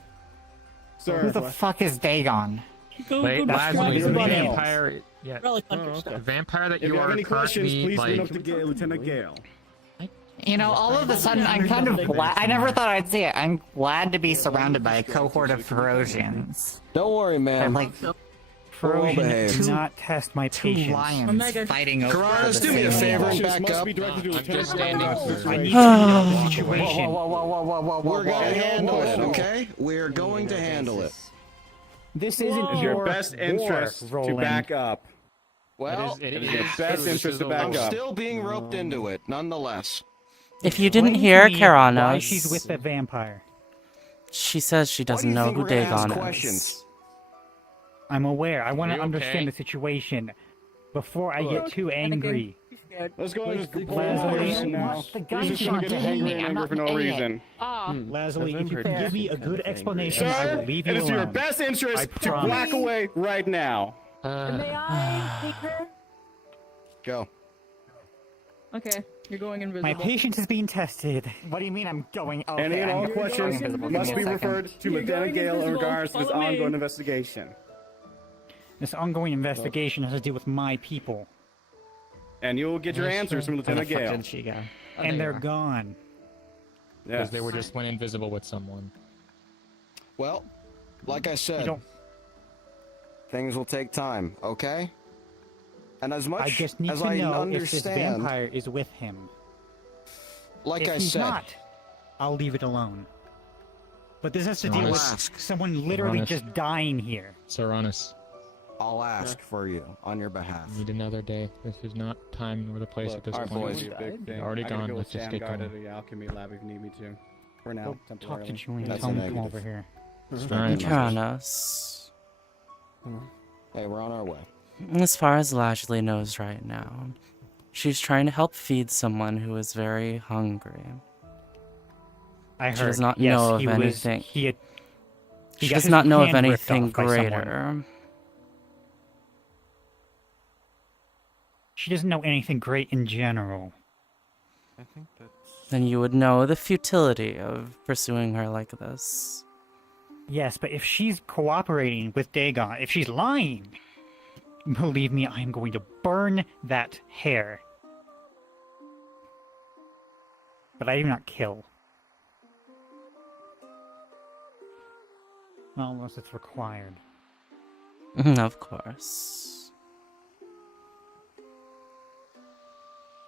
Sir, Who the fuck is Dagon? Wait, That's Lazuli, what the it is. vampire. Yeah. Relic Hunter The stuff. vampire that if you you have are any questions, currently please bring like. up to Lieutenant Gale. You know, all of a sudden, I'm kind of glad. I never thought I'd see it. I'm glad to be surrounded by a cohort of Ferocians. Don't worry, They're man. like Ferocian, Do not test my two patience. lions Omega. fighting over Karanas, the do me a same favor meal. and back Must up. be directed to Lieutenant just Gale. standing about here. this I need situation. to know the Whoa, situation. whoa, whoa, whoa, whoa, whoa, whoa, We're going to whoa. handle it, okay? We're going to handle it. This isn't It's your your best interest to Roland. back up. Well, It is your best interest to back I'm up. still being roped into it, nonetheless. If you didn't Explain to hear me why Karanos, she's with the vampire. she says she Why do doesn't you know think who we're gonna ask Dagon questions? is. I'm aware. I want Are to you understand okay? the situation before I get too angry. Let's go and just Lazuli, now. The He's gun's just gonna not get hitting angry me. and I'm angry not for no an idiot. reason. Leslie, if you can give me a good explanation, I Sir, will leave it you is to your alone. best I interest to promise. back away right now. May I take her? Go. Okay, you're going invisible. My patience is being tested. What do you mean I'm going? Okay, Any and I'm all going questions invisible. must Give be me a second. referred to You're Lieutenant going Gale in invisible. regards to this Follow me. ongoing investigation. This ongoing investigation has to do with my people, And you'll get your answers from Where the Lieutenant fuck Gale. did she go? Oh, and there they're you are. gone. because they were just went invisible with someone. Well, like I said, things will take time, okay? And as much I just need as to I know understand, if this vampire is with him. like if I he's said, not, I'll leave it alone. But this has to deal I'll with ask. someone literally Honest. just dying here. Seranus. I'll ask for you on your behalf. Need another day. This is not time nor the place at this alright, point. boys. You're already I gotta gone. go Let's just stand get guard going. at the alchemy lab if you need me to. For now, Go talk to temporarily. Julian. That's Tell a him to come negative. over here. Alright. Karanos. Hey, we're on our way. As far as Lashley knows right now, she's trying to help feed someone who is very hungry. I heard. She does not yes, know of he anything. Was, he had, he She got does his not know of hand ripped anything off by someone. greater. She doesn't know anything great in general. I think that's... Then you would know the futility of pursuing her like this. Yes, but if she's cooperating with Dagon, if she's lying, believe me, I am going to burn that hair. But I do not kill. Well, unless it's required. Of course.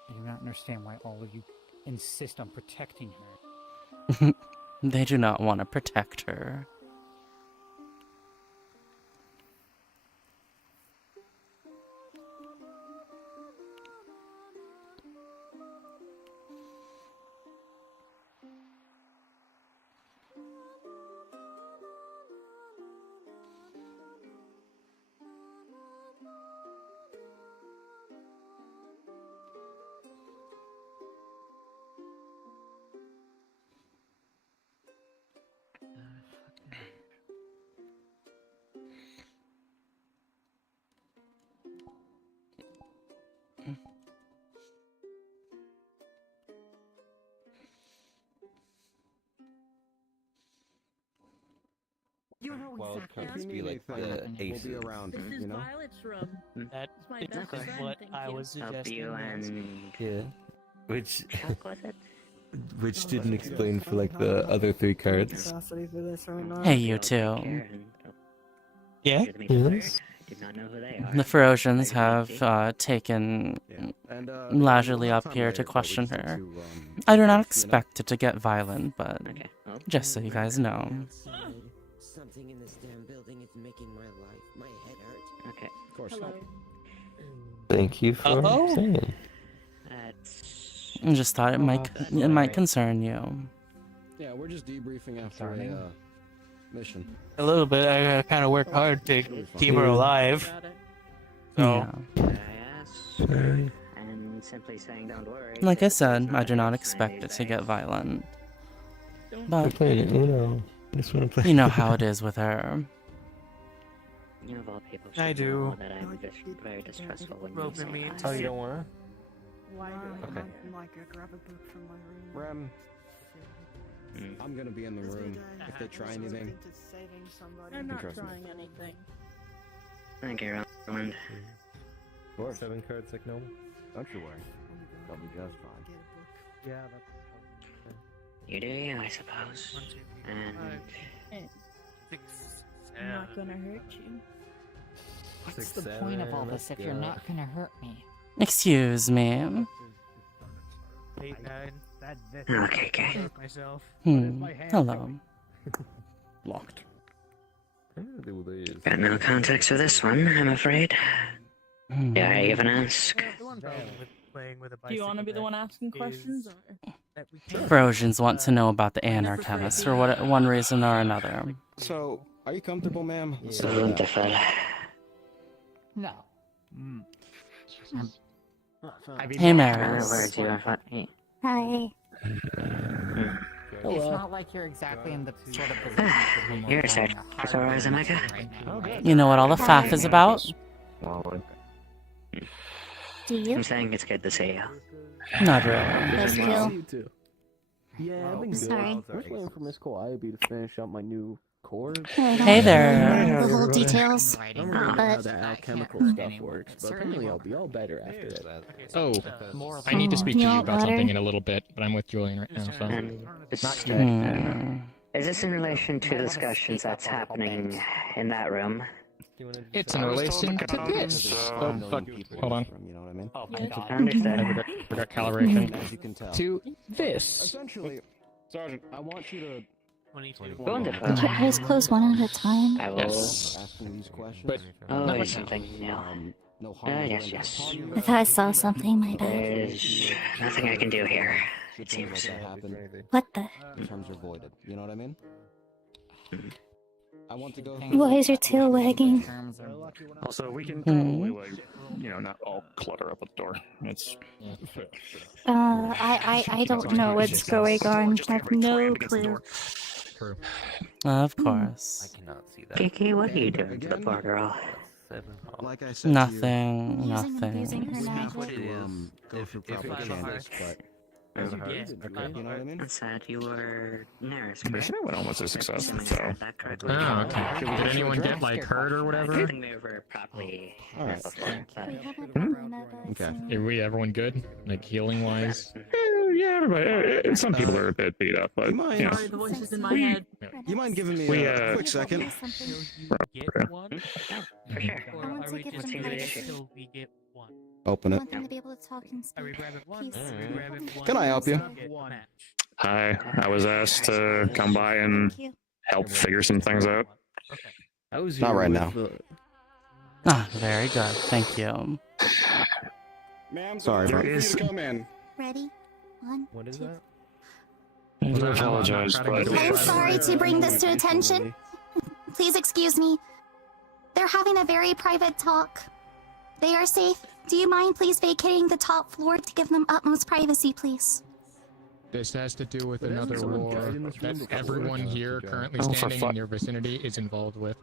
I do not understand why all of you insist on protecting her. They do not want to protect her. You know Well, exactly. could be like the ace. We'll be around, This is you know? Violet's room. That It's my exactly best friend, what thank I you. was Help suggesting. you yes. Yeah. Which was it? which didn't explain for like the other three cards. Hey, you two. Yeah? Yes. Did not know who they are. The Ferocians have taken leisurely up here to question her. I do not expect it to get violent, but just so you guys know. Something in this damn building is making my head hurt. Okay. Of course. Hello. Thank you for saying. I just thought it might concern you. Yeah, we're just debriefing after a mission. A little bit. I kind of worked hard to keep her alive. So. Yeah. And simply saying don't worry. Like I said, I do not expect it to get violent. We're But playing it, I just want to play. you know how it is with her. You of all people I should do. know that I'm just very distrustful when you say me. that. Oh, you don't want Why Okay. grab a book from my room. Rem, I'm gonna be in the room if they try anything. I'm not Interesting. trying anything. Thank you, Roland. Or 7 cards like normal. Don't you worry. They'll be just fine. Yeah, You do you, I suppose. And I'm not gonna hurt you. What's the point of all this if you're not gonna hurt me? Excuse me. 8, 9. Okay, okay. Myself. Hello. Locked. Got no context for this one, I'm afraid. Did I even ask? Do you want to be the one asking questions? Or? Ferocians want to know about the Anarchemists for one reason or another. So, are you comfortable, ma'am? Wonderful. No. Hey, Other Maris. words you are funny. Hi. It's not like you're exactly in the sort of position for whom we're You're having such a hard so time Amaka. right now. You know what all the faff is about? Do you? I'm saying it's good to see you. Not really. That's Well, cool. Yeah, I've been Sorry. good. I was waiting for Miss Calliope to finish up my new Hey there. The whole details. I don't really know how But the alchemical stuff works, but apparently I'll be all better after that. Oh, I need to speak to You you want about water? something in a little bit, but I'm with Julian right now, so. It's Not not Is this in relation to discussions that's happening in that room? It's in relation to this. Oh, fuck. Hold on. You know what I mean? Oh, Understood. I forgot calibration. As you can tell. To this. Essentially, Sergeant, I want you to Go into Keep your eyes closed one at a time. I will. asking these questions. But Oh, not there's right now. something new. No harm. Yes, yes. I thought I saw something, my bad. There's nothing I can do here. It Should seems. that happen, What the? the terms are voided. You know what I mean? I want to go. Why is your tail wagging? Also, we can probably, like, not all clutter up at the door. It's. I don't know what's going on. I have no clue. True. Of course. Kiki, what are you doing to the poor girl? Like I said, Nothing. Using her Nothing. magic. go through proper channels, but. Yeah. You know what I mean? Said you were nurse, They said it went almost a success, Assuming I so. heard that correctly. Oh, okay. Did anyone get, like, hurt or whatever? I think we were properly Alright. before, but We haven't really met, but Okay. Are we everyone good? Like, healing-wise? Yeah, everybody. Some people are a bit beat up, but You mind? know. The voices in my head. You mind giving me We, a quick second? Get one? for sure. Or I want are to we give just them doing it medicine. till we get one? Open I it. want them to be able to talk and Are we speak. grabbing one? Peace. We grabbing one? Can I help you? Get match. Hi, I was asked to come by and Thank you. help figure some things out. Okay. Not right now. Ah, very good. Thank you. Ma'am, sorry, There but is- come in. Ready? One. What is that? I do apologize, but I'm sorry to bring this to attention. Please excuse me. They're having a very private talk. They are safe. Do you mind please vacating the top floor to give them utmost privacy, please? This has to do with another war that everyone here currently Oh, for standing fuck. in your vicinity is involved with.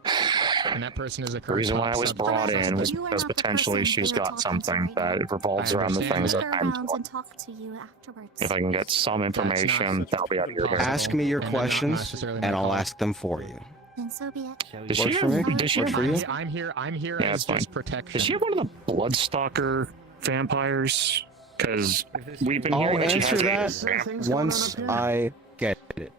And that person is a the current reason why I top was subject. brought in was You are because not the potentially person she's they are got talking to something right that now. revolves I around the understand things I'll that stick I'm around doing. and talk to you afterwards. If I can get some information, that'll be out of your hands. Ask me your And they're not questions, necessarily and I'll my ask them for you. Then so be it. Does she Works for have, me? does she Works have, for you? I'm here Yeah, as that's fine. just protection. does she have one of the Bloodstalker vampires? Because we've been I'll hearing that she answer has that a once I get it.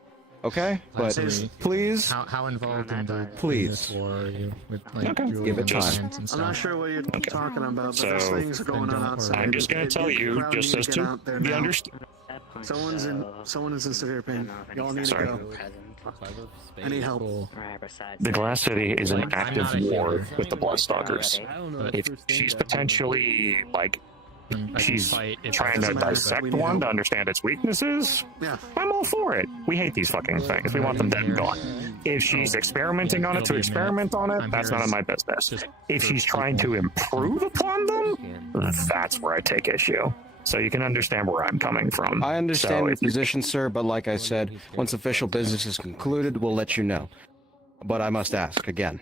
Okay? But Absolutely. please, How involved in this please, war are you with like Okay. Julian Give it and time. Lance and I'm stuff? not sure what you're talking about, but So, there's things going on don't outside. I'm just going to tell you, Crowd just needs as get to out there be now. understood. Someone is in severe pain. Y'all need to Sorry. go. I need help. Cool. The Glass City is in I'm active not a war healer. with the Bloodstalkers. But If she's potentially, like, I can she's fight if trying to doesn't matter, dissect we need one help. to understand its weaknesses, Yeah. I'm all for it. We hate these fucking things. We want them dead and gone. If she's experimenting on it to experiment on it, that's none of my business. If she's trying to improve upon them, that's where I take issue. So you can understand where I'm coming from. I understand So your if you- position, sir, but like I said, once official business is concluded, we'll let you know. But I must ask again.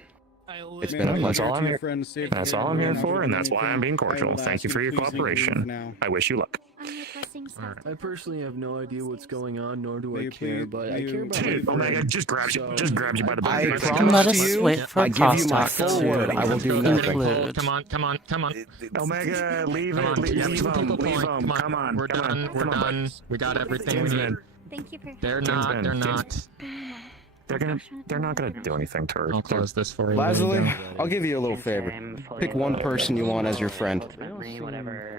It's been a That's pleasure. all I'm here. That's all I'm here for, and that's why I'm being cordial. Thank you for your cooperation. I wish you luck. I'm requesting stuff. I personally have no idea what's going on, nor do I care, but I care about my Dude, Omega friend. just grabs you by the I butt. promise Let to us you, wait for I give you my crosstalk full to word. I will do nothing. conclude. Come on. Omega, leave Come on, it. you have Leave two people them. Leave point. them. Come on. We're come done. on, We're come on, done. bud. We got everything we Kingsman. need. Thank you for They're Kingsman, not. They're not gonna do anything to her. I'll close this for you. Lazuli, I'll give you a little favor. Pick one person you want as your friend.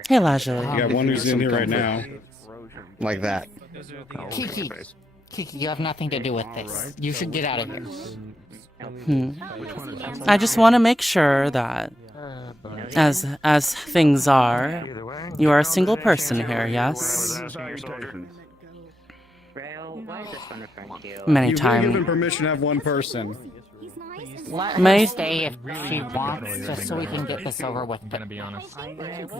Hey, Lazuli. You got one who's in here right now. Like that. Kiki, Kiki, you have nothing to do with this. You should get out of here. I just want to make sure that, as things are, you are a single person here, yes? Many You've been given times. permission to have one person. Let May- her stay if she wants, just so we can get this over with. I'm gonna be honest.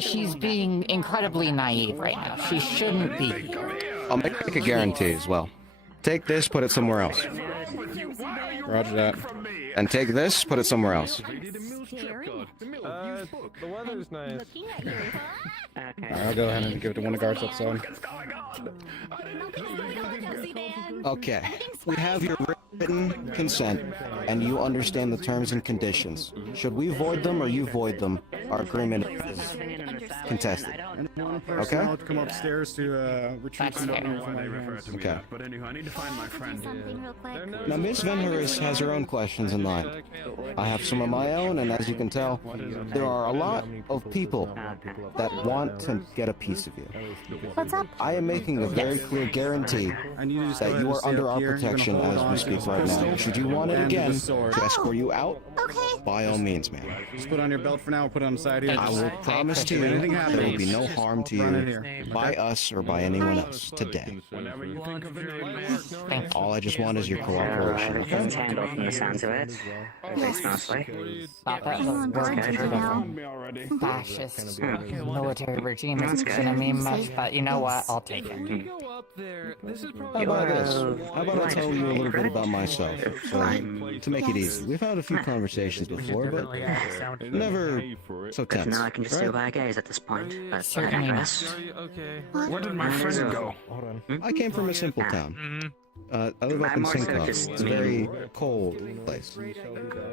She's being incredibly naive right now. She shouldn't be here. I'll make a guarantee as well. Take this, put it somewhere else. Roger that. And take this, put it somewhere else. The weather's nice. I'll go ahead and give it to one of the guards outside. Okay, we have your written consent, and you understand the terms and conditions. Should we void them or you void them, our agreement is contested. Okay? I'll come upstairs to retrieve some documents from my hands. Okay. But anywho, I need to find my friend. Now, Miss Venhuris has her own questions in mind. I have some of my own, and as you can tell, there are a lot of people that want to get a piece of you. What's up? I am making a very clear guarantee that you are under our protection as we speak right now. Should you want it again to escort you out, by all means, ma'am. Just put on your belt for now. Put it on the side here. I will promise to you there will be no harm to you by us or by anyone else today. All I just want is your cooperation. Everything's handled from the sounds of it. Everything's mostly. Thought that was working for the fascist military regime isn't gonna mean much, but you know what? I'll take it. How about this? How about I tell you a little bit about myself? So, to make it easy, we've had a few conversations before, but never so But tense. now I can just steal right? by gaze at this point. But Certainly not. Where did my friend go? I came from a simple town. I live up in Sinkoff. It's a very cold place.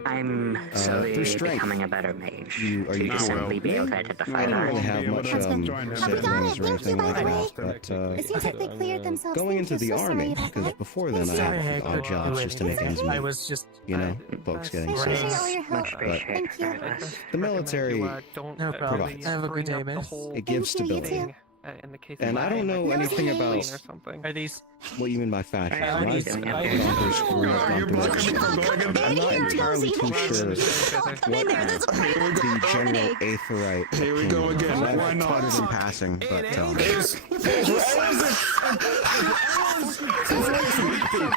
I'm slowly through strength, becoming a better mage. You to simply be able to identify I don't really that. have much siblings or anything like that, but It seems like they cleared themselves. going Thank into you, the so army, sorry about because that. before then I had odd jobs just to make ends meet. I was just, you know, folks getting Appreciate sick. all your help. But Thank you. the military no problem. provides. Have a good day, miss. It gives Thank you, you stability. too. In the case And I don't know anything about Are these? what you mean by fascism. Are I've these- gone through school, I've gone through I'm not entirely too sure what the general Aetherite Here we go again. I've Why not? taught it in passing, but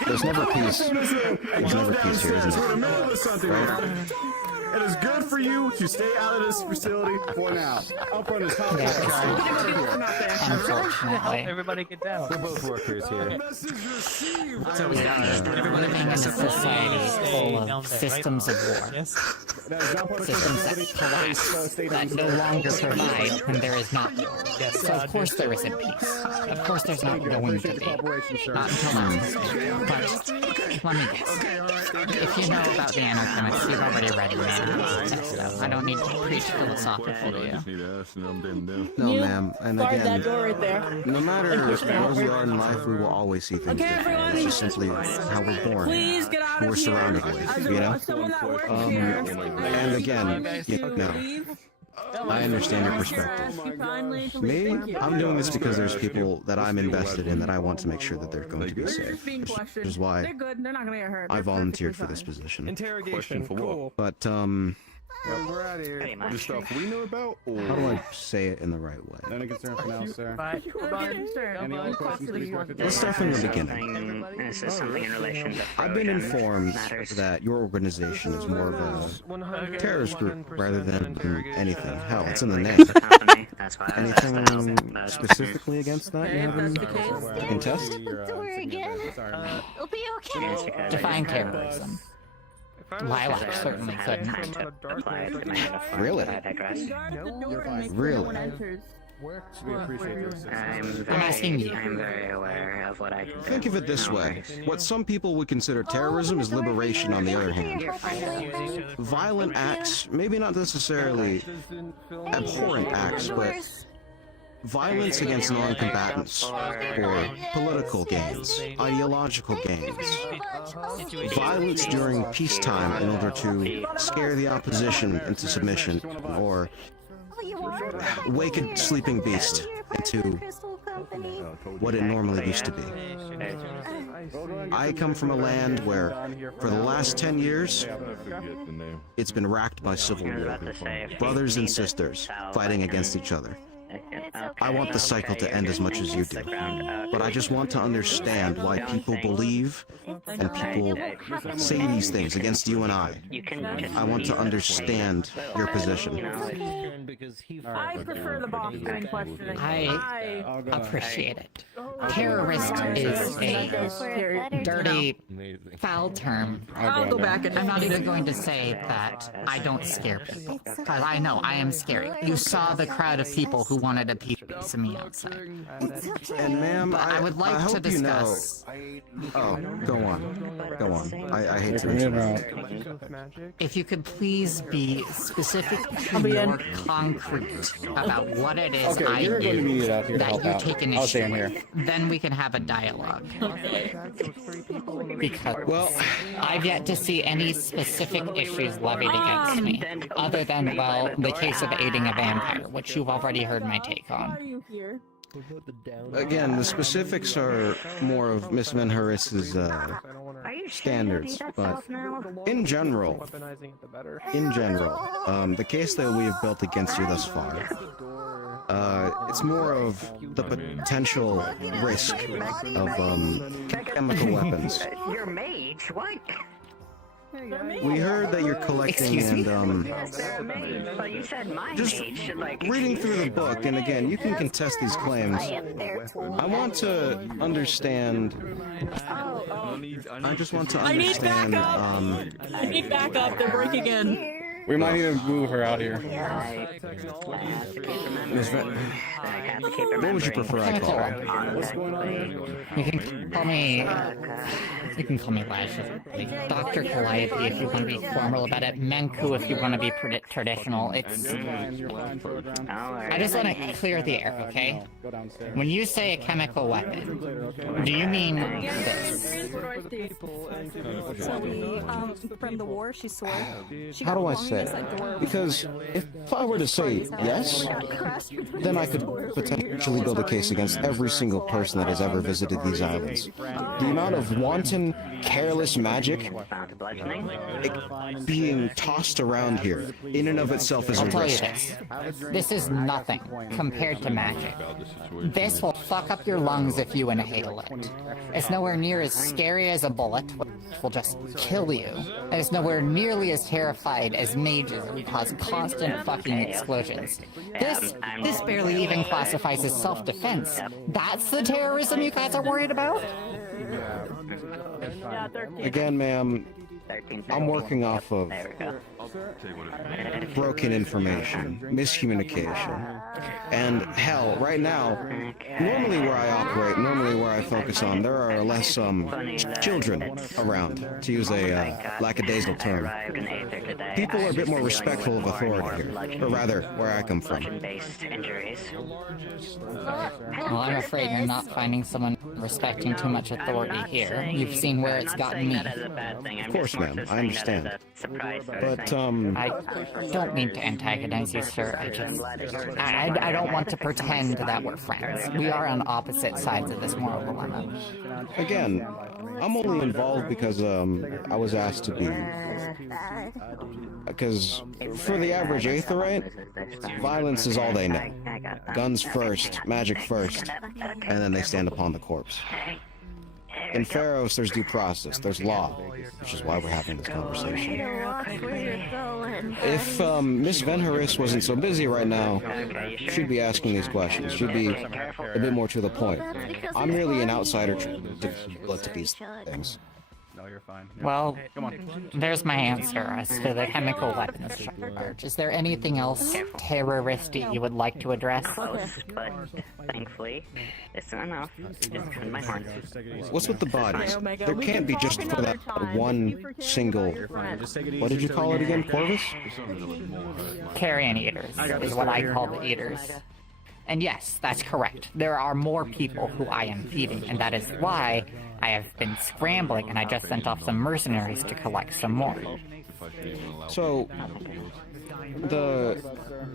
there's never peace. There's never peace here, isn't We're in the middle of something, Right? man. It is good for you to stay out of this facility for now. Up front is top. Unfortunately. Everybody get down. We're both workers here. So we got Living in a society full of systems of war. Systems that collapse, that no longer provide when there is not war. So of course there isn't peace. Of course there's not going to be. Not until now. But let me guess. If you know about the Anarchonics, you've already read it. So I don't need to preach philosophical to you. No, ma'am. And Guard that again, door right there. no matter where we are in life, we will always see things Okay, differently. everyone. It's just simply how we're born. Please get out who of we're here. surrounded with, you know? Someone that works here. And again, you know, I understand your perspective. Me, I'm doing this because there's people that I'm invested in that I want to make sure that they're going to be safe. Which is why They're good. They're not gonna get hurt. I They're volunteered for perfectly this position. Interrogation for what? But, We're out here. The stuff we know about, or how do I say it in the right way? Any concern for now, sir? Bye. Any other questions, please direct it to Let's start from the beginning. This is something in relation to I've been Trojan informed matters. that your organization is more of a terrorist group rather than anything. Hell, it's in the name. That's why I Anything specifically against that you have in test? Door again. It'll be okay. Define terrorism. Lilac certainly couldn't. Really? Really? We appreciate this. I'm asking you. I'm very aware of what I can do. Think of it this way. What some people would consider terrorism is liberation on the other hand. Violent acts, maybe not necessarily abhorrent acts, but violence against non-combatants for political gains, ideological gains, violence during peacetime in order to scare the opposition into submission or wake a sleeping beast into what it normally used to be. I come from a land where, for the last 10 years, it's been racked by civil war. Brothers and sisters fighting against each other. I want the cycle to end as much as you do. But I just want to understand why people believe and people say these things against you and I. I want to understand your position. I prefer the boss doing questioning. I appreciate it. Terrorist is a dirty, foul term. I'll go back and I'm not even going to say that I don't scare people, because I know I am scary. You saw the crowd of people who wanted a piece of me outside. And ma'am, But I would like to hope you know. discuss. Oh, go on. Go on. I hate to interrupt. If you could please be specific and more concrete about what it is Okay, I you're going to be do needed out here to that help you out. take an I'll stay issue in here. with, then we can have a dialogue. Because I've yet to see any specific issues levied against me, other than, well, the case of aiding a vampire, which you've already heard my take on. Again, the specifics are more of Miss Van Harris's standards, but in general, the case that we have built against you thus far, it's more of the potential risk of chemical weapons. Your mage? What? We heard that you're collecting and But you said my just mage, like... reading through the book, and again, you can contest these claims. I want to understand. I just want to understand. I need backup. They're breaking in. We might need to move her out here. Miss Van, what would you prefer I call her? You can call me. You can call me Lash. Dr. Calliope if you want to be formal about it. Menku if you want to be traditional. It's. I just want to clear the air, okay? When you say a chemical weapon, do you mean this? So we, from the war, she swore. How do I say it? Because if I were to say yes, then I could potentially build a case against every single person that has ever visited these islands. The amount of wanton, careless magic being tossed around here, in and of itself, is a I'll tell you risk. this is nothing compared to magic. This will fuck up your lungs if you inhale it. It's nowhere near as scary as a bullet, which will just kill you. And it's nowhere nearly as terrified as mages who cause constant fucking explosions. This barely even classifies as self-defense. That's the terrorism you guys are worried about? Again, ma'am, I'm working off of broken information, miscommunication, and hell, right now, normally where I operate, normally where I focus on, there are less children around, to use a lackadaisical term. People are a bit more respectful of authority here, or rather, where I come from. Well, I'm afraid you're not finding someone respecting too much authority here. You've seen where it's gotten me. Of course, ma'am, I understand. But, I don't mean to antagonize you, sir. I don't want to pretend that we're friends. We are on opposite sides of this moral dilemma. again, I'm only involved because, I was asked to be. Because for the average Aetherite, violence is all they know. Guns first, magic first, and then they stand upon the corpse. In Pharaohs, there's due process, there's law, which is why we're having this conversation. If Miss Van Harris wasn't so busy right now, she'd be asking these questions. She'd be a bit more to the point. I'm merely an outsider to these things. No, you're fine. Well, there's my answer as to the chemical weapons charge. Is there anything else terroristic you would like to address? But thankfully, it's not enough. Just cut my horn. What's with the bodies? There can't be just for that one single... What did you call it again, Corvus? Carrion eaters is what I call the eaters. And yes, that's correct. There are more people who I am feeding, and that is why I have been scrambling, and I just sent off some mercenaries to collect some more. So, the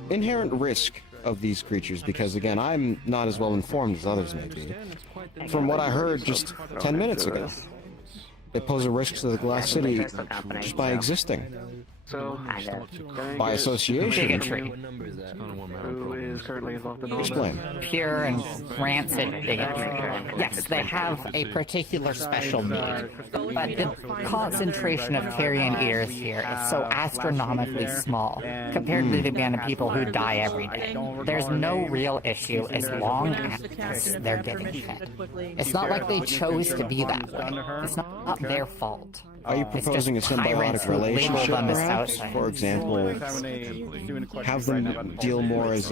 inherent risk of these creatures, because again, I'm not as well informed as others may be, from what I heard just 10 minutes ago, they pose a risk to the Glass City just by existing. By association. Bigotry. Explain. Pure and rancid bigotry. Yes, they have a particular special need, but the concentration of carrion eaters here is so astronomically small compared to the amount of people who die every day. There's no real issue as long as they're getting fed. It's not like they chose to be that way. It's not their fault. Are you proposing a symbiotic relationship, perhaps? For example, have them deal more as,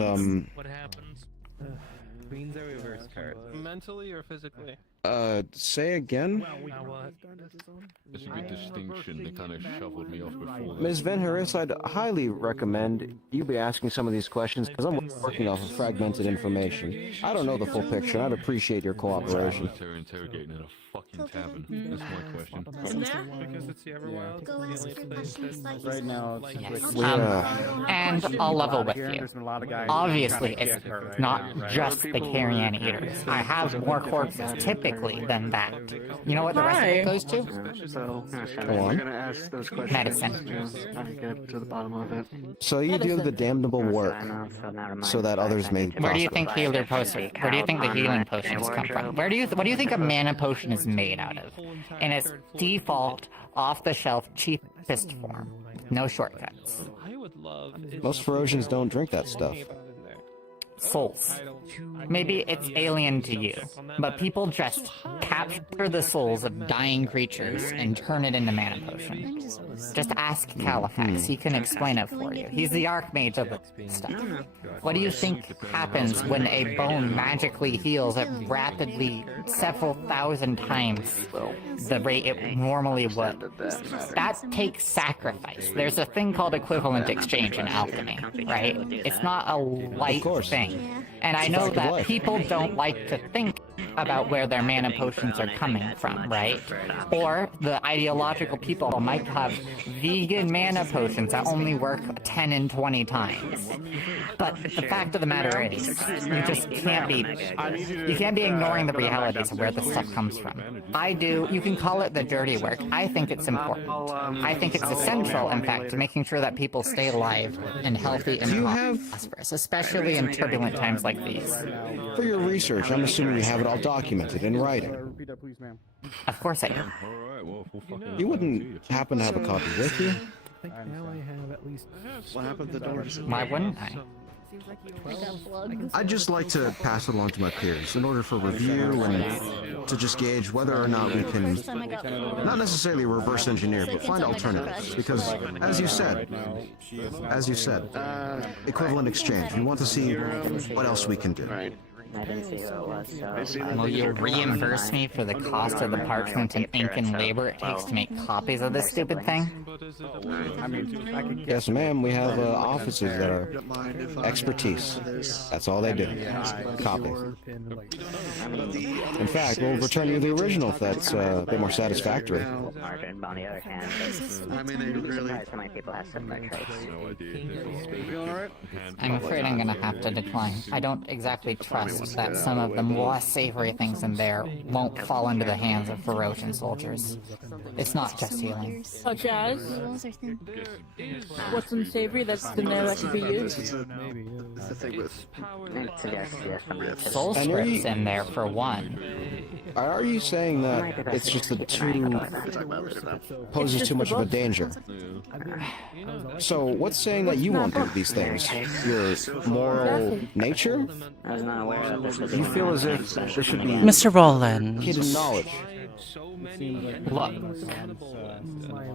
Queen's a reverse card. Mentally or physically? Say again? It's a good distinction. They kind of shuffled me off before. Ms. Van Harris, I'd highly recommend you be asking some of these questions because I'm working off of fragmented information. I don't know the full picture, and I'd appreciate your cooperation. They're interrogating in a fucking tavern. That's my question. Because it's the Everwild. Right now, And I'll level with you. Obviously, it's not just the carrion eaters. I have more corpses typically than that. You know what the rest of it goes to? So, Go on. we're gonna ask those questions. Medicine. Get to the bottom of it. So you do the damnable work so that others may Where do you think prosper. healer potions? Where do you think the healing potions come from? What do you think a mana potion is made out of? In its default, off-the-shelf, cheapest form. No shortcuts. Most Ferocians don't drink that stuff. Souls. Maybe it's alien to you, but people just capture the souls of dying creatures and turn it into mana potions. Just ask Califax, he can explain it for you. He's the archmage of the stuff. What do you think happens when a bone magically heals at rapidly several thousand times the rate it normally would? That takes sacrifice. There's a thing called equivalent exchange in alchemy, right? It's not a light thing. And I know that people don't like to think about where their mana potions are coming from, right? Or the ideological people might have vegan mana potions that only work 10 and 20 times. But the fact of the matter is, you just can't be ignoring the realities of where the stuff comes from. I do. You can call it the dirty work. I think it's important. I think it's essential, in fact, to making sure that people stay alive and healthy and prosperous, especially in turbulent times like these. For your research, I'm assuming you have it all documented in writing. Of course I do. You wouldn't happen to have a copy with you? What happened to the doors? Why wouldn't I? I'd just like to pass it along to my peers in order for review and to just gauge whether or not we can, not necessarily reverse engineer, but find alternatives. Because, as you said, equivalent exchange. We want to see what else we can do. I didn't see who it was, so... Will you reimburse me for the cost of the parchment and ink and labor it takes to make copies of this stupid thing? Yes, ma'am, we have officers that are expertise. That's all they do. Copy. In fact, we'll return you the original if that's a bit more satisfactory. Martin, on the other hand, I'm surprised how many people have similar traits. I'm afraid I'm gonna have to decline. I don't exactly trust that some of the more savory things in there won't fall into the hands of Ferocian soldiers. It's not just healing. Such as? What's unsavory that's in there that could be used? Soul scripts in there for one. Are you saying that it's just the two poses too much of a danger? So what's saying that you won't do these things? Your moral nature? I was not aware of this. You feel as if there should be Mr. Roland. hidden knowledge. Look,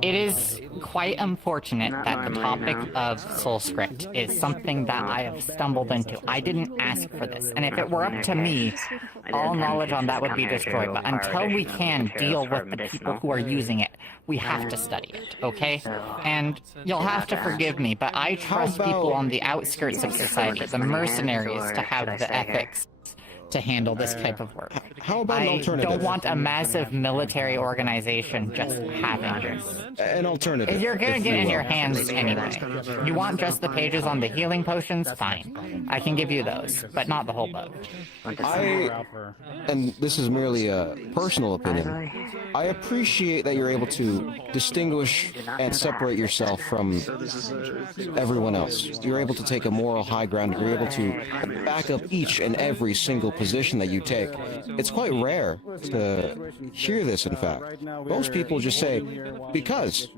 it is quite unfortunate that the topic of Soul Script is something that I have stumbled into. I didn't ask for this, and if it were up to me, all knowledge on that would be destroyed. But until we can deal with the people who are using it, we have to study it, okay? And you'll have to forgive me, but I trust people on the outskirts of society, the mercenaries, to have the ethics to handle this type of work. How about an alternative? I don't want a massive military organization just having this. An alternative. You're gonna get in your hands anyway. You want just the pages on the healing potions? Fine. I can give you those, but not the whole book. And this is merely a personal opinion, I appreciate that you're able to distinguish and separate yourself from everyone else. You're able to take a moral high ground. You're able to back up each and every single position that you take. It's quite rare to hear this, in fact. Most people just say, because,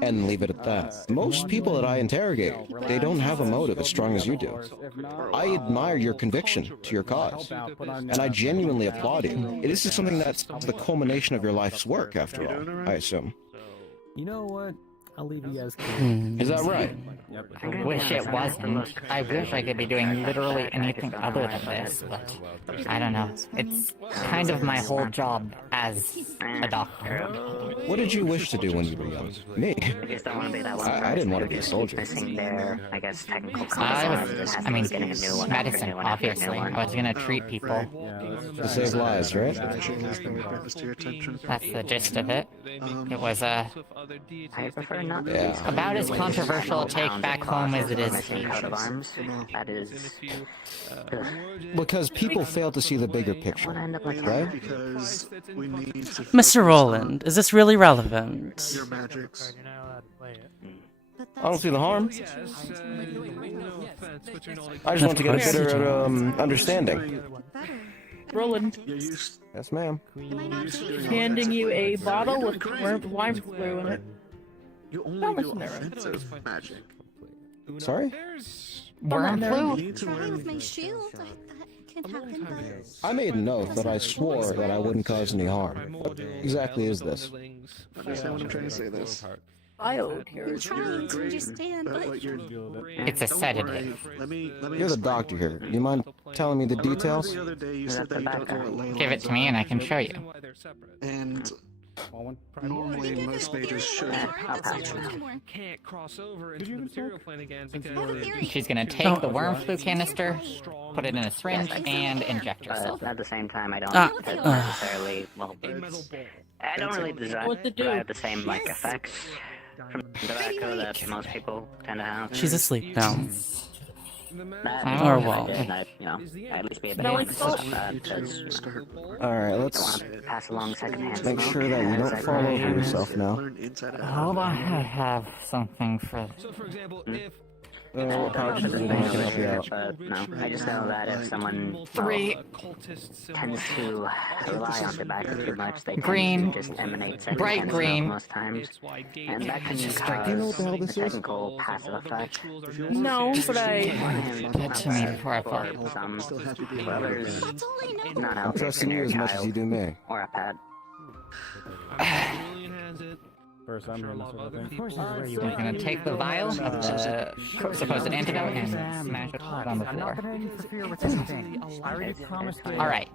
and leave it at that. Most people that I interrogate, they don't have a motive as strong as you do. I admire your conviction to your cause, and I genuinely applaud you. This is something that's the culmination of your life's work, after all, I assume. You know what? I'll leave you as Is that right? I wish it wasn't. I wish I could be doing literally anything other than this, but I don't know. It's kind of my whole job as a doctor. What did you wish to do when you were young? Me? I didn't want to be a soldier. I mean, medicine, obviously. I was gonna treat people. To save lives, right? That's the gist of it. It was about as controversial a take back home as it is here. Because people fail to see the bigger picture, right? Mr. Roland, is this really relevant? Your magics. I don't see the harm. I just want to get a better understanding. Roland. Yes, ma'am. Handing you a bottle with wine flu in it. You only Don't do listen to her. offensive magic. Sorry? Worm flu? With my shield, that can happen, but... I made an oath that I swore that I wouldn't cause any harm. What exactly is this? Understand what I'm trying to say this. Wild I'm trying to understand, but... It's a sedative. You're the doctor here. Do you mind telling me the details? Give it to me and I can show you. And normally most majors should. Can't cross over into the material plane again because She's gonna take the worm flu canister, put it in a syringe, and inject herself. At the same time, I don't necessarily, I don't really derive the same, effects from tobacco that most people tend to have. She's asleep now. Or well. at least be a bit Alright, let's pass along secondhand. make sure that you don't fall over yourself now. Hold on, I have something for... What power should we can help you out? No, I just know that if someone tends to rely on tobacco too much, they Green. tend to just emanate Bright green. most times, and that can cause Do you know what the hell this is? technical passive effect. No, but I... Get to me before I fall. Some others not I'm trusting you as much as you do me. or a pad. First, I'm hearing this sort of thing. We're gonna take the vial of the supposed antidote and smash it on the floor. Alright.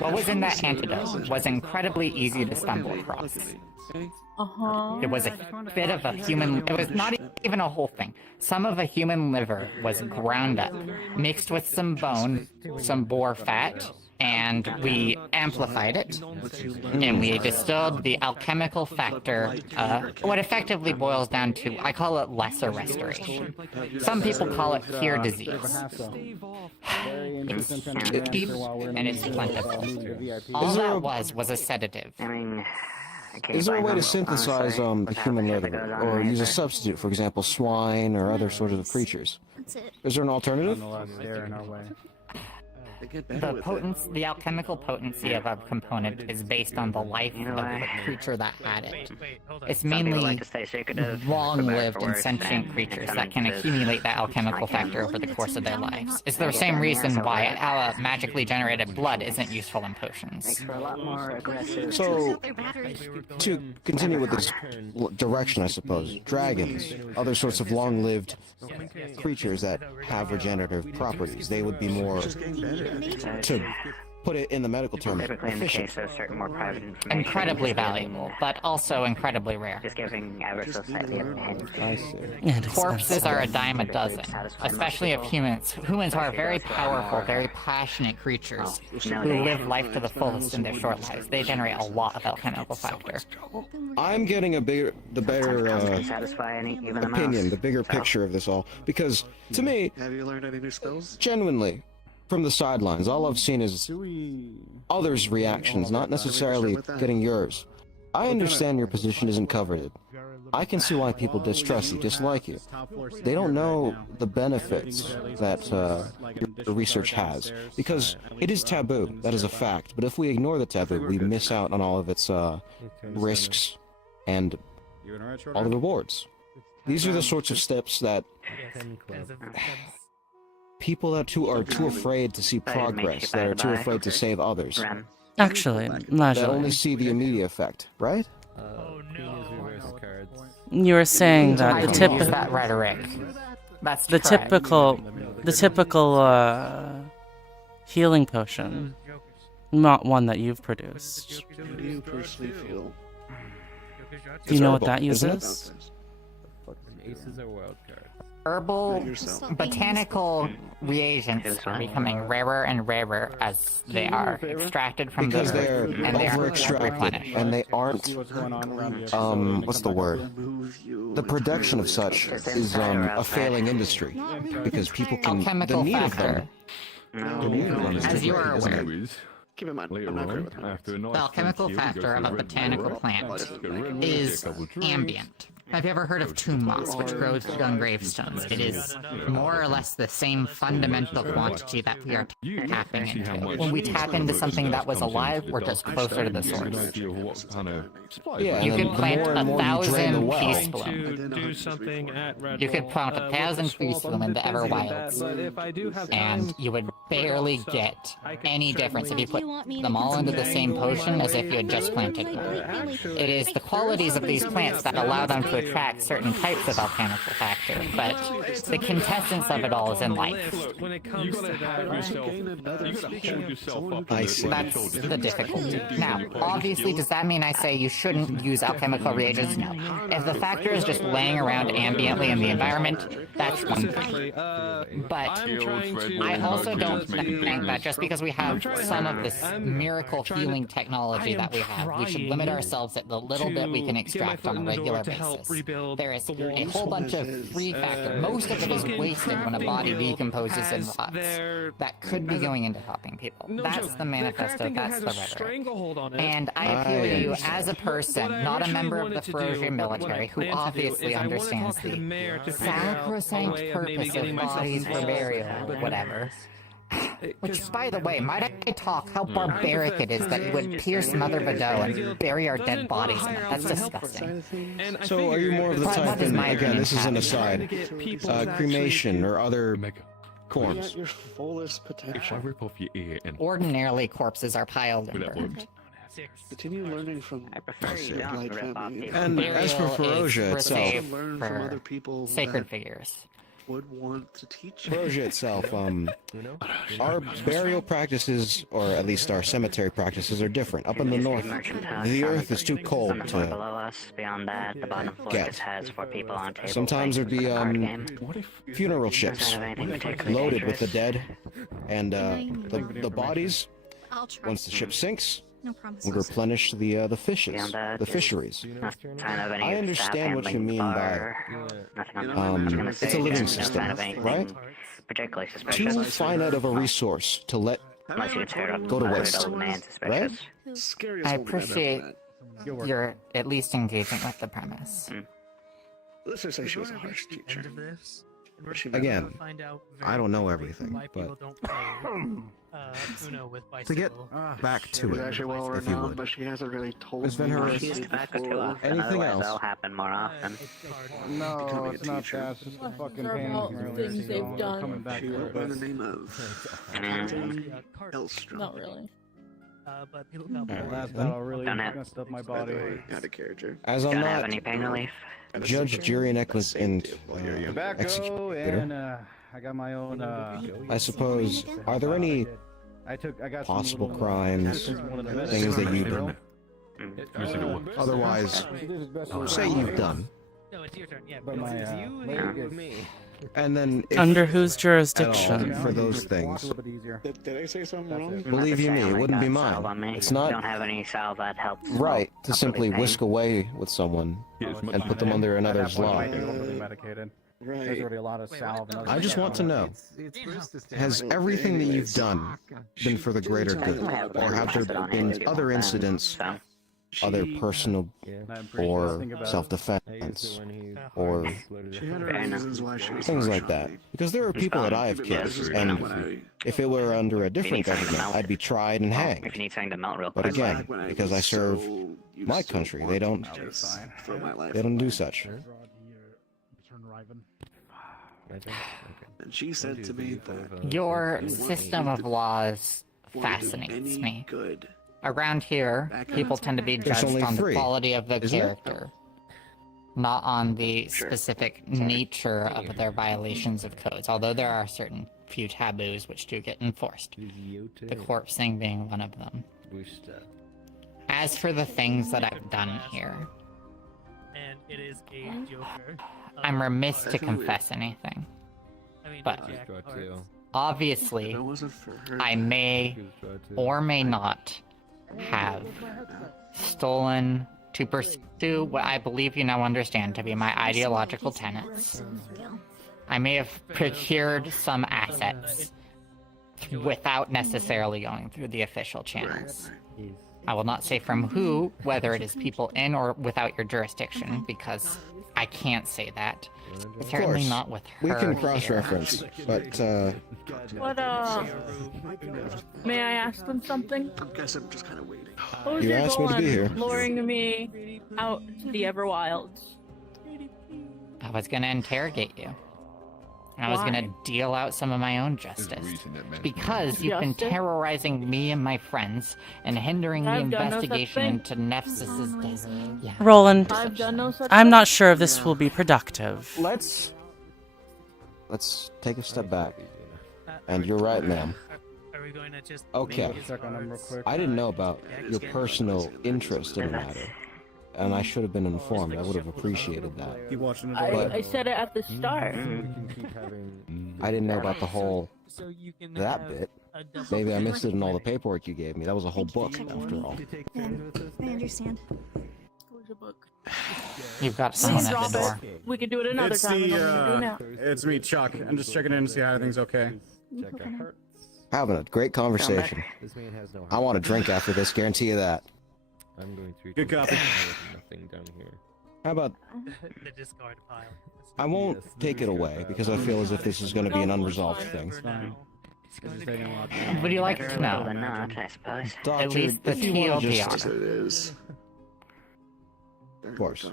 What was in that antidote was incredibly easy to stumble across. It was a bit of a human... It was not even a whole thing. Some of a human liver was ground up, mixed with some bone, some boar fat, and we amplified it, and we distilled the alchemical factor, what effectively boils down to, I call it lesser restoration. Some people call it cure disease. It's cheap, and it's plentiful. All that was a sedative. Is there a way to synthesize the human liver, or use a substitute, for example, swine or other sorts of creatures? Is there an alternative? The alchemical potency of a component is based on the life of the creature that had it. It's mainly long-lived and sentient creatures that can accumulate that alchemical factor over the course of their lives. It's the same reason why our magically generated blood isn't useful in potions. So, to continue with this direction, I suppose, dragons, other sorts of long-lived creatures that have regenerative properties, they would be more, to put it in the medical term, efficient. Incredibly valuable, but also incredibly rare. I see. Corpses are a dime a dozen, especially of humans. Humans are very powerful, very passionate creatures who live life to the fullest in their short lives. They generate a lot of alchemical factor. I'm getting the bigger opinion, the bigger picture of this all, because to me, Have you learned any new skills? genuinely, from the sidelines, all I've seen is others' reactions, not necessarily getting yours. I understand your position isn't coveted. I can see why people distrust you, dislike you. They don't know the benefits that your research has, because it is taboo, that is a fact, but if we ignore the taboo, we miss out on all of its risks and all the rewards. These are the sorts of steps that people that are too afraid to see progress, that are too afraid to save others. Actually, that only see the immediate effect, right? You were saying that I the didn't use that rhetoric. That's the correct. typical healing potion, not one that you've produced. What do you personally feel? Do you know what herbal, that isn't it? uses? Aces are wild cards. Herbal botanical reagents are becoming rarer and rarer as they are extracted from Because the they're earth and they are over-extracted, replenished. and they aren't, what's the word? The production of such is a failing industry, because people can, the Alchemical need of factor. them, the need of them is As you too are great, isn't aware, it? Keep in mind, Later I'm not great on, with her. after a nice the alchemical drink here, we go factor for of a red botanical rock. plant Let's go red rock, is get a couple drinks. ambient. Have you ever heard of tomb moss, which grows on gravestones? It is more or less the same fundamental quantity that we are tapping into. When we tap into something that was alive, we're just closer to the source. Yeah, You and could the plant more and more you drain the 1,000 well, peace bloom. To do something at Red You could Bull, plant with 1,000 the peace swamp, bloom I'm into a bit busy with Everwilds, that, but if I do have and time, you would barely stuff, get I could any difference if you put certainly them all into the same dangle potion my as if you had way just through planted it. them. Actually, It is the qualities of these plants that allow them to attract certain types of alchemical factor, but the quintessence of it all is in life. when it comes to that, I see. That's the difficulty. Now, obviously, does that mean I say you shouldn't use alchemical reagents? No. If the factor is just laying around ambiently in the environment, that's one thing. But I also don't think that just because we have some of this miracle healing technology that we have, we should limit ourselves at the little bit we can extract on a regular basis. There is a whole bunch of free factor. Most of it is wasted when a body decomposes and rots. That could be going into helping people. That's the manifesto, that's the rhetoric. And I appeal to you as a person, not a member of the Ferocian military, who obviously understands the sacrosanct purpose of bodies for burial or whatever. Which, by the way, might I talk how barbaric it is that you would pierce Mother Badeau and bury our dead bodies in it? That's disgusting. So are you more of the type, and again, this is an aside, cremation or other corpse? Your fullest potential. If I rip off your ear and Ordinarily, corpses are piled and burned. Continue learning from don't rip off people. And as for Ferocia itself, learn from other people sacred that figures. would want to teach you. Ferocia itself, our burial practices, or at least our cemetery practices, are different. Up in the north, the earth is too cold On the floor to below us, beyond that, the bottom floor get. just has 4 people on tables. Sometimes there'd be game. funeral ships Don't have anything particularly loaded with the dangerous. dead, and the bodies, once the ship sinks, would replenish the fishes, Beyond that, the fisheries. No sign of any I understand what you mean by nothing on the I was gonna it's a say, living no system, sign of anything right? particularly Too suspicious. finite of a resource to let Unless you tear up go to the waste, old man suspicious. right? I appreciate your at least engagement with the premise. Let's just say she was a harsh teacher. Again, I don't know everything, but to get back to She's it, actually well if you renowned, would. but she hasn't really told Ms. me Van what Harris, she did Back too before. often, anything otherwise else? that'll happen more often. No, Becoming it's a not teacher. that. It's just a fucking They're pain. about Really, things so they've I'm done. coming back She to went it, by but- the name of Captain Elstrom. Not really. But people got The last battle really Don't have- messed up my By the body. way, out of character. As I'm Don't have not any pain relief. Judge, jury, and Tobacco executor, and I got my own. I suppose, are there any I got some possible little, crimes, things that you otherwise say you've done? No, it's your turn. Yeah. But my leg And then if Under whose at all, jurisdiction? for those things, is a little bit easier. Did I say something wrong? believe you me, it wouldn't be mine. It's not Don't have any salve that helps. right to help simply relieve pain. whisk away with someone and put them under another's law. Overly medicated. There's already a lot of salve. And other I just stuff want to on it. know, has everything that you've done been for the greater good? Or have there been other incidents, other personal or self-defense, or She had her reasons why she was things harsh like on that? me. Because there are people that I have killed, and if it were under a different government, I'd be tried and hanged. If you need something to melt real But quick. again, because I serve my country, they don't do such. And she said to me that Your if you want system me of to laws want to do fascinates any me. good Around here, people tend to be There's judged only on the 3, quality of the isn't it? character, not on the specific nature of their violations of codes, although there are certain few taboos which do get enforced. The corpse thing being one of them. As for the things that I've done here, And it is a Joker. I'm remiss to confess anything. But obviously, I may or may not have stolen to pursue what I believe you now understand to be my ideological tenets. I may have procured some assets without necessarily going through the official channels. I will not say from who, whether it is people in or without your jurisdiction, because I can't say that. Certainly not with her. We can here. cross-reference, but What, may I ask them something? I guess I'm just kind of waiting. What was You your asked goal me to be on here. luring me out to the Everwilds? I was gonna interrogate you. I was Why? gonna deal out some of my own justice. Because you've been Justice? terrorizing me and my friends and hindering the I've done no such investigation thing. into Nefsis's days. Yeah. Roland, I've done no such I'm thing. not sure if this will be productive. Let's take a step back. And you're right, ma'am. Are we going to just Okay. I didn't know about your personal interest in the matter, and I should have been informed. I would have appreciated that. I said it at the start. I didn't know about the whole that bit. Maybe I missed it in all the paperwork you gave me. That was a whole book, after all. I understand. You've got someone at the door. We could do it another It's time. the, we don't need to do now. it's me, Chuck. I'm just checking in to see how everything's okay. Having a great conversation. I want a drink after this, guarantee you that. I'm going to Good copy. Nothing down here. How about the discard pile? I won't take it away because I feel as if this is going to be an unresolved thing. Would you like to know? Not, I suppose. Doctor, At least the if you wanna TLDR. just- It is. Of course.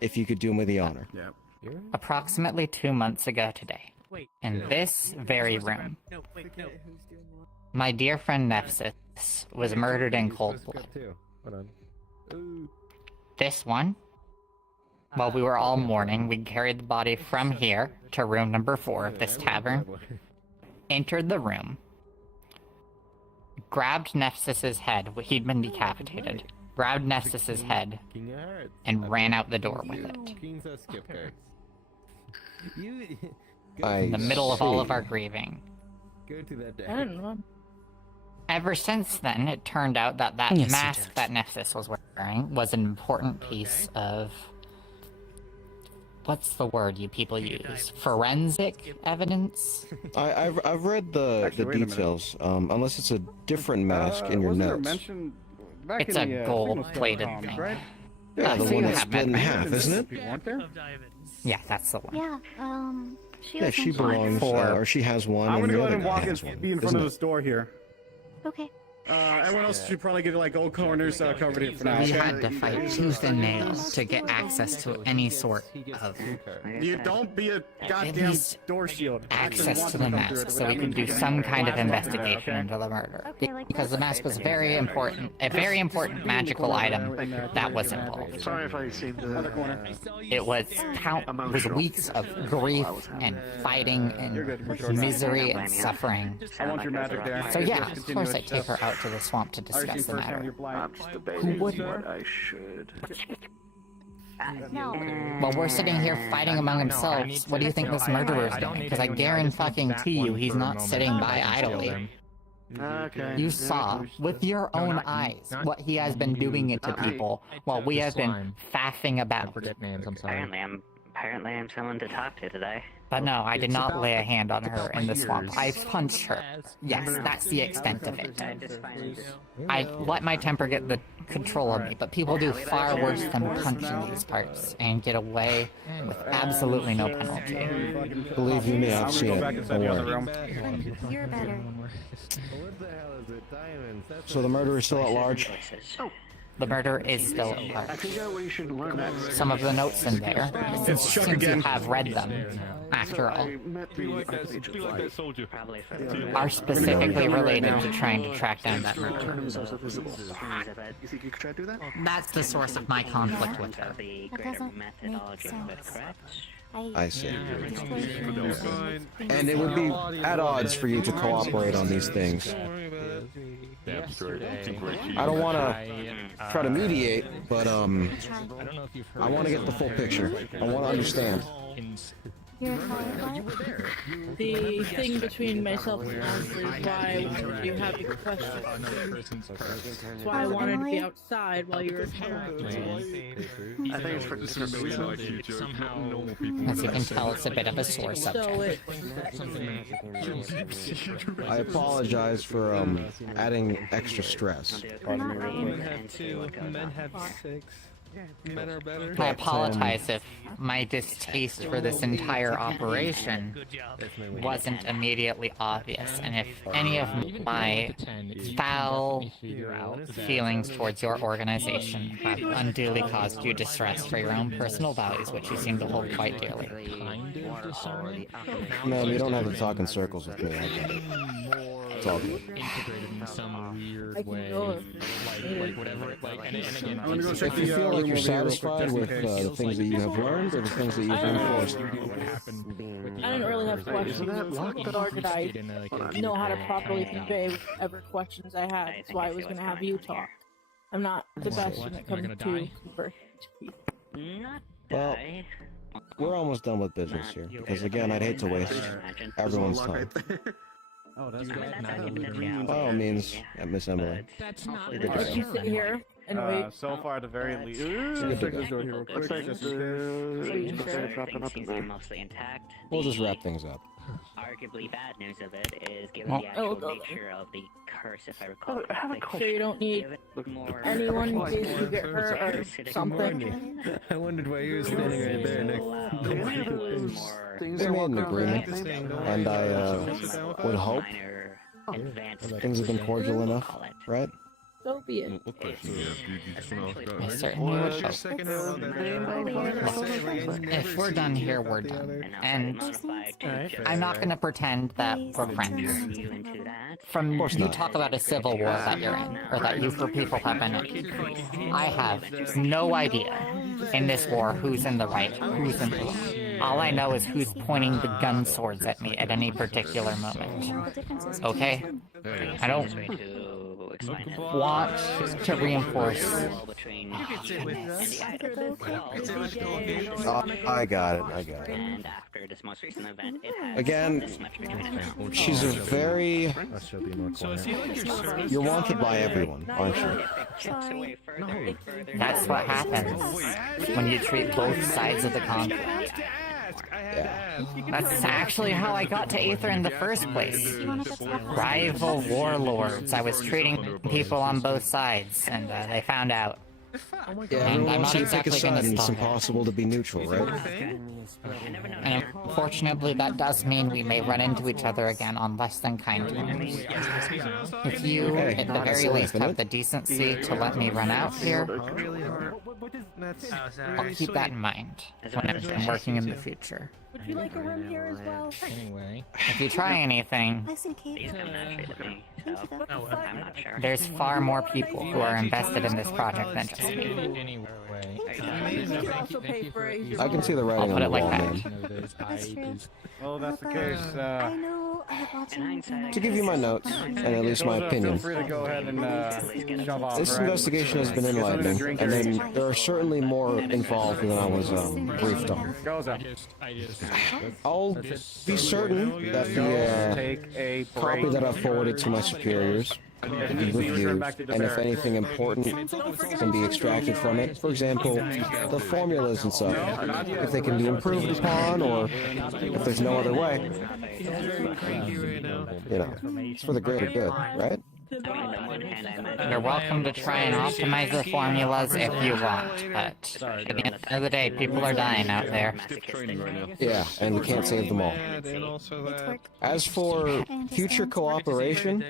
If you could do me the honor. Yeah. Approximately 2 months ago today, in this very room, No, wait, no. my dear friend Nefsis was murdered in cold blood. Hold on. This one, while we were all mourning, we carried the body from here to room number 4 of this tavern, entered the room, grabbed Nefsis's head, he'd been decapitated, grabbed Nefsis's head, and ran out the door with it. In the middle of all of our grieving. Go to that I don't know. Ever since then, it turned out that that Yes, you mask did. that Nefsis was wearing was an important piece of... What's the word you people use? Forensic evidence? I've read the Actually, wait a minute. details. Unless it's a different mask in your wasn't there notes. mention back It's in a the, gold-plated Signal thing. right? Yeah, the so one you that's have split in met half, me. isn't it? Weren't there? Yeah, that's the one. Yeah, she Yeah, was she mentioned. belongs, or she has one, I'm and gonna the go ahead other and guy walk has and one. be in front isn't of it? the store here. Okay. Everyone else should probably get like old corners covered here for now. We okay? had to fight tooth and nail to get access to any sort of You don't be a goddamn least door shield. access to the mask so we could do some kind of investigation into the murder. Because the mask was very important, a very important magical item that was involved. Sorry if I seem to. Other corner. It was weeks of grief and fighting and misery and suffering. I want your magic there. So yeah, of course I take her out to the swamp to discuss the matter. I'm just debating would- what I should. No. While we're sitting here fighting among themselves, what do you think this murderer is doing? Because I guarantee you he's not sitting by idly. Okay. You saw, with your own eyes, what he has been doing to people while we have been faffing about. Apparently I'm someone to talk to today. But no, I did not lay a hand on her in the swamp. I punched her. Yes, that's the extent of it. I let my temper get the control of me, but people do far worse than punch in these parts and get away with absolutely no penalty. Believe you me, I've seen it. Don't worry. You're better. So the murderer's still at large? the murder is still occurred. I think we should learn that. Some of the notes in there, since you have read them, after all, are specifically related to trying to track down that murder. You think you could try to do that? That's the source of my conflict with her. That doesn't make sense. I see. And it would be at odds for you to cooperate on these things. I don't want to try to mediate, but I want to get the full picture. I want to understand. The thing between myself and Leslie is why you have your questions. That's why I wanted to be outside while you were talking. I think it's for different reasons. As you can tell, it's a bit of a sore subject. I apologize for adding extra stress. Women have 2, men have 6. Men are better. I apologize if my distaste for this entire operation wasn't immediately obvious, and if any of my foul feelings towards your organization have unduly caused you distress for your own personal values, which you seem to hold quite dearly. Man, you don't have to talk in circles with me. I get it. It's all good. If you feel like you're satisfied with the things that you have learned or the things that you've reinforced. I didn't really have questions, nor did I know how to properly convey whatever questions I had. That's why I was going to have you talk. I'm not the best when it comes to conversing to people. Well, we're almost done with business here, because again, I'd hate to waste everyone's time. Oh, that's By all means, Miss Emily. You're good to Let's just sit here and wait. So far, at the very least. Check this door here real Looks like the dropping up in there. Mostly intact. We'll just wrap things up. Arguably bad news of it is given the actual nature of the curse, if I recall correctly. So you don't need anyone in case you get hurt or something? I wondered why you were standing right there next We made an agreement, and I would hope things have been cordial enough, right? So be it. I certainly would hope. If we're done here, we're done. And I'm not going to pretend that we're friends. From you talk about a civil war that you're in, or that you for people have been in. I have no idea in this war who's in the right, who's in the wrong. All I know is who's pointing the gun swords at me at any particular moment. Okay? I don't want to reinforce. I got it. And after this most recent event, it has Again, this much between she's a very... You're wanted by everyone, aren't you? That's what happens when you treat both sides of the conflict. Yeah. That's actually how I got to Aether in the first place. Rival warlords. I was treating people on both sides, and they found out. Yeah, and I'm once not you exactly pick a side, going to it's stop it. impossible to be neutral, right? And unfortunately, that does mean we may run into each other again on less than kind terms. If you, at the very least, have the decency to let me run out here, I'll keep that in mind when I'm working in the future. Would you like a room here as well? Anyway, if you try anything, I see Kate. there's far more people who are invested in this project than just me. I can see the writing on the wall, man. Well, that's the case. I know I have lots of To give you my notes, and at least my Feel opinion, free to go ahead and shove off. this right? investigation has been enlightening, and then there are certainly more involved than I was briefed on. Goes up. I'll be certain that the copy that I've forwarded to my superiors can be reviewed, and if anything important can be extracted from it, for example, the formulas and stuff, if they can be improved upon, or if there's no other way, you know, it's for the greater good, right? You're welcome to try and optimize the formulas if you want, but at the end of the day, people are dying out there. Yeah, and we can't save them all. As for future cooperation,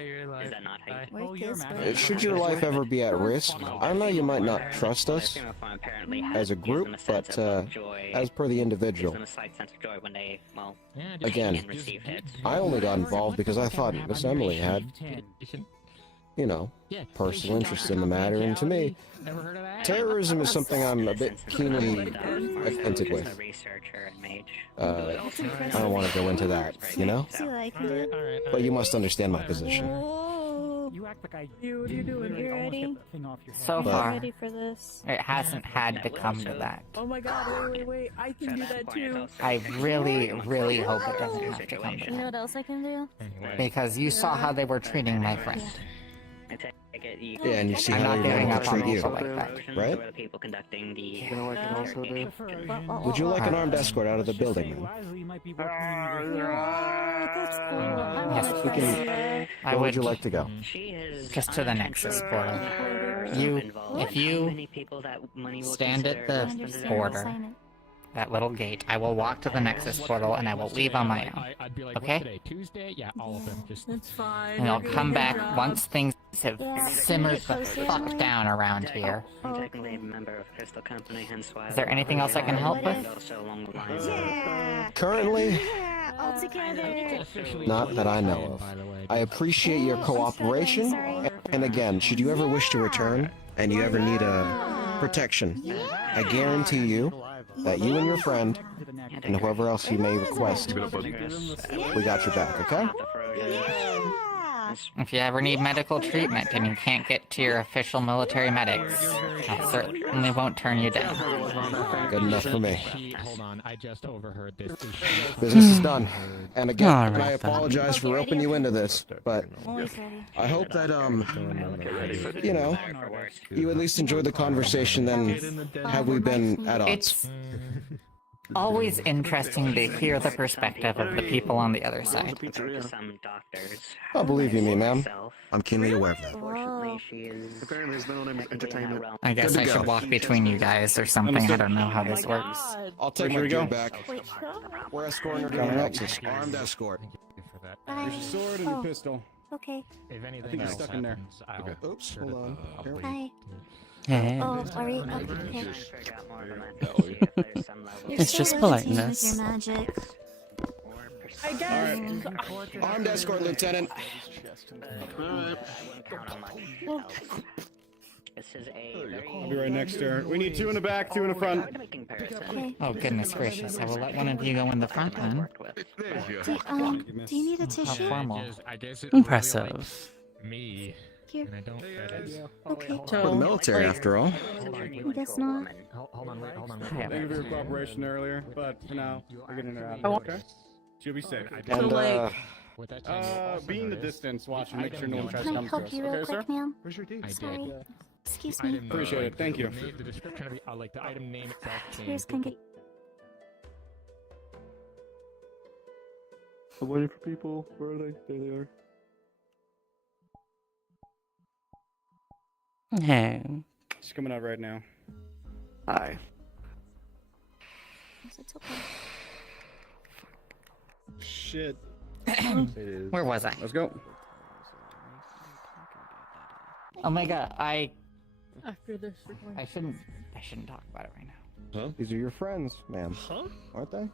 should your life ever be at risk, I know you might not trust us as a group, but as per the individual. Again, I only got involved because I thought Miss Emily had, you know, personal interest in the matter, and to me, terrorism is something I'm a bit keenly acquainted with. I don't want to go into that, you know? But you must understand my position. You act like what are you doing? You ready? So far, ready for this? it hasn't had to come to that. Oh my god, wait. I can do that too. I really hope it doesn't have to come to You know that. what else I can do? Because you saw how they were treating my friend. Yeah, and you see I'm how not they giving want up to on treat you, people like that. right? You know what I can also do? Would you like an armed escort out of the building, then? Yes, We can. Where would you like to go? Just to the Nexus portal. If you stand at the border, that little gate, I will walk to the Nexus portal and I will leave on my own. Okay? Tuesday, yeah, all of them. Just That's fine. And I'll come back once things have simmered the fuck down around here. I'm technically a member of Crystal Company, hence why. Is there anything else I can help with? Currently, All together. not that I know of. I appreciate your cooperation, and again, should you ever wish to return, and you ever need a protection, I guarantee you that you and your friend, and whoever else you may request, we got your back, okay? If you ever need medical treatment and you can't get to your official military medics, I certainly won't turn you down. Good enough for me. Hold on, I just overheard this. Business is done. And again, Alright, I then. apologize for roping you into this, but I hope that, you know, you at least enjoyed the conversation then, have we been at odds? It's always interesting to hear the perspective of the people on the other side. Oh, believe you me, ma'am. I'm keenly aware of that. Apparently his middle name is Entertainment. I guess I should walk between you guys or something. I don't know how this works. I'll take my gear back. We're escorting her to the Nexus. Armed escort. There's your sword and your pistol. Okay. If I anything think he's else stuck in there. happens, Okay. Oops, hold on. Hi. Hey. Oh, are we? Okay. It's just politeness. Your magic. I guess. Armed escort, Lieutenant. I'll be right next to her. We need two in the back, two in the front. Oh, goodness gracious. I will let one of you go in the front then. Do you need a How tissue? formal. I guess it Impressive. me. Here. And I don't get it. Okay. We're the military, after all. I guess not. Hold on, wait. Thank you for your cooperation earlier, but for now, we're getting her out of here, okay? She'll be safe. Be in the distance, watch and make sure no one tries to Can I come to help us. you real Okay, sir? quick, ma'am? I Sorry. did. Excuse me. Appreciate it, thank you. The description of the, like the item name itself changed. Here's can get. I'm waiting for people. Where are they? There they are. Hey. She's coming out right now. Hi. It's okay. Shit. Where was I? Let's go. Omega, After this, we're going. I shouldn't talk about it right now. Huh? These are your friends, ma'am. Huh? Aren't they?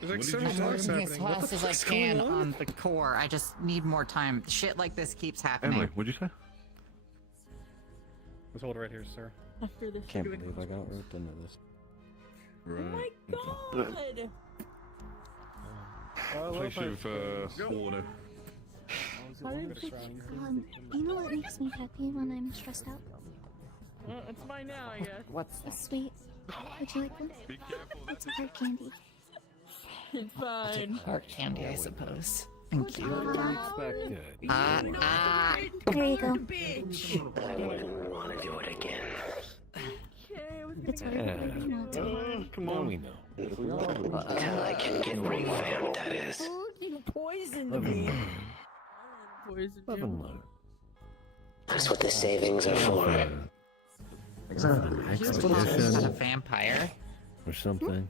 There's like What so did many you talks say? happening. As What the fast as I fuck's can going on the core. I just need more time. Shit like this keeps happening. Emily, what'd you say? Let's hold it right here, sir. After this, Can't we're doing. believe I got roped into this. Right. Oh my god! Place of order. You know what makes me happy when I'm stressed out? Well, it's mine now, I guess. What's A sweet. Would you like one? It's hard candy. It's fine. heart candy, I suppose. Thank you. Unexpected. There you go. I wouldn't want to do it again. It's hard. You know, it's hard. Come on. We know. Until I can get revamped, that is. You poisoned me. Poisoned you. That's what the savings are for. Exactly. Not a vampire. Or something.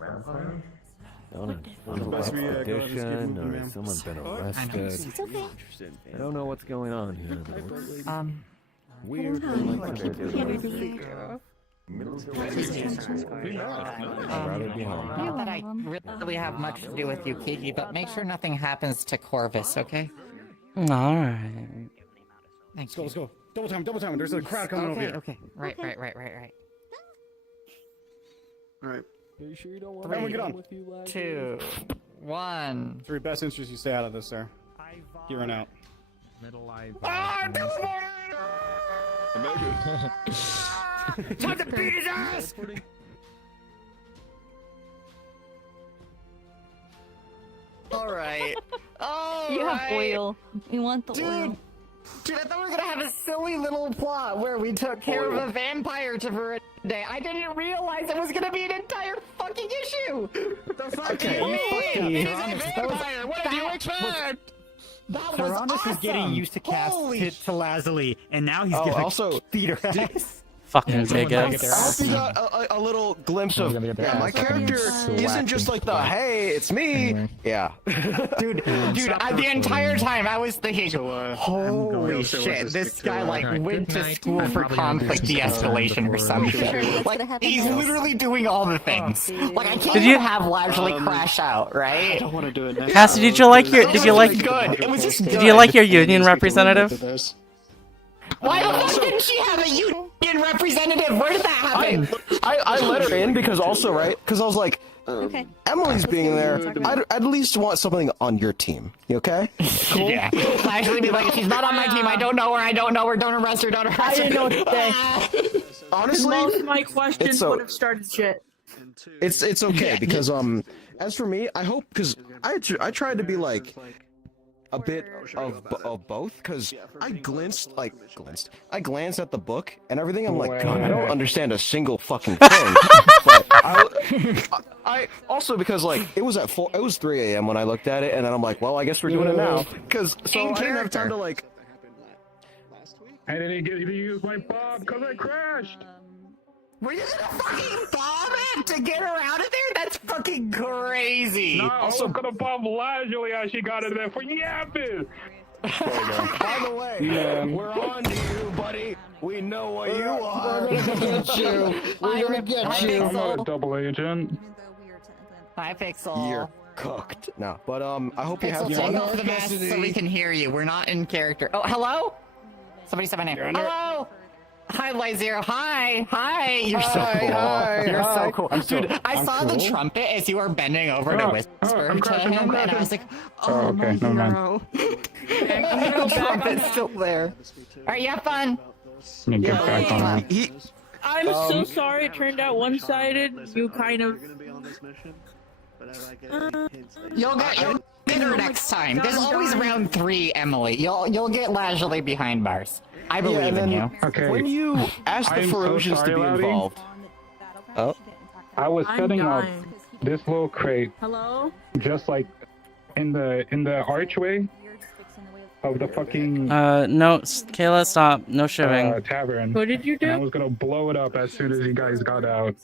Vampire? On an Best we, go ahead and skip expedition, movement, or ma'am. someone's been I know. arrested. It's okay. I don't know what's going on here. But it's weird. Now that I really have much to do with you, Kiki, but make sure nothing happens to Corvus, okay? Alright. Thanks. Let's go. Double time. There's a crowd coming over here. Okay. Right. Alright. Are you sure you don't want Everyone to get on. with you, lad? 2, 1. It's your best interest you stay out of this, sir. Here and out. Middle life. Ah, Time to beat his ass! Alright. Oh, You have oil. You want the oil. Dude, I thought we were gonna have a silly little plot where we took care of a vampire for a day. I didn't realize it was gonna be an entire fucking issue! The fucking It is a vampire! What did you expect? That was Tyrannus awesome! is getting used to cast Pit to Lazuli, and now he's Oh, gonna also, beat her ass. Fucking I bigots. hope you got a little glimpse of my character isn't just like the hey, it's me. Yeah. Dude, the entire time I was thinking, holy shit, this guy like went to school for conflict de-escalation or some shit. Like, he's literally doing all the things. Like, I can't even have Lazuli crash out, right? I don't want to do it next Cassie, did you like your Good. It was just good. Did you like your union representative? Why the fuck didn't she have a union representative? Where did that happen? I let her in because also, right? Because I was like, Okay. Emily's being there. I'd at least want something on your team. You okay? Cool. Yeah. Actually, be like, she's not on my team. I don't know her. Don't arrest her. Don't arrest her. I didn't know what to say. Honestly, Most of my questions so- would have started shit. It's okay because as for me, I hope because I tried to be like a bit of both because I glanced at the book and everything. I'm like, God, I don't understand a single fucking thing. But I also because like it was 3 a.m. when I looked at it, and then I'm like, well, I guess we're doing it now because so I didn't have time to like. I didn't get to use my bomb because I crashed. Were you gonna fucking bomb it to get her out of there? That's fucking crazy. No, I was gonna bomb Lazuli as she got in there for yapping. By the way, we're on to you, buddy. We know what you are. We're gonna get you. We're gonna get you. I'm not a double agent. Hi, Pixel. You're cooked. No, but I hope you have Pixel, fun. take off the mask so we can hear you. We're not in character. Oh, hello? Somebody said my name. Hello? Hi, Light Zero. Hi. You're so cool. You're so cool. Dude, I saw the trumpet as you were bending over to whisper to him, and I was like, oh, my hero. The trumpet's still there. Alright, you have fun. I'm so sorry it turned out one-sided. You kind of... You'll get her next time. There's always round 3, Emily. You'll get Lazuli behind bars. I believe in you. Okay. When you asked the Ferocious to be involved, I was I'm setting up dying. this little crate Hello? just like in the archway of the fucking No, Kayla, stop. No shiving. tavern. What did you do? And I was gonna blow it up as soon as you guys got out.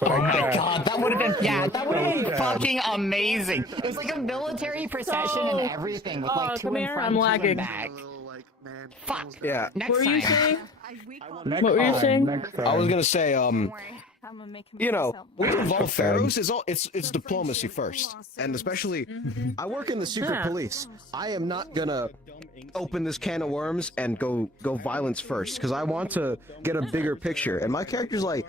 But Oh I my crashed. god, that would have been that would have been fucking amazing. It was like a military procession and everything with like two come in here, front, I'm two lagging. in back. Fuck. yeah. Next What were you time. saying? Next What were you time, saying? next time. I was gonna say, you know, when you involve pharaohs, it's diplomacy first, and especially, I work in the secret Yeah. police. I am not gonna open this can of worms and go violence first, because I want to get a bigger picture. And my character's like,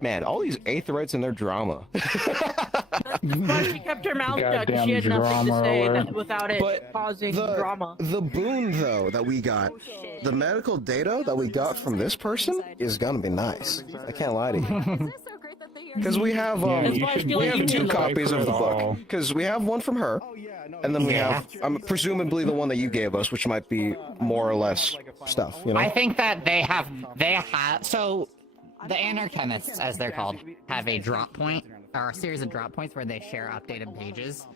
man, all these Aetherites and their drama. But she kept her mouth shut 'cause Goddamn she had nothing to drama say alert. without it causing drama. The boon, though, that we got, the medical data that we got from this person is gonna be nice. I can't lie to you. Because we have two copies of the book. Because we have one from her, and then we have presumably the one that you gave us, which might be more or less stuff. You know. I think that they have so the anarchemists, as they're called, have a drop point or a series of drop points where they share updated pages.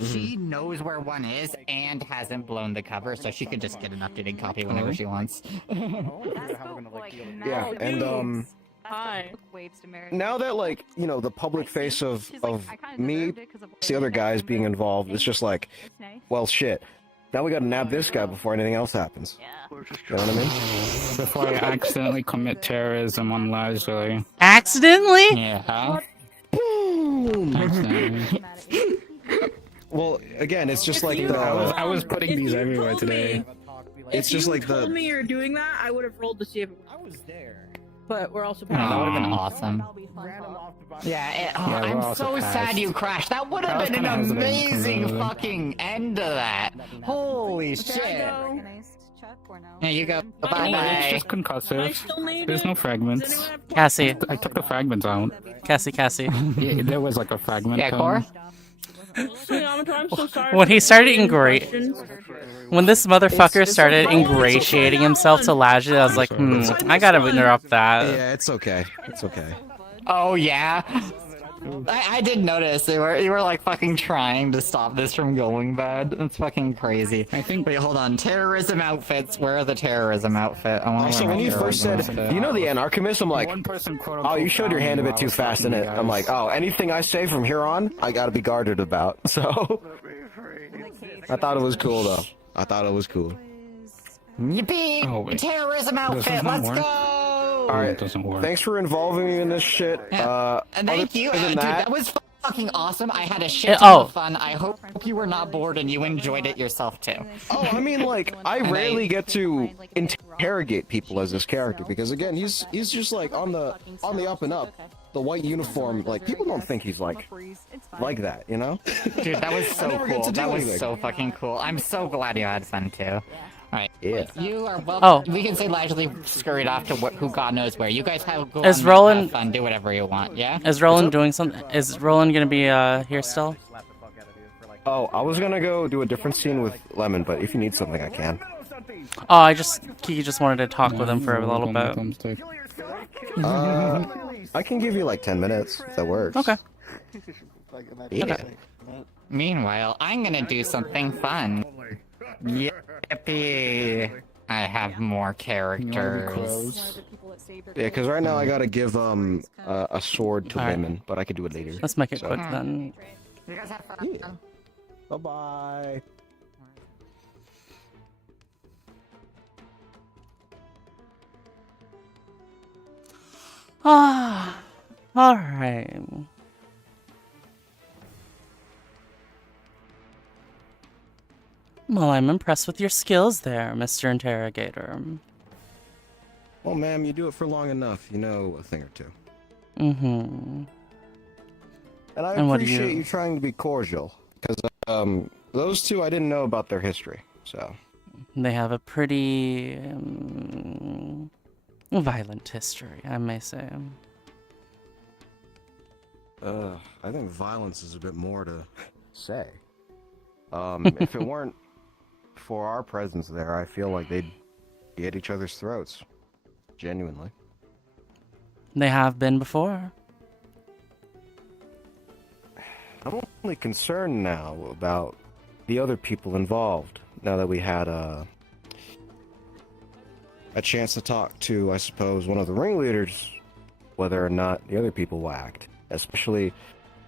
She knows where one is and hasn't blown the cover, so she can just get an updated copy whenever she wants. Yeah, and Hi. now that like the public face of me, the other guys being involved, it's just like, well, shit. Now we gotta nab this guy before anything else happens. You know what I mean? Before I accidentally commit terrorism on Lazuli. Accidentally? Yeah. Boom! Accidentally. Well, again, it's just like I was putting these everywhere today. It's just like told me you're doing that, I would have rolled to see if it was. I was there. But we're also that would have been awesome. Yeah, I'm so sad you crashed. That would have been an amazing fucking end to that. Holy shit. Here you go. Bye bye. It's just concussive. There's no fragments. Cassie. I took the fragments out. Cassie. Yeah, there was like a fragment. Yeah, Cor? I'm so sorry. When he started when this motherfucker started ingratiating himself to Lajit, I was like, I gotta interrupt that. Yeah, it's okay. It's okay. Oh yeah. I did notice you were like fucking trying to stop this from going bad. That's fucking crazy. Wait, hold on. Terrorism outfits. Where are the terrorism outfit? I want Also, when you first said, the anarchist, I'm like, oh, you showed your hand a bit too fast in it. I'm like, oh, anything I say from here on, I gotta be guarded about. So, I thought it was cool though. I thought it was cool. Yippee! Terrorism outfit. Let's go. All right. Thanks for involving me in this shit. And thank you, other than dude. that- That was fucking awesome. I had a shit ton of fun. I hope you were not bored and you enjoyed it yourself too. Oh, I mean, like, I rarely get to interrogate people as this character because, again, he's just like on the up and up. The white uniform, like, people don't think he's like that, you know? Dude, that was so never get cool. to do That was anything. so fucking cool. I'm so glad you had fun too. Alright. Yeah. You are well. Oh. We can say largely scurried off to who God knows where. You guys have go Is on, Roland- have fun, do whatever you want. Yeah. Is Roland doing something? Is Roland gonna be here still? Oh, I was gonna go do a different scene with Lemon, but if you need something, I can. Oh, Kiki just wanted to talk with him for a little bit. I can give you like 10 minutes if that works. Okay. Yeah. Meanwhile, I'm gonna do something fun. Yippee! I have more characters. Yeah, because right now I gotta give a sword to Lemon, but I could do it later. Let's make it quick then. You guys have fun. Yeah. Bye-bye. Ah, all right. Well, I'm impressed with your skills there, Mr. Interrogator. Well, ma'am, you do it for long enough. You know a thing or two. Mm-hmm. And I And what do appreciate you- you trying to be cordial, because those two I didn't know about their history, so. They have a pretty violent history, I may say. I think violence is a bit more to say. If it weren't for our presence there, I feel like they'd be at each other's throats. Genuinely. They have been before. I'm only concerned now about the other people involved, now that we had a chance to talk to, I suppose, one of the ringleaders, whether or not the other people will act. Especially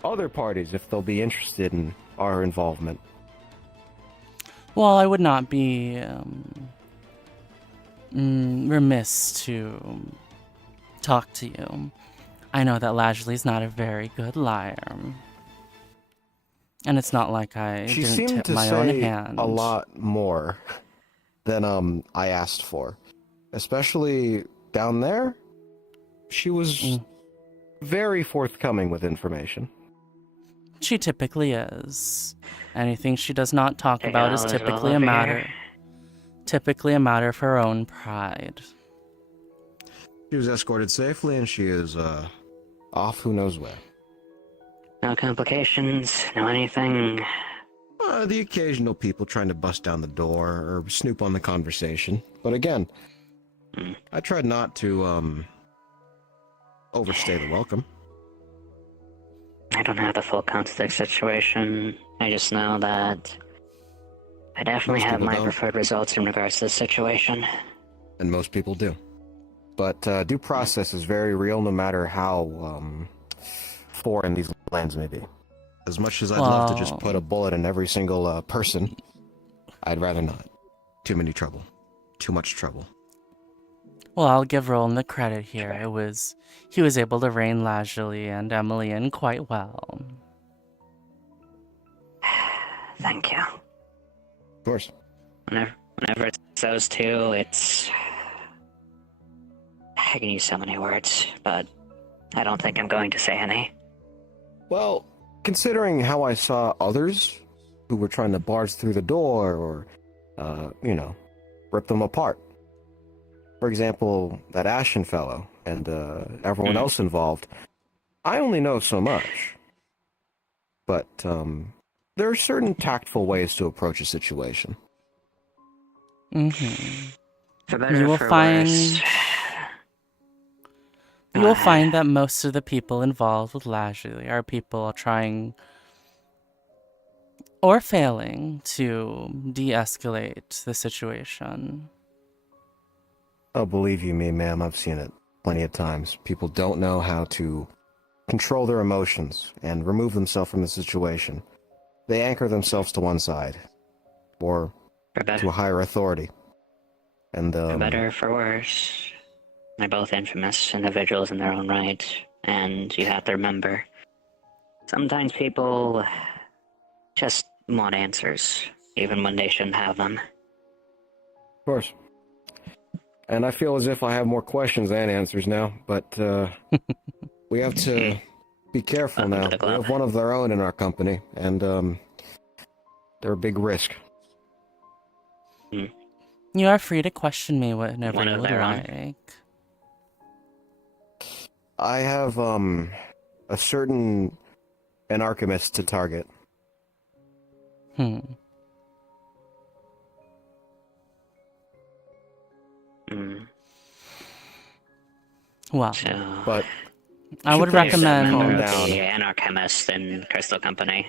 other parties, if they'll be interested in our involvement. Well, I would not be remiss to talk to you. I know that Lajley's not a very good liar. And it's not like I She didn't seemed tip to my own say hand. a lot more than I asked for. Especially down there, she was very forthcoming with information. She typically is. Anything she does not talk Take about it is all, typically a over matter. here. Typically a matter of her own pride. She was escorted safely, and she is off who knows where. No complications, no anything. The occasional people trying to bust down the door or snoop on the conversation. But again, I tried not to overstay the welcome. I don't have the full context situation. I just know that I definitely Most have people my don't. preferred results in regards to this situation. And most people do. But due process is very real no matter how foreign these lands may be. As much as I'd love to just put a bullet in every single person, I'd rather not. Too many trouble. Too much trouble. Well, I'll give Roland the credit here. He was able to rein Lazuli and Emily in quite well. Thank you. Of course. Whenever it's those two, it's... I can use so many words, but I don't think I'm going to say any. Well, considering how I saw others who were trying to barge through the door or, rip them apart. For example, that Ashen fellow and everyone else involved, I only know so much. But there are certain tactful ways to approach a situation. Mm-hmm. For better or for worse. You will find that most of the people involved with Lazuli are people trying or failing to de-escalate the situation. Oh, believe you me, ma'am, I've seen it plenty of times. People don't know how to control their emotions and remove themselves from the situation. They anchor themselves to one side or to a higher authority. And For better or for worse, they're both infamous individuals in their own right, and you have to remember, sometimes people just want answers, even when they shouldn't have them. Of course. And I feel as if I have more questions than answers now, but we have to be careful now. We have one of their own in our company, and they're a big risk. You are free to question me whenever you would like. I have a certain anarchist to target. Well, but I would recommend Calm down. The anarchist in Crystal Company.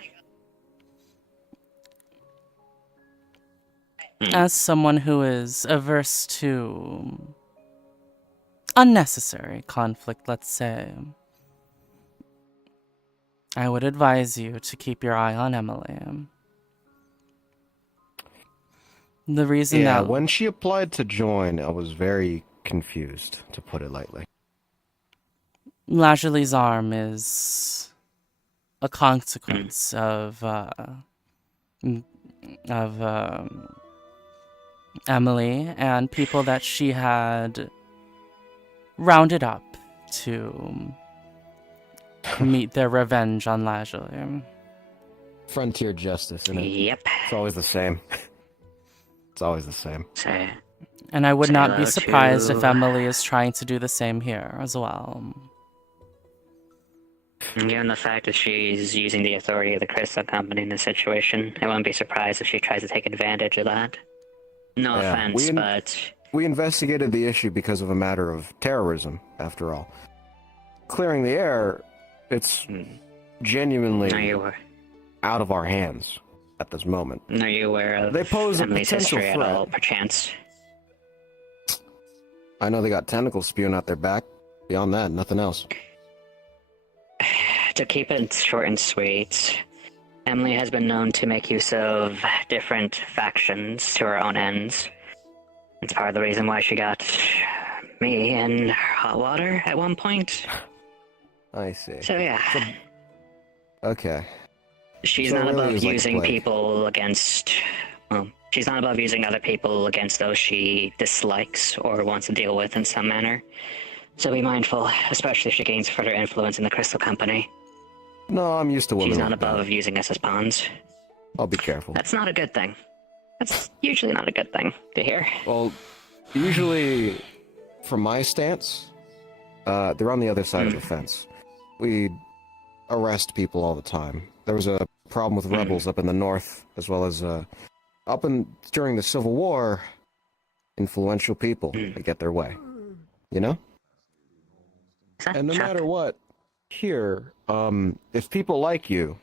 As someone who is averse to unnecessary conflict, let's say, I would advise you to keep your eye on Emily. The reason that when she applied to join, I was very confused, to put it lightly. Lazuli's arm is a consequence of Emily and people that she had rounded up to meet their revenge on Lazuli. Frontier justice, isn't it? Yep. It's always the same. It's always the same. And I would Say not be hello surprised to- if Emily is trying to do the same here as well. And given the fact that she's using the authority of the Crystal Company in this situation, I wouldn't be surprised if she tries to take advantage of that. No offense, but... We investigated the issue because of a matter of terrorism, after all. Clearing the air, it's genuinely out of our hands at this moment. Are you aware of They pose a Emily's potential history at threat. all, perchance? I know they got tentacles spewing out their back. Beyond that, nothing else. To keep it short and sweet, Emily has been known to make use of different factions to her own ends. It's part of the reason why she got me in hot water at one point. I see. So yeah. Okay. She's So not it really above is like a using plague. people against... Well, she's not above using other people against those she dislikes or wants to deal with in some manner. So be mindful, especially if she gains further influence in the Crystal Company. No, I'm used to women She's not like that. above using us as pawns. I'll be careful. That's not a good thing. That's usually not a good thing to hear. Well, usually, from my stance, they're on the other side of the fence. We arrest people all the time. There was a problem with rebels up in the north, as well as during the Civil War, influential people that get their way. You know? And no matter what, here, if people like you,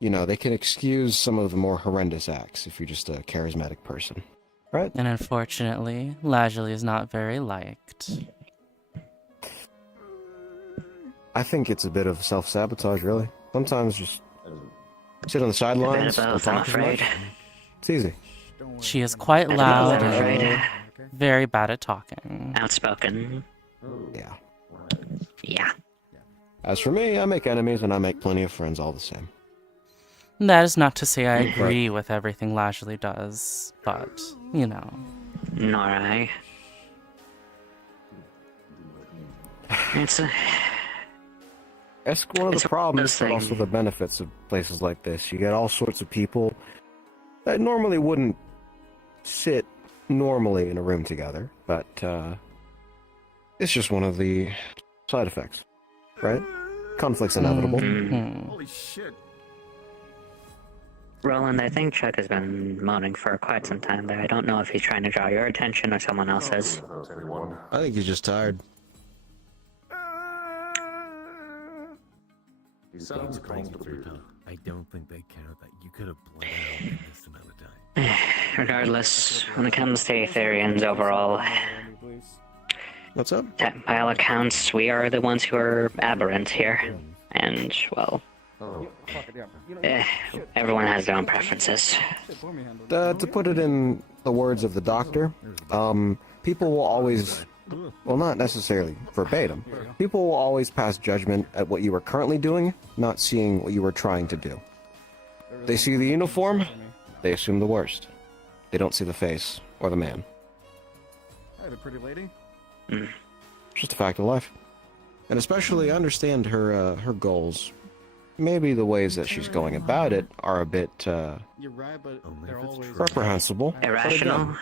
you know, they can excuse some of the more horrendous acts if you're just a charismatic person, right? And unfortunately, Lazuli is not very liked. I think it's a bit of self-sabotage, really. Sometimes just sit on the sidelines, don't talk as much. It's easy. She is quite loud and very bad at talking. Outspoken. Yeah. Yeah. As for me, I make enemies and I make plenty of friends all the same. That is not to say I agree with everything Lazuli does, but, you know. Nor I. It's one of the problems, but also the benefits of places like this. You get all sorts of people that normally wouldn't sit normally in a room together, but it's just one of the side effects, right? Conflict's inevitable. Holy shit. Roland, I think Chuck has been moaning for quite some time there. I don't know if he's trying to draw your attention or someone else's. I think he's just tired. He sounds comfortable. I don't think they count that. You could have bled out in this amount of time. Regardless, when it comes to Aetherians overall, what's up? By all accounts, we are the ones who are aberrant here. And, well, everyone has their own preferences. To put it in the words of the doctor, people will always, well, not necessarily verbatim, people will always pass judgment at what you are currently doing, not seeing what you were trying to do. They see the uniform, they assume the worst. They don't see the face or the man. Hi, the pretty lady. Just a fact of life. And especially, I understand her goals. Maybe the ways that she's going about it are a bit, You're right, but they're always reprehensible. Irrational?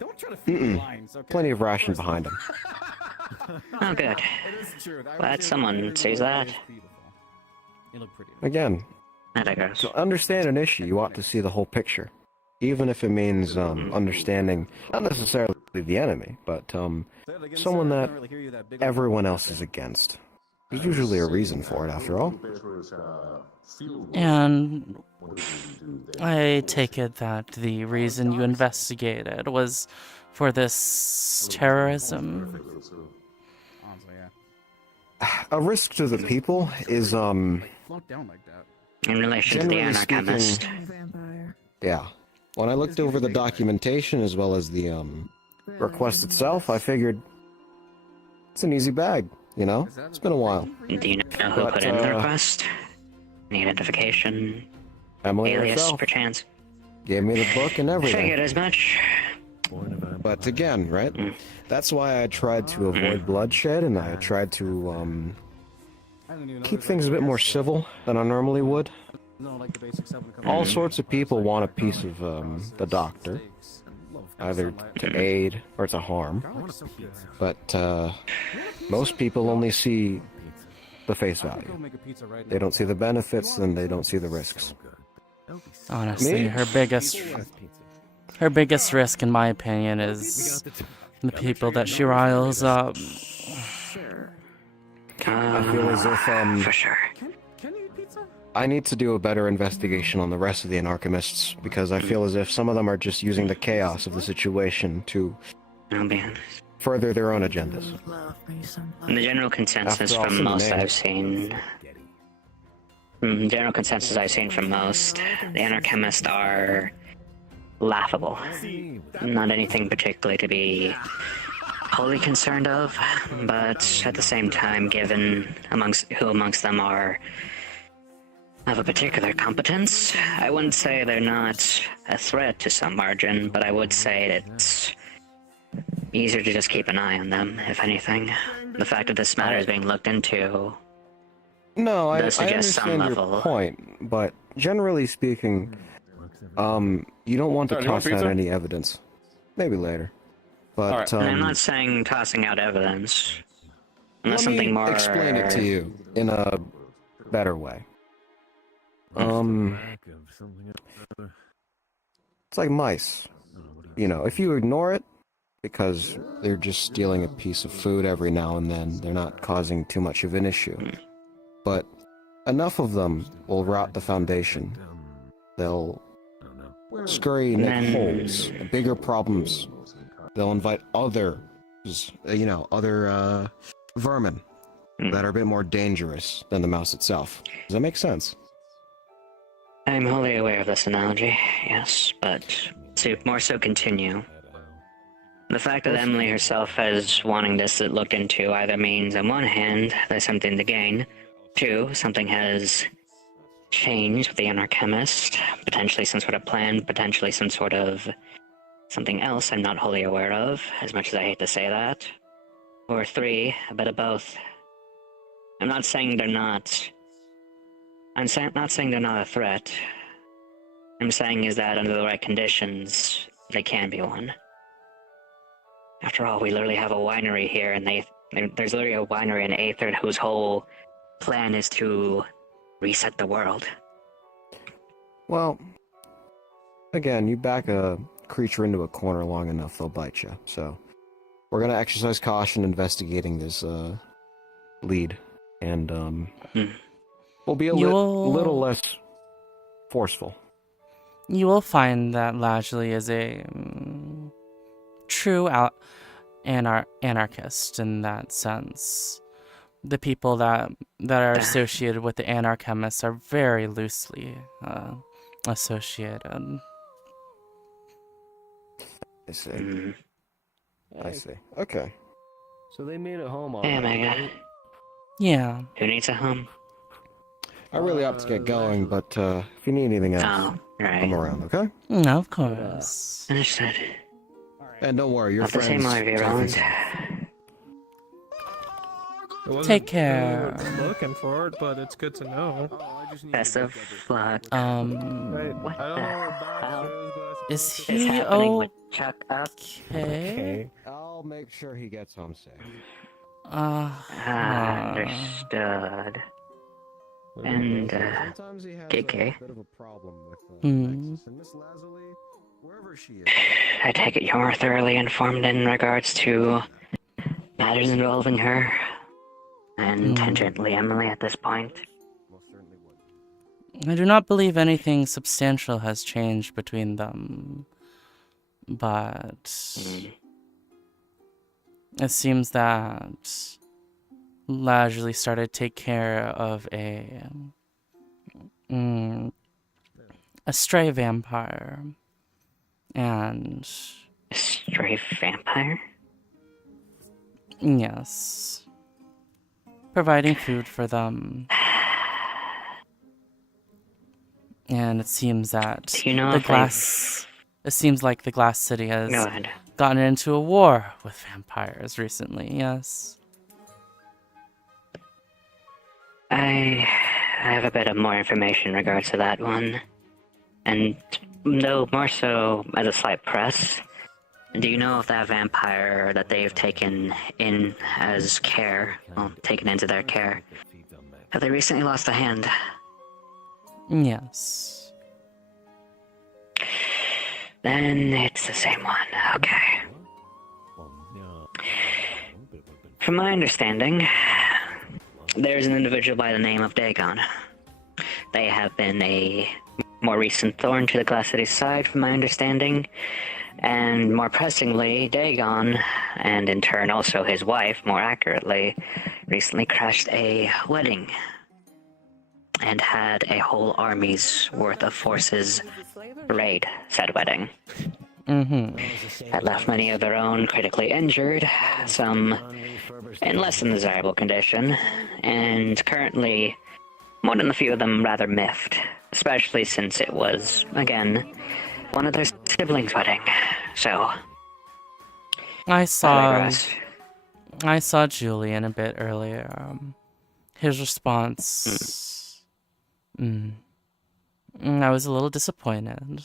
Don't try to feed the lines, okay? Plenty of ration behind them. Oh, good. Glad someone sees that. You look pretty. Again, I digress. to understand an issue, you ought to see the whole picture. Even if it means understanding, not necessarily the enemy, but someone that everyone else is against. There's usually a reason for it, after all. And I take it that the reason you investigated was for this terrorism? A risk to the people is, Float down like that. In relation to the generally anarchist. yeah. When I looked over the documentation as well as the request itself, I figured it's an easy bag, you know? It's been a while. Do you know who put in the request? Any identification? Emily Alias, herself perchance? gave me the book and everything. Figured as much. But again, right? That's why I tried to avoid bloodshed, and I tried to keep things a bit more civil than I normally would. All sorts of people want a piece of the doctor, either to aid or to harm. But most people only see the face value. They don't see the benefits, and they don't see the risks. Honestly, Me? her biggest risk, in my opinion, is the people that she riles up. I feel as if for sure. I need to do a better investigation on the rest of the anarchists, because I feel as if some of them are just using the chaos of the situation to further their own agendas. The general consensus After all, from some most names. I've seen, general consensus I've seen from most, the anarchemists are laughable. Not anything particularly to be wholly concerned of, but at the same time, given who amongst them are of a particular competence, I wouldn't say they're not a threat to some margin, but I would say it's easier to just keep an eye on them, if anything. The fact that this matter is being looked into No, I does suggest some understand your level. point, but generally speaking, you don't want to Sorry, do you want toss out pizza? any evidence. Maybe later. But, And I'm not saying tossing out evidence, unless let me something more. explain it to you in a better way. It's like mice. You know, if you ignore it, because they're just stealing a piece of food every now and then. They're not causing too much of an issue. But enough of them will rot the foundation. They'll scurry and make holes, bigger problems. They'll invite other vermin that are a bit more dangerous than the mouse itself. Does that make sense? I'm wholly aware of this analogy, yes, but to more so continue, the fact that Emily herself is wanting this looked into either means, on one hand, there's something to gain, two, something has changed with the anarchemist, potentially some sort of plan, potentially some sort of something else I'm not wholly aware of, as much as I hate to say that, or three, a bit of both. I'm not saying they're not... not saying they're not a threat. I'm saying is that under the right conditions, they can be one. After all, we literally have a winery here, and there's literally a winery in Aether whose whole plan is to reset the world. Well, again, you back a creature into a corner long enough, they'll bite you. So, we're gonna exercise caution investigating this lead, and we'll be a little less forceful. You will find that Lajley is a true anarchist in that sense. The people that are associated with the anarchemists are very loosely associated. I see. I see. Okay. So they made a home on Hey, it, Omega. right? Yeah. Who needs a home? I really have to get going, but if you need anything else, I'm around, okay? No, of course. Understood. And don't worry, your Have the friends... same life, Roland. Take care. Looking for it, but it's good to know. Best of luck. What the hell is is he happening with Chuck up? Okay. I'll make sure he gets home safe. Understood. And, KK. I take it you're thoroughly informed in regards to matters involving her, and tangentially Emily at this point. I do not believe anything substantial has changed between them, but it seems that Lajley started to take care of a stray vampire, and... A stray vampire? Yes. Providing food for them. And it seems that it seems like the Glass City has gotten into a war with vampires recently, yes. I have a bit of more information in regards to that one. And no, more so as a slight press. Do you know if that vampire that they've taken in as care, taken into their care, have they recently lost a hand? Yes. Then it's the same one, okay. From my understanding, there's an individual by the name of Dagon. They have been a more recent thorn to the Glass City's side, from my understanding. And more pressingly, Dagon, and in turn also his wife, more accurately, recently crashed a wedding and had a whole army's worth of forces raid said wedding. That left many of their own critically injured, some in less than desirable condition, and currently more than a few of them rather miffed, especially since it was, again, one of their siblings' wedding. So I saw Julian a bit earlier. His response, I was a little disappointed.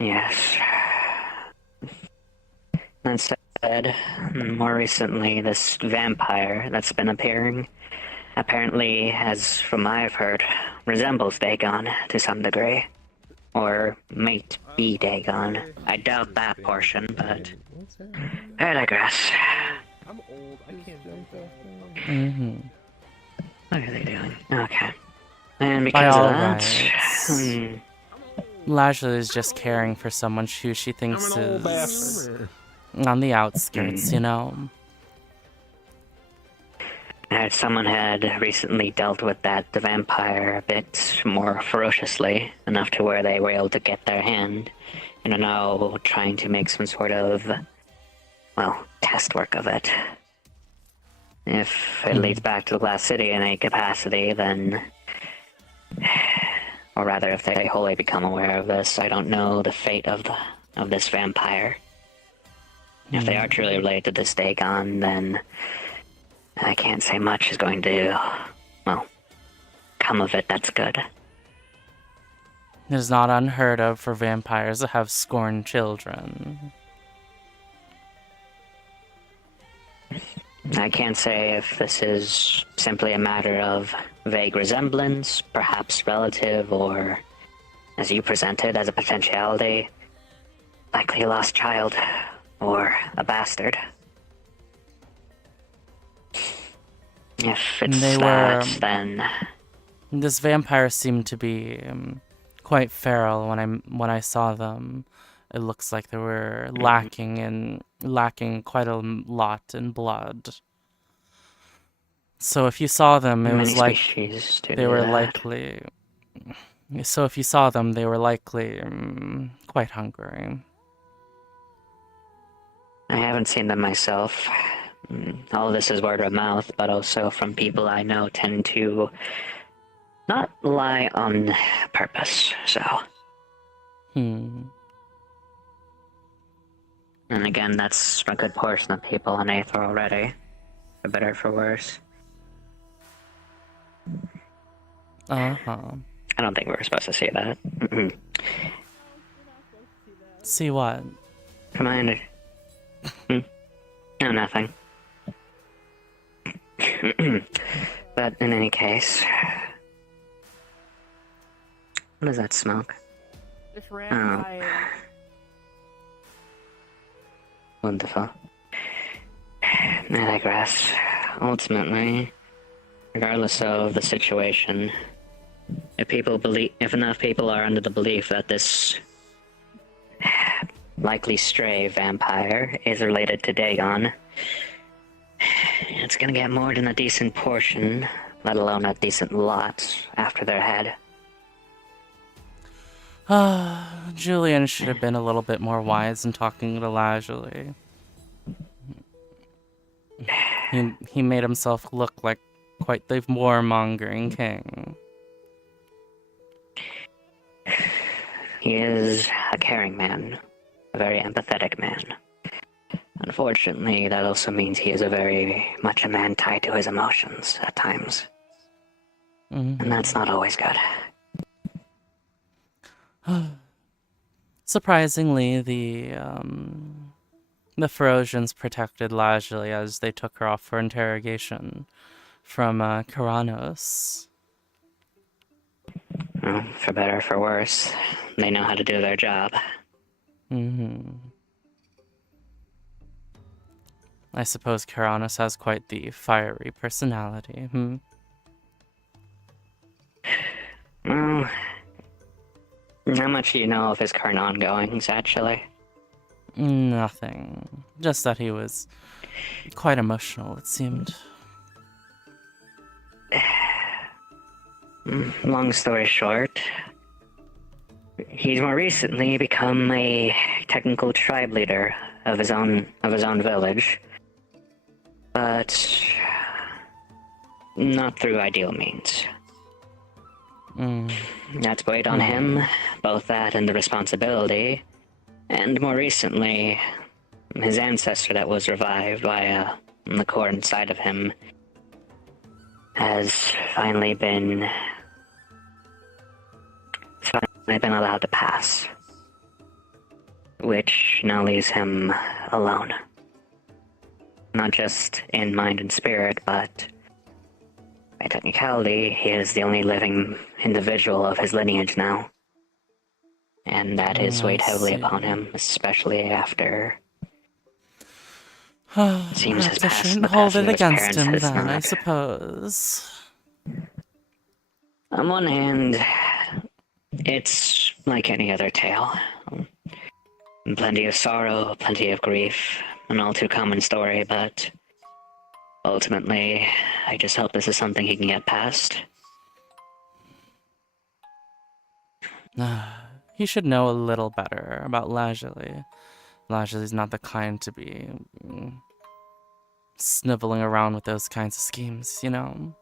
Yes. That said, more recently, this vampire that's been appearing apparently, as from I've heard, resembles Dagon to some degree. or might be Dagon. I doubt that portion, but I digress. I'm old. I can't jump that. Mm-hmm. What are they doing? Okay. And By because of all that, rights, Lajla is just caring for someone who she thinks I'm an old is bastard. on the outskirts, you know? I heard someone had recently dealt with the vampire a bit more ferociously, enough to where they were able to get their hand, and are now trying to make some sort of, well, test work of it. If it leads back to the Glass City in any capacity, then... Or rather, if they wholly become aware of this, I don't know the fate of this vampire. If they are truly related to this Dagon, then I can't say much is going to, well, come of it that's good. It is not unheard of for vampires to have scorned children. I can't say if this is simply a matter of vague resemblance, perhaps relative, or, as you presented, as a potentiality, likely a lost child, or a bastard. If it's then... This vampire seemed to be quite feral when I saw them. It looks like they were lacking quite a lot in blood. So if you saw them, it was like they were likely. So if you saw them, they were likely quite hungry. I haven't seen them myself. All of this is word of mouth, but also from people I know tend to not lie on purpose, so. And again, that's a good portion of people on Aether already, for better or for worse. Uh-huh. I don't think we were supposed to see that. See what? Commander. No, nothing. But in any case... What is that smoke? Just ran by Wonderful. I digress. Ultimately, regardless of the situation, if enough people are under the belief that this likely stray vampire is related to Dagon, it's gonna get more than a decent portion, let alone a decent lot, after their head. Julian should have been a little bit more wise in talking to Lazuli. He made himself look like quite the warmongering king. He is a caring man, a very empathetic man. Unfortunately, that also means he is very much a man tied to his emotions at times. And that's not always good. Surprisingly, the Ferosians protected Lazuli as they took her off for interrogation from Karanos. Well, for better or for worse, they know how to do their job. I suppose Karanos has quite the fiery personality, Well, how much do you know of his current ongoings, actually? Nothing. Just that he was quite emotional, it seemed. Long story short, he's more recently become a technical tribe leader of his own village, but not through ideal means. That's weighed on him, both that and the responsibility, and more recently, his ancestor that was revived via the core inside of him has finally been allowed to pass, which now leaves him alone. Not just in mind and spirit, but by technicality, he is the only living individual of his lineage now. and that has weighed heavily upon him, especially after it seems his Perhaps I past, shouldn't the hold passing it of his against parents him has then, I not. suppose. On one hand, it's like any other tale. Plenty of sorrow, plenty of grief, an all too common story, but ultimately, I just hope this is something he can get past. He should know a little better about Lazuli. Lazuli's not the kind to be sniveling around with those kinds of schemes, you know?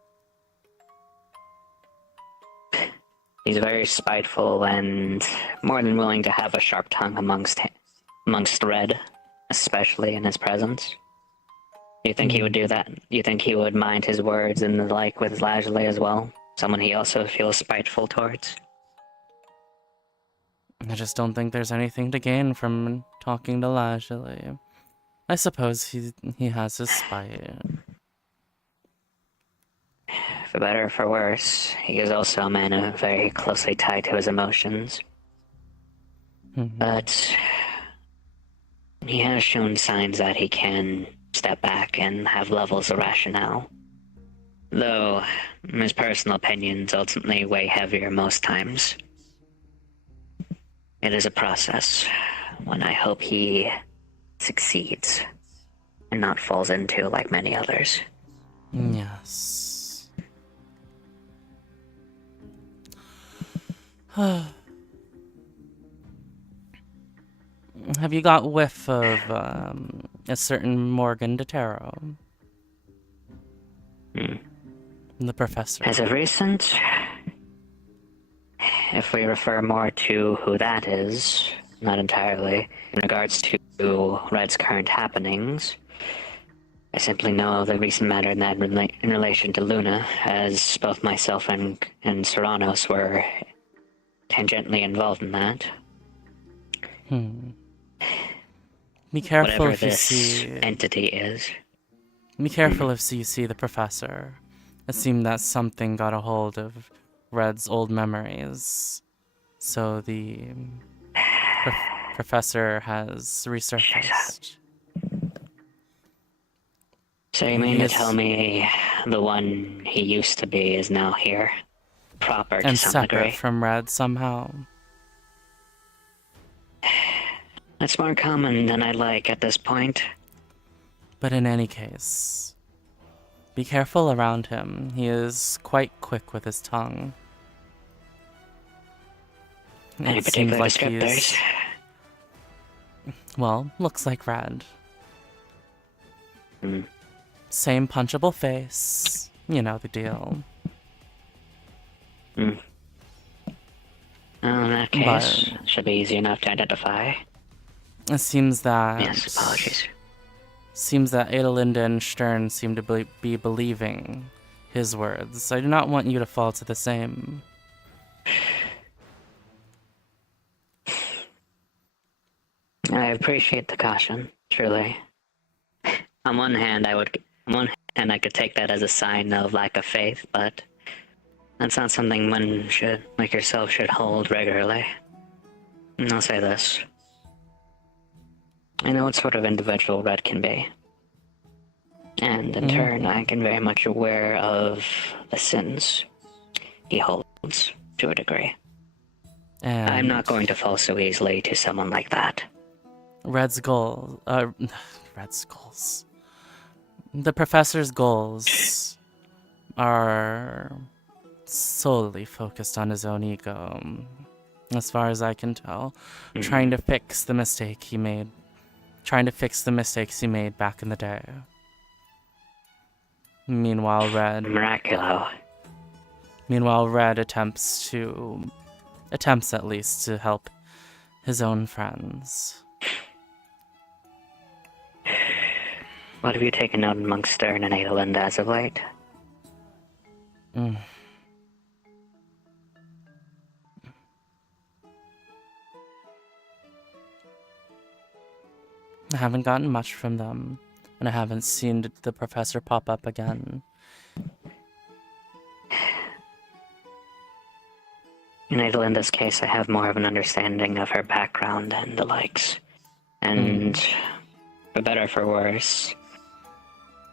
He's very spiteful and more than willing to have a sharp tongue amongst Red, especially in his presence. You think he would do that? You think he would mind his words and the like with Lazuli as well? Someone he also feels spiteful towards? I just don't think there's anything to gain from talking to Lazuli. I suppose he has his spite. For better or for worse, he is also a man very closely tied to his emotions. But he has shown signs that he can step back and have levels of rationale. Though his personal opinions ultimately weigh heavier most times. It is a process, one I hope he succeeds and not falls into like many others. Yes. Have you got whiff of a certain Morgan de Taro? The professor. As of recent, if we refer more to who that is, not entirely, in regards to Red's current happenings, I simply know the recent matter in relation to Luna, as both myself and Serranos were tangentially involved in that. Be careful Whatever if you this see entity is. Be careful if you see the professor. It seemed that something got a hold of Red's old memories, so the professor has resurfaced. So you mean to tell me the one he used to be is now here? Proper to and some separate degree? from Red somehow. That's more common than I'd like at this point. But in any case, be careful around him. He is quite quick with his tongue. Any It seems particular like descriptors? well, looks like Red. Same punchable face. You know the deal. Well, in that case, should be easy enough to identify. It seems that... Yes, apologies. Seems that Adelinda and Stern seem to be believing his words. I do not want you to fall to the same. I appreciate the caution, truly. On one hand, I could take that as a sign of lack of faith, but that's not something one should, like yourself, should hold regularly. And I'll say this. I know what sort of individual Red can be. And in turn, I can very much aware of the sins he holds to a degree. And I'm not going to fall so easily to someone like that. Red's goals. The professor's goals are solely focused on his own ego, as far as I can tell. Trying to fix the mistake he made. Trying to fix the mistakes he made back in the day. Meanwhile, Red attempts at least to help his own friends. What have you taken out amongst Stern and Adelinda as of late? I haven't gotten much from them, and I haven't seen the professor pop up again. In this case, I have more of an understanding of her background and the likes. And, for better or for worse,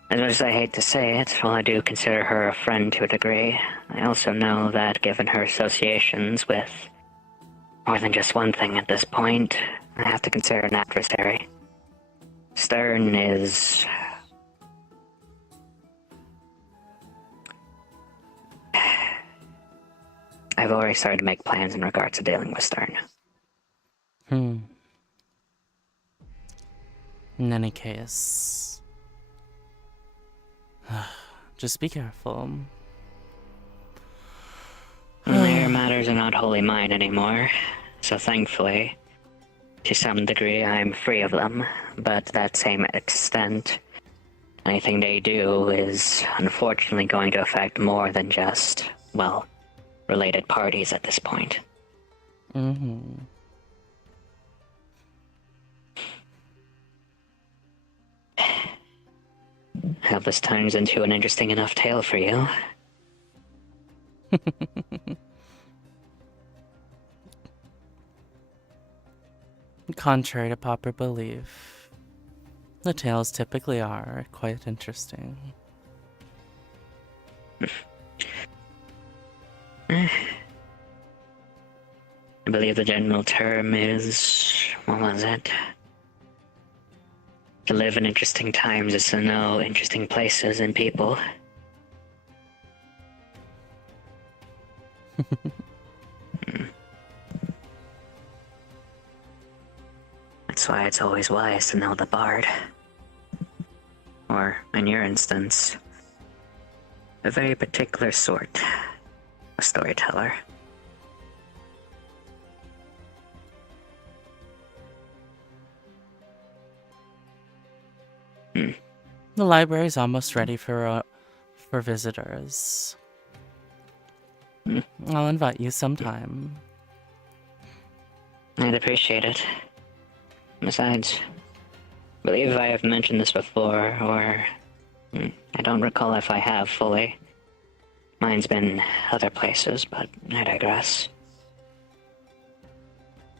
as much as I hate to say it, while I do consider her a friend to a degree, I also know that given her associations with more than just one thing at this point, I have to consider an adversary. Stern is... I've already started to make plans in regards to dealing with Stern. In any case, just be careful. Their matters are not wholly mine anymore, so thankfully, to some degree, I'm free of them. But to that same extent, anything they do is unfortunately going to affect more than just, well, related parties at this point. I hope this turns into an interesting enough tale for you. Contrary to popular belief, the tales typically are quite interesting. I believe the general term is... what was it? To live in interesting times is to know interesting places and people. That's why it's always wise to know the bard. Or, in your instance, a very particular sort of storyteller. The library's almost ready for visitors. I'll invite you sometime. I'd appreciate it. Besides, I believe I have mentioned this before, or... I don't recall if I have fully. Mine's been other places, but I digress.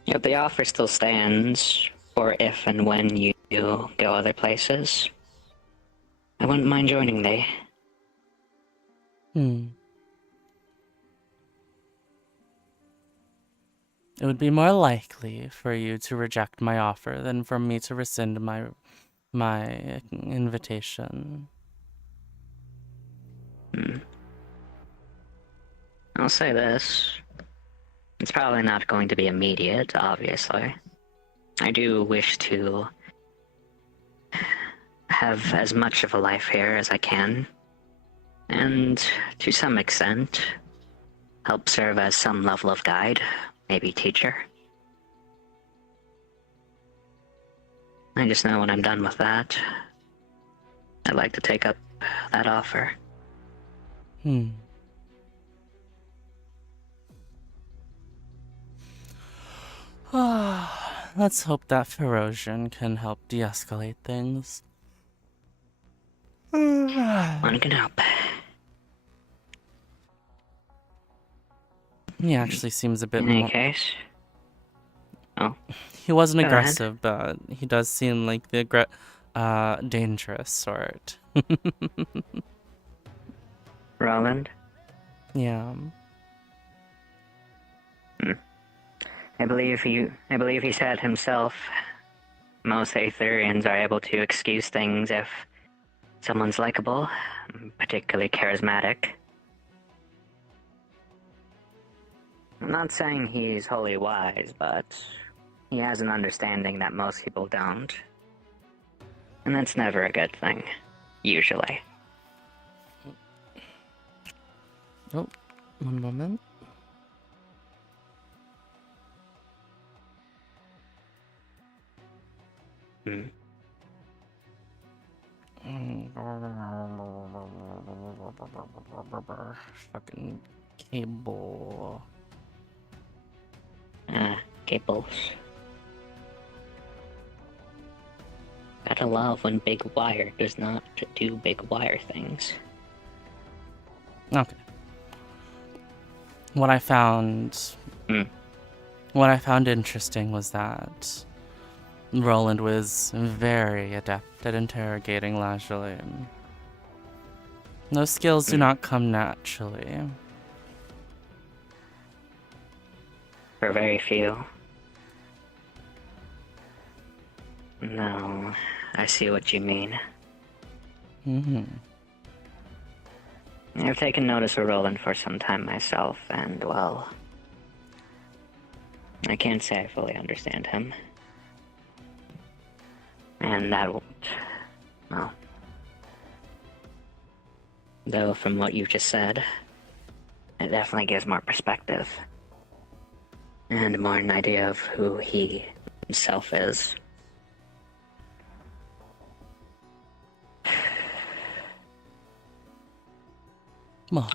Yet the offer still stands for if and when you go other places. I wouldn't mind joining thee. It would be more likely for you to reject my offer than for me to rescind my invitation. I'll say this. It's probably not going to be immediate, obviously. I do wish to have as much of a life here as I can, and to some extent, help serve as some level of guide, maybe teacher. I just know when I'm done with that, I'd like to take up that offer. Let's hope that Ferocian can help de-escalate things. One can hope. He actually seems a bit In any more... case... Oh. He wasn't Go ahead. aggressive, but he does seem like the dangerous sort. Roland? Yeah. I believe he said himself, most Aetherians are able to excuse things if someone's likable, particularly charismatic. I'm not saying he's wholly wise, but he has an understanding that most people don't. And that's never a good thing, usually. Oh, one moment. Fucking cable. Cables. Gotta love when big wire does not do big wire things. Okay. What I found What I found interesting was that Roland was very adept at interrogating Lazuli. Those skills do not come naturally. For very few. No, I see what you mean. I've taken notice of Roland for some time myself, and, well, I can't say I fully understand him. And that won't, well, though from what you've just said, it definitely gives more perspective. And more an idea of who he himself is. Well,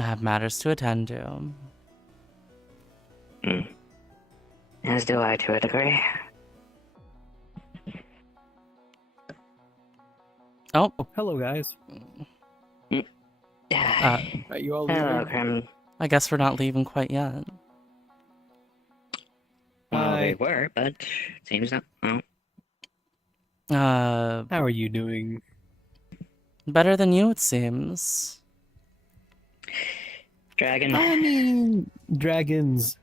I have matters to attend to. As do I, to a degree. Oh, hello, guys. Are you all Hello, leaving? Grim. I guess we're not leaving quite yet. Well, we were, but it seems not. Oh. How are you doing? Better than you, it seems. Dragon. I mean, dragons.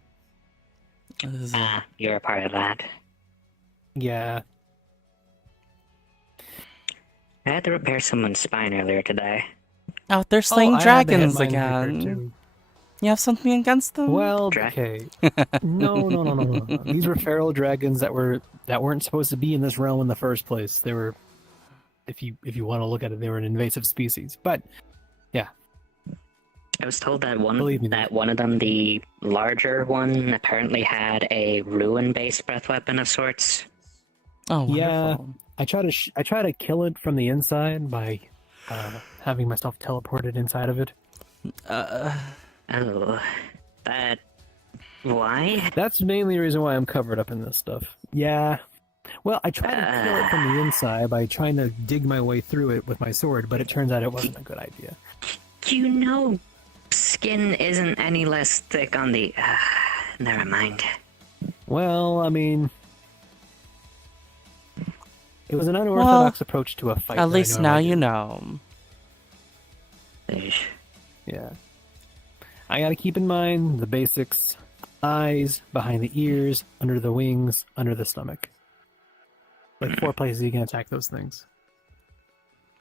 You're a part of that. Yeah. I had to repair someone's spine earlier today. Out there slaying I had to have dragons mine repaired, again. too. You have something against them? Well, okay. No. These were feral dragons that weren't supposed to be in this realm in the first place. They were, if you want to look at it, they were an invasive species. But yeah, I was told that one of them, the larger one, apparently had a ruin-based breath weapon of sorts. Oh, wonderful. Yeah. I try to kill it from the inside by having myself teleported inside of it. Oh, that... Why? That's mainly the reason why I'm covered up in this stuff. Yeah. Well, I tried to kill it from the inside by trying to dig my way through it with my sword, but it turns out it wasn't a good idea. You know, skin isn't any less thick on the... never mind. Well, I mean... It was an unorthodox approach to a fight. At least now you know. Yeah. I gotta keep in mind the basics. Eyes, behind the ears, under the wings, under the stomach. Like 4 places you can attack those things.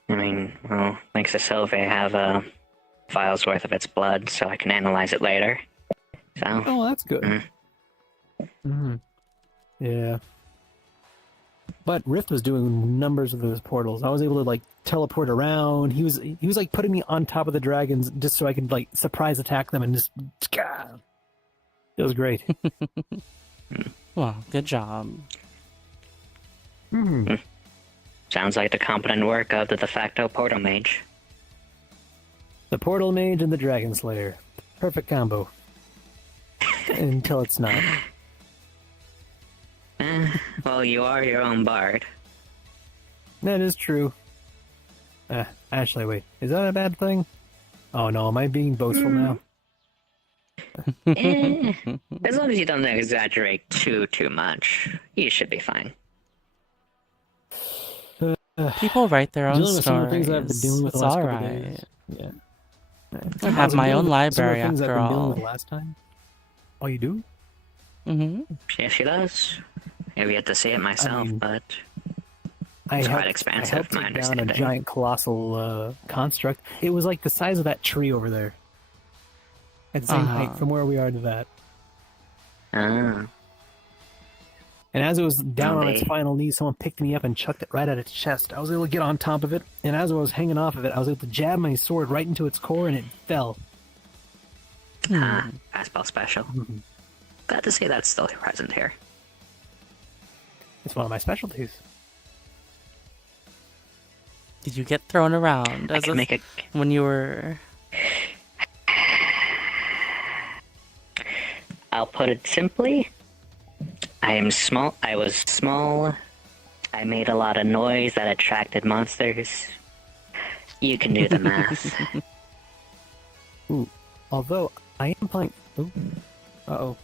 I mean, well, thanks to Sylvie, I have a file's worth of its blood, so I can analyze it later. So... Oh, that's good. Yeah. But Rift was doing numbers of those portals. I was able to like teleport around. He was like putting me on top of the dragons just so I could like surprise attack them and just. It was great. Well, good job. Sounds like the competent work of the de facto portal mage. The portal mage and the dragon slayer. Perfect combo. Until it's not. Well, you are your own bard. That is true. Actually, wait. Is that a bad thing? Oh no, am I being boastful now? As long as you don't exaggerate too much, you should be fine. People write their own Dealing with some of the stories. things I've been dealing with the It's last couple alright. days. Yeah. I have my own library some of the things after I've been dealing with all. last time. Oh, you do? Yes, she does. I've yet to see it myself, but I it's quite helped expansive, my take down a understanding. giant colossal construct. It was like the size of that tree over there. At the same height from where we are to that. Ah. And as it was down on its final knees, someone picked me up and chucked it right at its chest. I was able to get on top of it, and as I was hanging off of it, I was able to jab my sword right into its core, and it fell. Fastball special. Glad to see that's still present here. It's one of my specialties. Did you get thrown around as when you were... I'll put it simply. I am small. I was small. I made a lot of noise that attracted monsters. You can do the math. Ooh, although I am playing. Ooh, Uh-oh.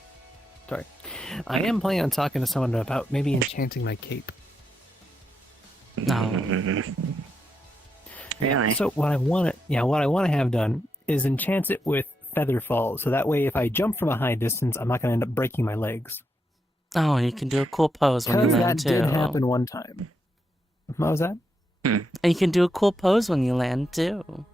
Sorry. I am planning on talking to someone about maybe enchanting my cape. No. Really? So what I want to have done is enchant it with feather fall, so that way if I jump from a high distance, I'm not going to end up breaking my legs. Oh, you can do a cool pose when you Because that land too. did happen one time. What was that? And you can do a cool pose when you land too.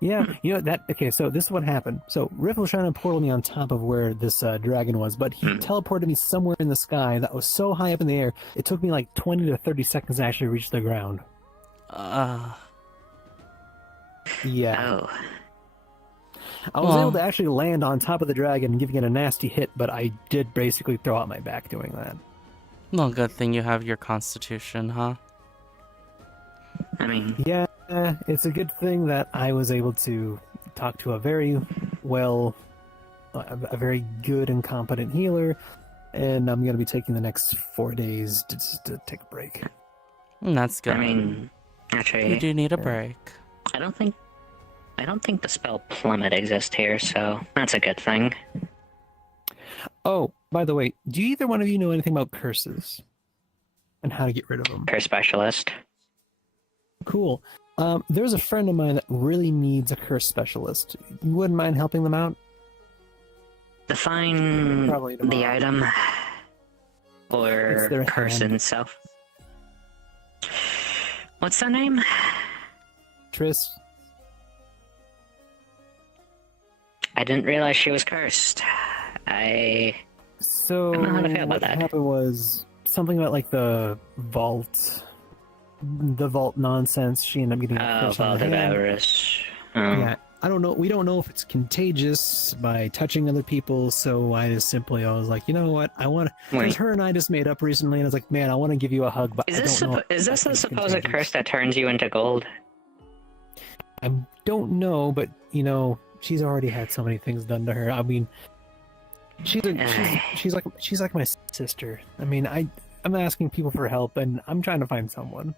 Yeah, you know that. Okay, so this is what happened. So Riff was trying to portal me on top of where this dragon was, but he teleported me somewhere in the sky that was so high up in the air. It took me like 20 to 30 seconds to actually reach the ground. Yeah. Oh. I was able to actually land on top of the dragon, giving it a nasty hit, but I did basically throw out my back doing that. Well, good thing you have your constitution, huh? I mean... Yeah, it's a good thing that I was able to talk to a very a very good and competent healer, and I'm going to be taking the next 4 days to take a break. That's good. I mean, actually... You do need a break. I don't think the spell plummet exists here, so that's a good thing. Oh, by the way, do either one of you know anything about curses? And how to get rid of them? Curse specialist. Cool. There's a friend of mine that really needs a curse specialist. You wouldn't mind helping them out? Define the item or curse hand. itself. What's their name? Triss. I didn't realize she was cursed. So I don't know how to feel about what that. happened was something about like the vault nonsense. She ended up getting a curse on Vault her of hand. Avarice. Yeah, I don't know. We don't know if it's contagious by touching other people. So I was like, you know what? I want to. Because her and I just made up recently, and I was like, man, I want to give you a hug, but I don't know. Is this a it's supposed contagious. curse that turns you into gold? I don't know, but you know, she's already had so many things done to her. I mean, she's like my sister. I mean, I'm asking people for help, and I'm trying to find someone.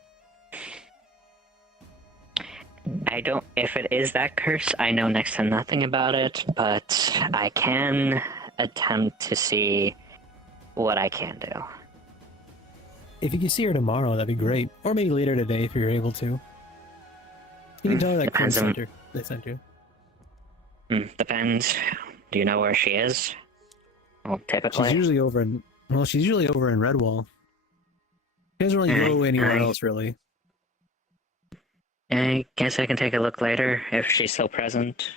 If it is that curse, I know next to nothing about it, but I can attempt to see what I can do. If you can see her tomorrow, that'd be great. Or maybe later today if you're able to. You can tell her that Chris sent her. They sent you. Depends. Do you know where she is? Well, typically. She's usually over in Redwall. She doesn't really go anywhere else, really. I guess I can take a look later if she's still present.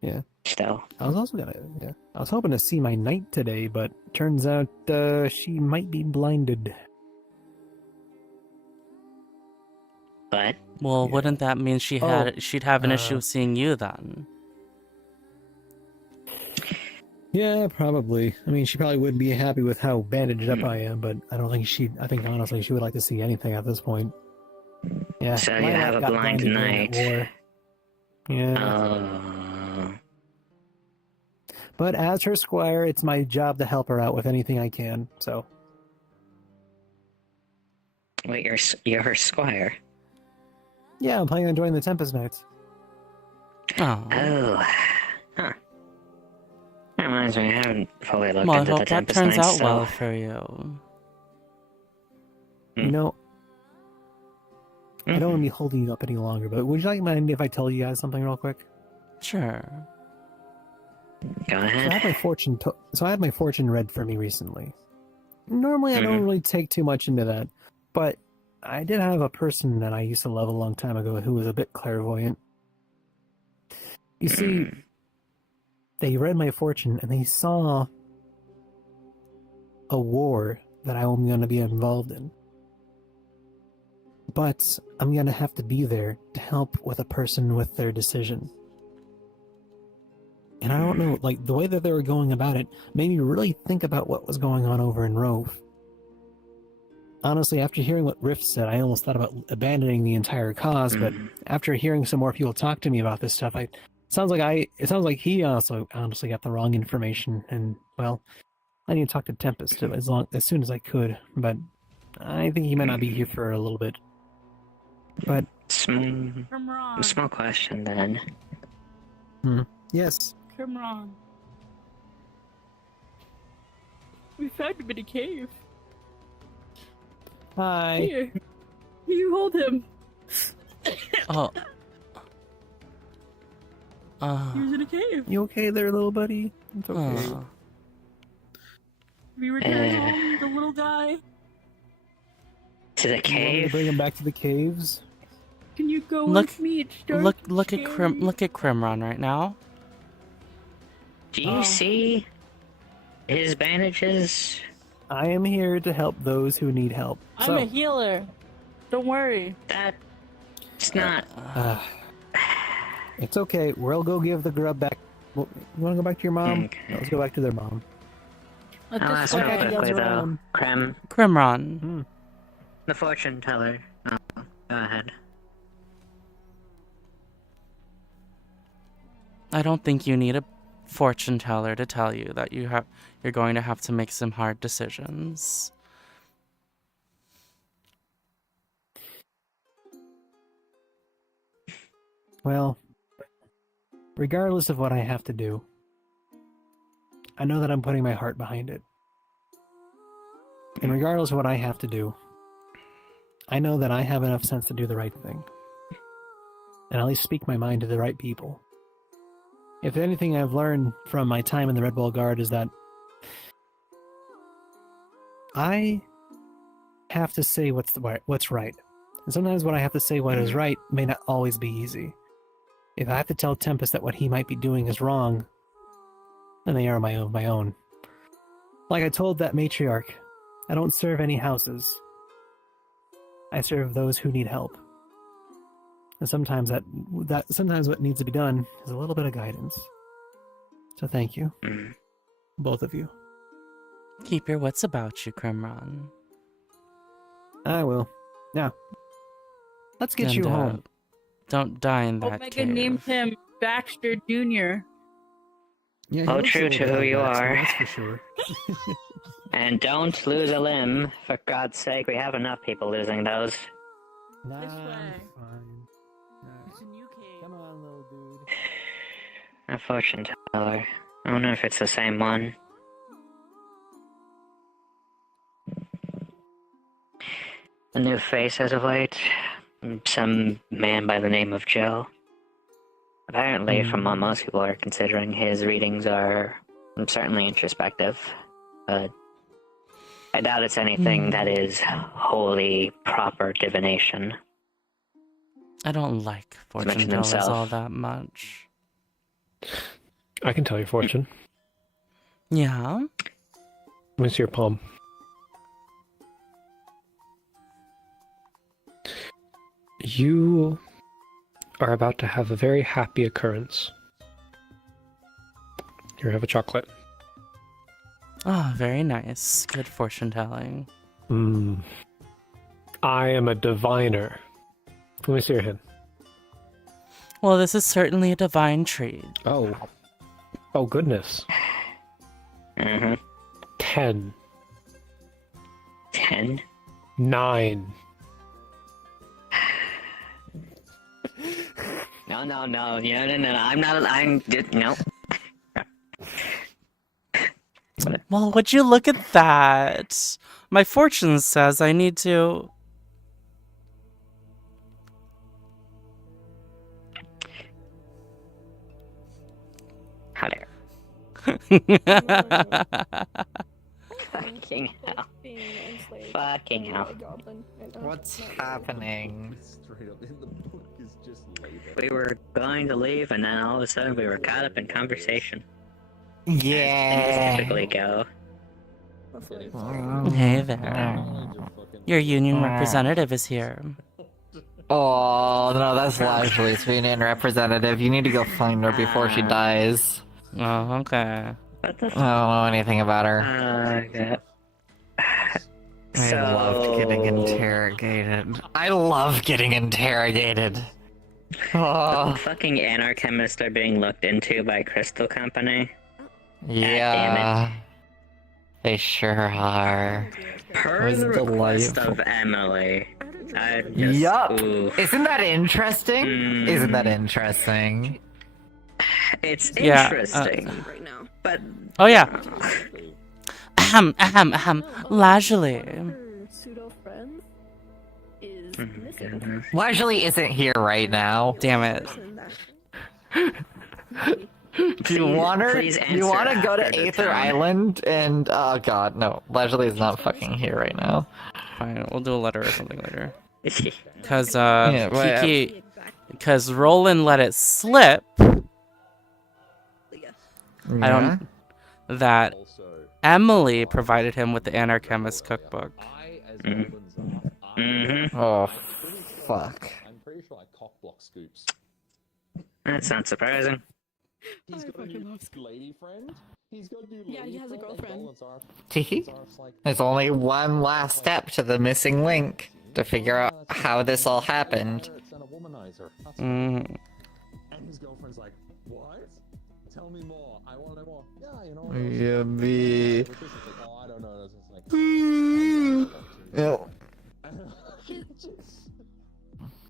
Yeah. Still. I was hoping to see my knight today, but turns out she might be blinded. But well, wouldn't that mean she'd have an issue seeing you then? Yeah, probably. I mean, she probably wouldn't be happy with how bandaged up I am, but I don't think I think honestly she would like to see anything at this point. Yeah. So you have a blind knight. Yeah. But as her squire, it's my job to help her out with anything I can, so. Wait, you're her squire? Yeah, I'm planning on joining the Tempest Knights. Oh. Huh. That reminds me, I haven't fully looked Well, I into hope the that Tempest turns Knights, out so... well for you. You know, I don't want to be holding you up any longer, but would you like mind if I tell you guys something real quick? Sure. Go ahead. So I had my fortune read for me recently. Normally I don't really take too much into that, but I did have a person that I used to love a long time ago who was a bit clairvoyant. You see, they read my fortune and they saw a war that I'm going to be involved in. But I'm going to have to be there to help with a person with their decision. And I don't know, like, the way that they were going about it made me really think about what was going on over in Rove. Honestly, after hearing what Rift said, I almost thought about abandoning the entire cause, but after hearing some more people talk to me about this stuff, it sounds like he also honestly got the wrong information, and, well, I need to talk to Tempest as soon as I could, but I think he might not be here for a little bit. But small question then. Yes. Crimron. We found him in a cave. Hi. Here. You hold him. Oh. He was in a cave. You okay there, little buddy? It's okay. We returned home, the little guy. To the You want me to bring him back to the caves? Can you go Look, with me? It's dark. look at Crimron right now. Do you see his bandages? I am here to help those who need help. I'm a healer. Don't worry. It's not. It's okay. We'll go give the grub back. You want to go back to your mom? Okay. No, let's go back to their mom. I'll ask real quickly though. Crimron. The fortune teller. Oh, go ahead. I don't think you need a fortune teller to tell you that you're going to have to make some hard decisions. Well, regardless of what I have to do, I know that I'm putting my heart behind it. And regardless of what I have to do, I know that I have enough sense to do the right thing. And at least speak my mind to the right people. If anything I've learned from my time in the Red Wall Guard is that I have to say what's right. And sometimes what I have to say what is right may not always be easy. If I have to tell Tempest that what he might be doing is wrong, then they are my own. Like I told that matriarch, I don't serve any houses. I serve those who need help. And sometimes sometimes what needs to be done is a little bit of guidance. So thank you. Both of you. Keep your wits about you, Crimron. I will. Now, let's get you home. Don't die in that Omega cave. named him Baxter Jr. Yeah, Oh, true to who you are. That's for sure. And don't lose a limb, for God's sake. We have enough people losing those. Nah, This way. fine. It's a new cave. Come on, little dude. A fortune teller. I don't know if it's the same one. A new face as of late. Some man by the name of Joe. Apparently, from what most people are considering, his readings are certainly introspective. But I doubt it's anything that is wholly proper divination. I don't like fortune mention tellers himself. all that much. I can tell your fortune. Yeah? Let me see your palm. You are about to have a very happy occurrence. Here, have a chocolate. Oh, very nice. Good fortune telling. I am a diviner. Let me see your hand. Well, this is certainly a divine treat. Oh. Oh, goodness. 10. 10? 9. No. No. No. Well, would you look at that? My fortune says I need to... How dare. Fucking hell. Fucking hell. What's happening? We were going to leave, and then all of a sudden we were caught up in conversation. Yeah. Things typically go. Hey there. Your union representative is here. Oh, no, that's Lashley's union representative. You need to go find her before she dies. Oh, okay. What the I don't know anything about her. I So- loved getting interrogated. I love getting interrogated. The fucking anarchemists are being looked into by Crystal Company. Yeah. They sure are. Per It was the request delightful. of Emily. I just, Yup. ooh. Isn't that interesting? Isn't that interesting? It's Yeah, interesting, but Oh yeah. Leisurely. Pseudo friends is Leisurely isn't here right now. Damn it. Do you want her? please You want to answer go to after the Aether tone. Island and oh god, no. Leisurely is not fucking here right now. Fine, we'll do a letter or something later. Cause Yeah, but, Kiki, because Roland let it slip. I don't. That Emily provided him with the Anarchemist cookbook. Oh, fuck. I'm pretty sure I cockblock Scoops. That's not surprising. He's got a new lady friend. He's got a new lady Yeah, he has a girlfriend. There's only one last step to the missing link to figure out how this all happened. And his girlfriend's like, what? Tell me more. I want to know more. Yeah, you know. Yeah, be. Oh, I don't know. It's like,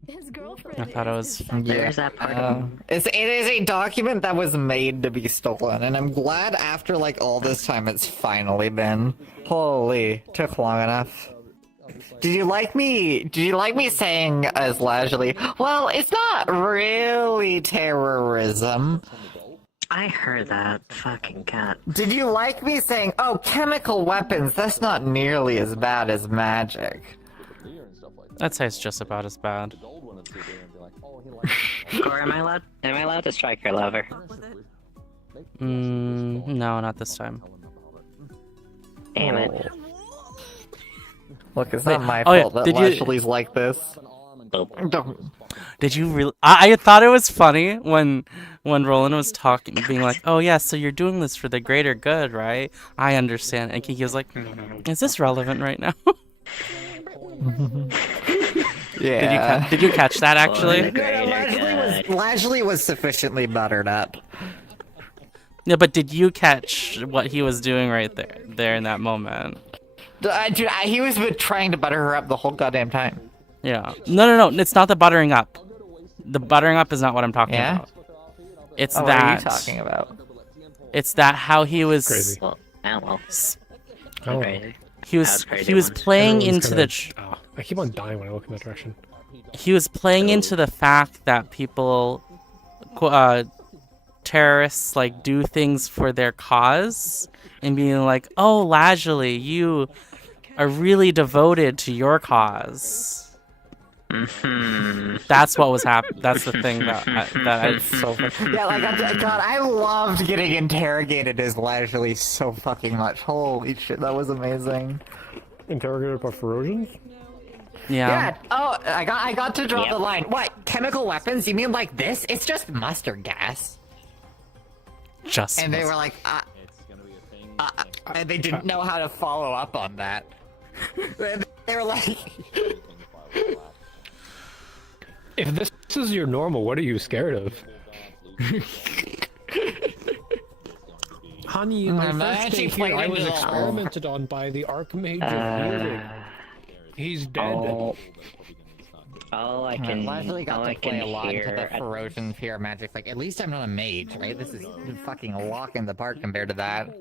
his girlfriend. I thought it was. There's that part. It is a document that was made to be stolen, and I'm glad after like all this time it's finally been. Holy, took long enough. Did you like me saying as leisurely, well, it's not really terrorism. I heard that fucking cat. Did you like me saying, oh, chemical weapons, that's not nearly as bad as magic? I'd say it's just about as bad. Or am I allowed to strike your lover? No, not this time. Damn it. Look, it's Wait, not my oh, yeah, fault that did you- Leslie's like this. Did you really? I thought it was funny when Roland was talking, being like, "Oh yeah, so you're doing this for the greater good, right? I understand." And Kiki was like, "Is this relevant right now?" Yeah. Did you catch that actually? Leslie was sufficiently buttered up. Yeah, but did you catch what he was doing right there in that moment? He was trying to butter her up the whole goddamn time. Yeah. No. It's not the buttering up. The buttering up is not what I'm talking Yeah? about. It's What that. are you talking about? It's that how he was. Crazy. Well, Oh. crazy. He was playing Everyone's into kinda- I keep on dying when I look in that direction. He was playing into the fact that people, terrorists, like do things for their cause, and being like, "Oh, leisurely, you are really devoted to your cause." That's what was happening. That's the thing that I so. Yeah, like, God, I loved getting interrogated as leisurely so fucking much. Holy shit, that was amazing. Interrogated by Ferocians? Yeah. Oh, I got to draw the line. What? Chemical weapons? You mean like this? It's just mustard gas. Just. And they were like, and they didn't know how to follow up on that. They were like, If this is your normal, what are you scared of? Honey, in my first day here, I was experimented on by the Archmage of Healing. He's dead. All I can, Leslie got all to I play can a lot into hear. the Ferocian fear magic. Like, at least I'm not a mage, right? This is fucking a walk in the park compared to that.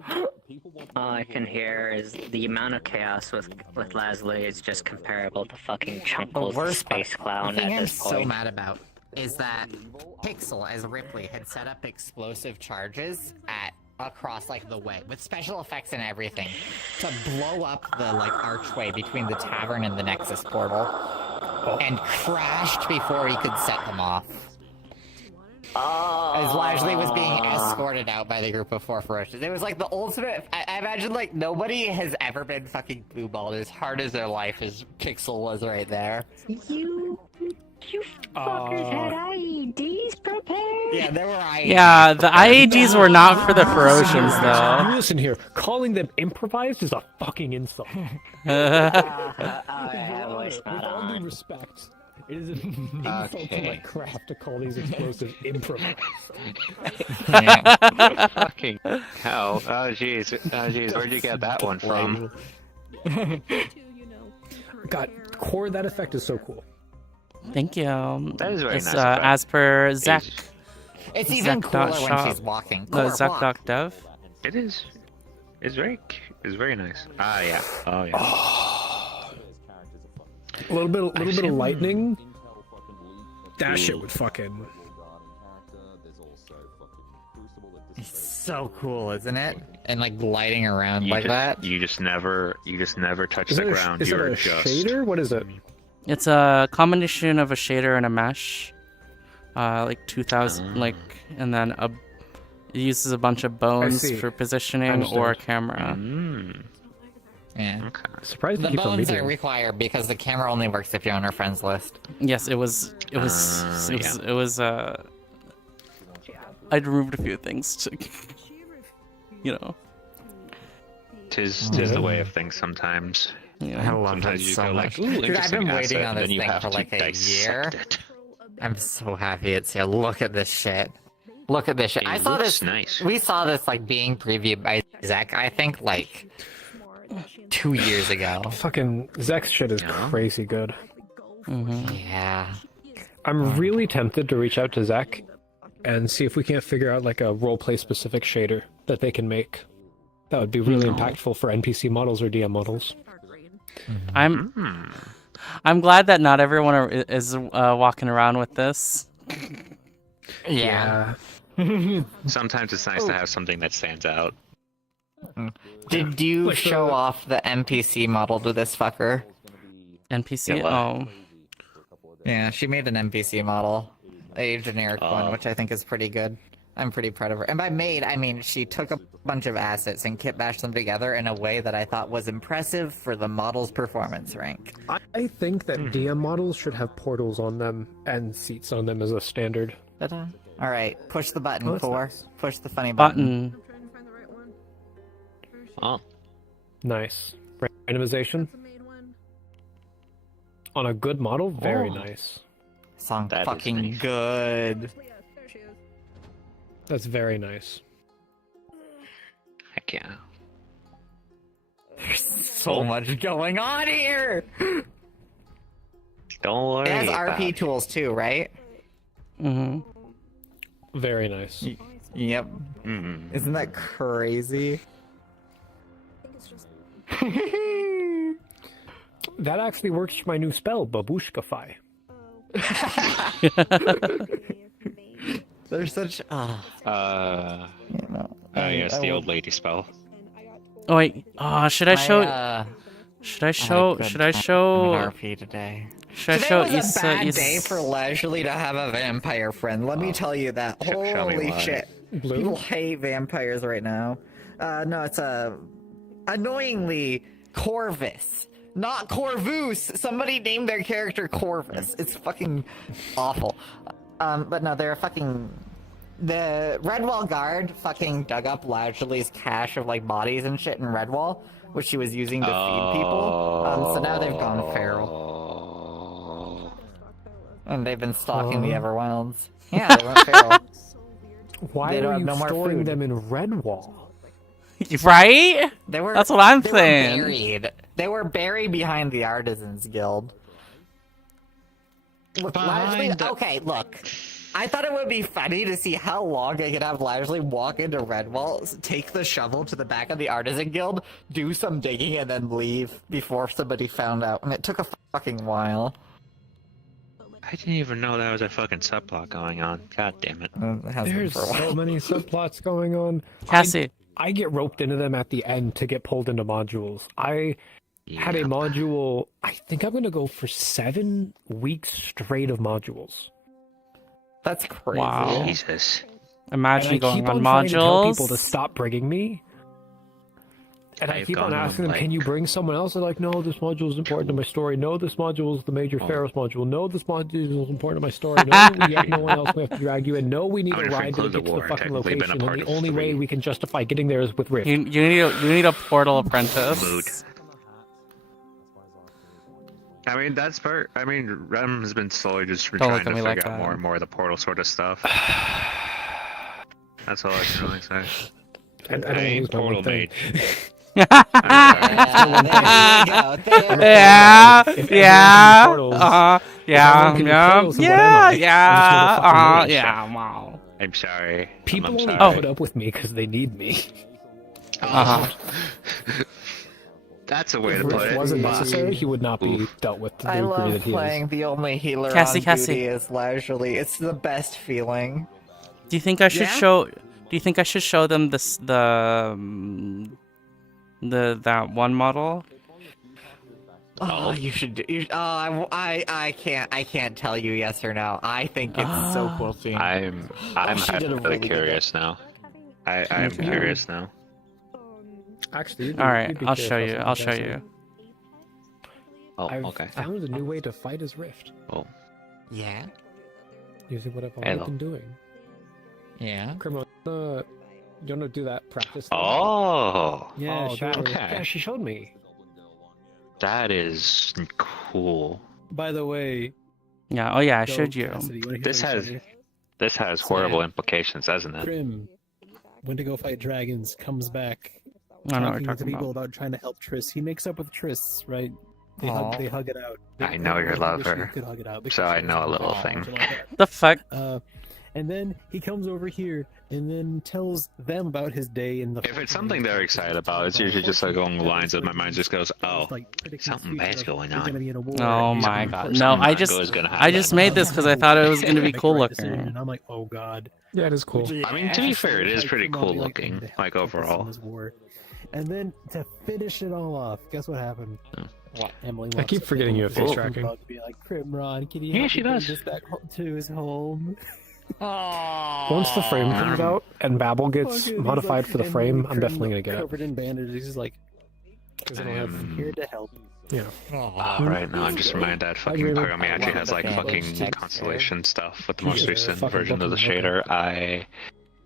All I can hear is the amount of chaos with Leslie is just comparable to fucking Chunkle's the space clown The thing at I'm this point. so mad about is that Pixel, as Ripley, had set up explosive charges across like the way with special effects and everything to blow up the like archway between the tavern and the Nexus portal, and crashed before he could set them off. As Lashley was being escorted out by the group of four ferocious. It was like the ultimate. I imagine like nobody has ever been fucking blueballed as hard as their life as Pixel was right there. You fuckers had IEDs prepared? Yeah, there were IEDs. Yeah, the IEDs were not for the Ferocians though. You listen here, calling them improvised is a fucking insult. With all due respect, it is an insult to my craft to call these explosives improvised. Fucking hell. Oh jeez, where'd you get that one from? God, core that effect is so cool. Thank you. That is very It's, nice. as per Zach. It's even Zek cooler dot when shop. she's walking. No, Core, Zek walk. dot dev. It is. It's very nice. Ah, yeah. Oh, yeah. A little bit of lightning. That shit would fucking. It's so cool, isn't it? And like gliding around like just, that. You just never touch Is the that ground. is that You're a just shader? What is it? It's a combination of a shader and a mesh. Like 2000, like, and then it uses a bunch of bones see. for positioning Understood. or a camera. Yeah. Surprised The to keep on bones reading. are required because the camera only works if you're on our friends list. Yes, it was. I'd removed a few things to, tis the way of things sometimes. Yeah. I love Sometimes it you so go much. like, ooh, Dude, I've been interesting waiting asset, on and this then you thing have for to like a dissect year. it. I'm so happy it's here. Look at this shit. Look at this shit. It I saw looks this. nice. We saw this like being previewed by Zach. I think like 2 years ago. Fucking Zek's shit is crazy good. Yeah. I'm really tempted to reach out to Zach and see if we can't figure out like a roleplay specific shader that they can make. That would be really impactful for NPC models or DM models. I'm glad that not everyone is walking around with this. Yeah. Sometimes it's nice to have something that stands out. Did you show off the NPC model to this fucker? NPC? Yeah, what? Oh. Yeah, she made an NPC model. A generic one, which I think is pretty good. I'm pretty proud of her. And by made, I mean she took a bunch of assets and kit bashed them together in a way that I thought was impressive for the model's performance rank. I think that DM models should have portals on them and seats on them as a standard. Ta-da. Alright, push the button, Oh, that's Four. nice. Push the funny button. Oh. Nice. Randomization. On a good model, very nice. Song That is fucking nice. good. That's very nice. Heck yeah. There's so much going on here! Don't worry. It has about RP it. tools too, right? Very nice. Yep. Isn't that crazy? That actually works for my new spell, Babushkafy. They're such. Yes, the old lady spell. Oh wait. Should I show? Should I show? RP today. Should I Today show was a Issa? bad day for Leisurely to have a vampire friend. Let me tell you that. Show me Holy why. shit! Blue? People hate vampires right now. No, it's annoyingly Corvus, not Corvus. Somebody named their character Corvus. It's fucking awful. But no, they're fucking. The Redwall guard fucking dug up Leisurely's cache of like bodies and shit in Redwall, which she was using to feed people. So now they've gone feral. And they've been stalking the Everwilds. Yeah, they went feral. Why They don't are have you no more storing food. them in Redwall? Right? They were. That's what I'm they saying. Were buried. They were buried behind the Artisans Guild. Look, okay, look. I thought it would be funny to see how long I could have Leisurely walk into Redwall, take the shovel to the back of the Artisan Guild, do some digging, and then leave before somebody found out. And it took a fucking while. I didn't even know that was a fucking subplot going on. God damn it. There's so many subplots going on. Cassie. I get roped into them at the end to get pulled into modules. I had a module. I think I'm going to go for 7 weeks straight of modules. That's crazy. Wow. Jesus. Imagine And I keep going on trying to tell people to modules. stop bringing me. And I I've keep on gone on, asking them, can you bring someone else? They're like, no, this module is important to my story. No, this module is the major Pharaohs module. No, this module is important to my story. No, we have no one else we have to drag you in. No, we need I a mean, if we ride to include the get to the war, fucking technically been a location. And part the of only way 3. we can justify getting there is with Rift. You need a portal apprentice. I mean, that's part. I mean, Rem has been slowly just Don't trying look to at me figure like out that. more and more of the portal sort of stuff. That's all I can really say. I don't I ain't lose my one portal thing. mate. Yeah, If yeah, everyone can do portals, if everyone can do portals, then what am I? I'm just another fucking mage. yeah, wow. I'm sorry. People I'm only sorry. put up with me because they need me. That's a way to If put Rift it. wasn't Fuck. necessary, he would not be dealt with to the I degree love that he playing is. the only healer Cassie, on Cassie. duty is leisurely. It's the best feeling. Do you think I should Yeah? show? Do you think I should show them this that one model? Oh, you should. I can't tell you yes or no. I think it's so cool seeing. I'm she did a really really good curious now. I'm curious now. Actually, All right, I'll show you. I'll show you. Oh, I've okay. found a new way to fight his Rift. Oh. Yeah. Using what I've Hello. already been doing. Yeah. Criminal, you wanna do that practice? thing? Oh. Yeah, Oh, sure. dude. Okay. Yeah, she showed me. That is cool. By the way, Yeah. Oh yeah, I Go, showed you. Cassidy, you wanna hear This something has funny? horrible implications, doesn't it? Prim went to go fight dragons, comes back I know what talking you're to talking people about. about trying to help Triss. He makes up with Triss, right? They Aw. hug it out. I know you love wish they her, could hug it out because so I she know a was little like, thing. "Would you like that?" The fuck? And then he comes over here and then tells them about his day in the. If it's something they're excited about, it's usually just like along the lines that my mind just goes, "Oh, something bad's going on." Oh my god. No, Something I not just good is gonna I just happen. made this because I thought it was gonna be Make the cool right decision, looking. And I'm like, oh god. Yeah, it is cool. I mean, to be fair, it is Like, pretty come on, cool be like, looking, "Hey, like help us in overall. this war." And then to finish it all off, guess what happened? What? Emily. I walks keep up forgetting to you have him face and tracking. bug, Be like, Primron, can you Yeah, help she me bring does. this back to his home? Once the frame comes out and Babel gets Fucking, he's modified like, for the and frame, then I'm definitely gonna Prim get it. Covered in bandages, he's like, Because I don't have. I'm here to help. Yeah. Right now, I'm just reminded that fucking agree with- program actually has like Yeah. fucking Text, constellation stuff with the Yeah, most recent fucking version of the fucking shader. I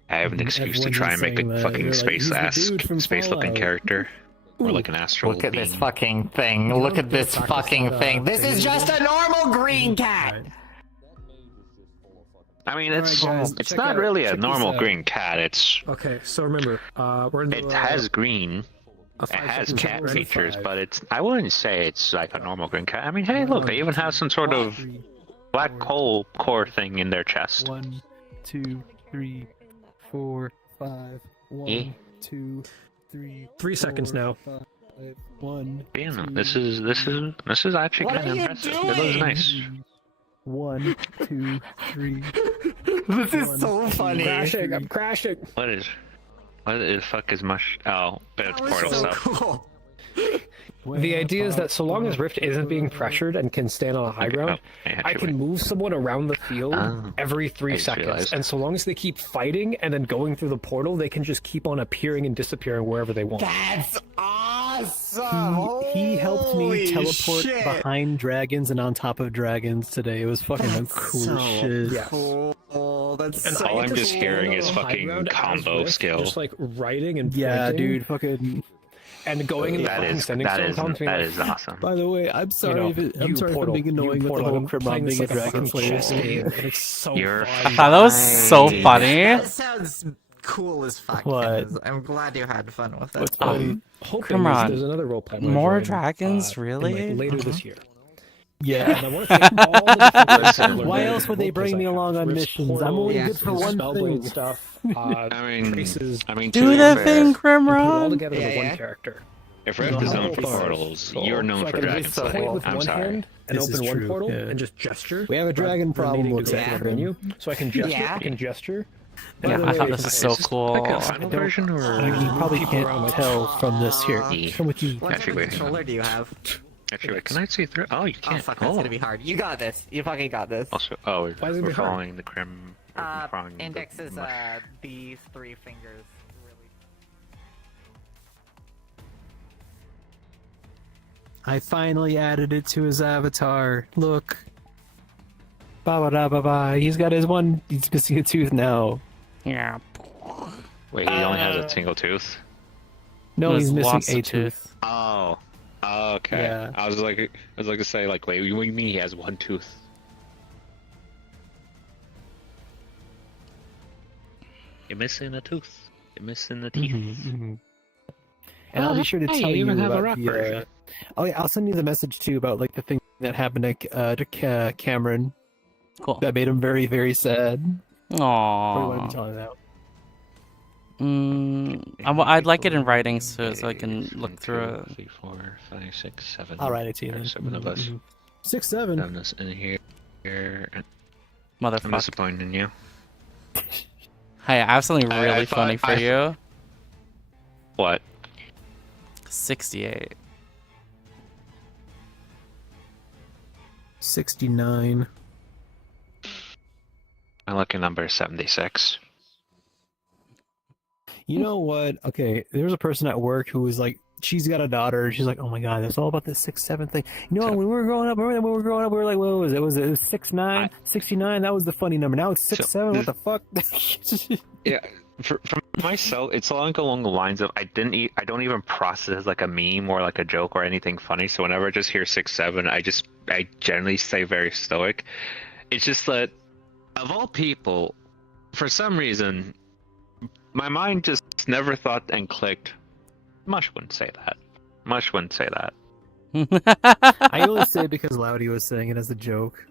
have an excuse to Everyone's try and make saying a that. fucking They're like, "He's the dude from space-looking Fallout." character, or like an astral Look at being. this fucking thing. Look at this fucking thing. This is just a normal green cat. I mean, it's Alright, guys, it's check not out- really a check this normal out. green cat. It's Okay, so remember, we're in it has green. a It 5 has second cat challenge. features, 5. but it's I wouldn't say it's like a normal green cat. I mean, hey, look, they even have some sort of black hole core thing in their chest. 1, 2, 3, 4, 5. 1, Yeah. 2, 3. 3 seconds 4, now. 5, 1. Damn, this is actually What kind of are you impressive. It looks doing? nice. 1, 2, 3. This is 1, so 2, funny. Crashing, I'm crashing. What the fuck is mush? Oh, it's portal So stuff. cool. The idea is that so long as Rift isn't being pressured and can stand on a high ground, I can move someone around the field every 3 I just seconds. realized. And so long as they keep fighting and then going through the portal, they can just keep on appearing and disappearing wherever they want. That's awesome. He helped me Holy teleport shit. behind dragons and on top of dragons today. It was fucking the coolest shit. Yeah. Cool. That's And so All I'm cool. just hearing is on the high fucking ground as combo Rift, skill. Just like writing and Yeah, pointing dude, fucking. and going in the That fucking is sending stone column. that is awesome. By the way, I'm sorry. know, if it, I'm you sorry portal, for being you annoying with the portal, whole I'm Crimon playing being this a like a dragon fucking slayer. chess game, and it's so You're I fun. thought that was so funny. That sounds cool as fuck. What? Kenneth. I'm glad you had fun with it. What's funny? Hoping Come on. there's another role play. More dragons, in, really? like, later this year. Yeah. And I want to thank all the different races I've learned Why about else would they roleplays bring me I have. along on Rift's missions? I'm portal, only Yeah. good for one Spellblade thing. stuff. I mean, traces. to Do be the fair, thing, We put it all Crimron. together as Yeah, one yeah. character. If Rift is known for How portals, far? you're known So I for can Dragon just so point Slayer. with I'm one sorry. hand and This is open one true, portal yeah. and just gesture. We have a dragon rather than problem needing with to that. go to the menu. So I can gesture. Yeah. I can gesture. Yeah, By the I way, thought this was so Is this cool. like a final version or? You probably People around can't like- tell from this here. Yeah. Come with me. What type Actually, of wait. controller do you have? Actually, wait, can I see through? Oh, you Oh can't. fuck, that's gonna be hard. You got this. You fucking got this. Also, oh, Why is it we're gonna be hard? following the Crim. we're following the Index is mush. these 3 fingers. Really. I finally added it to his avatar. Look. Ba ba da ba ba. He's got his one. He's missing a tooth now. Yeah. Wait, he only has a single tooth. No, he's He's missing lost a a tooth. Oh. Okay. Yeah. I was like to say, like, wait, what do you mean he has one tooth? You're missing a tooth. You're missing the teeth. And I'll be sure to hey, tell you you even have a about rock the. version. Oh yeah, I'll send you the message too about like the thing that happened to Cameron. Cool. That made him very very sad. Or you want to Aww. be telling it out? I'd like it in writing so I can look through it. 3, 4, 5, 6, 7. I'll write it to you There are then. 7 of us. 6, 7. 7 is in here. I'm Motherfucker. disappointed in you. Hey, I have something I really thought- funny for you. What? 68. 69. My lucky number is 76. You know what? Okay, there was a person at work who was like, she's got a daughter. She's like, oh my god, it's all about this 6, 7 thing. You know, when we were growing up, remember when we were growing up, we were like, what was it? Was it 6, 9, 69? That was the funny number. Now it's 6, 7. What the fuck? Yeah, for myself, it's along the lines of I don't even process it as like a meme or like a joke or anything funny. So whenever I just hear 6, 7, I generally stay very stoic. It's just that of all people, for some reason, my mind just never thought and clicked. Mush wouldn't say that. Mush wouldn't say that. I only say it because Loudy was saying it as a joke.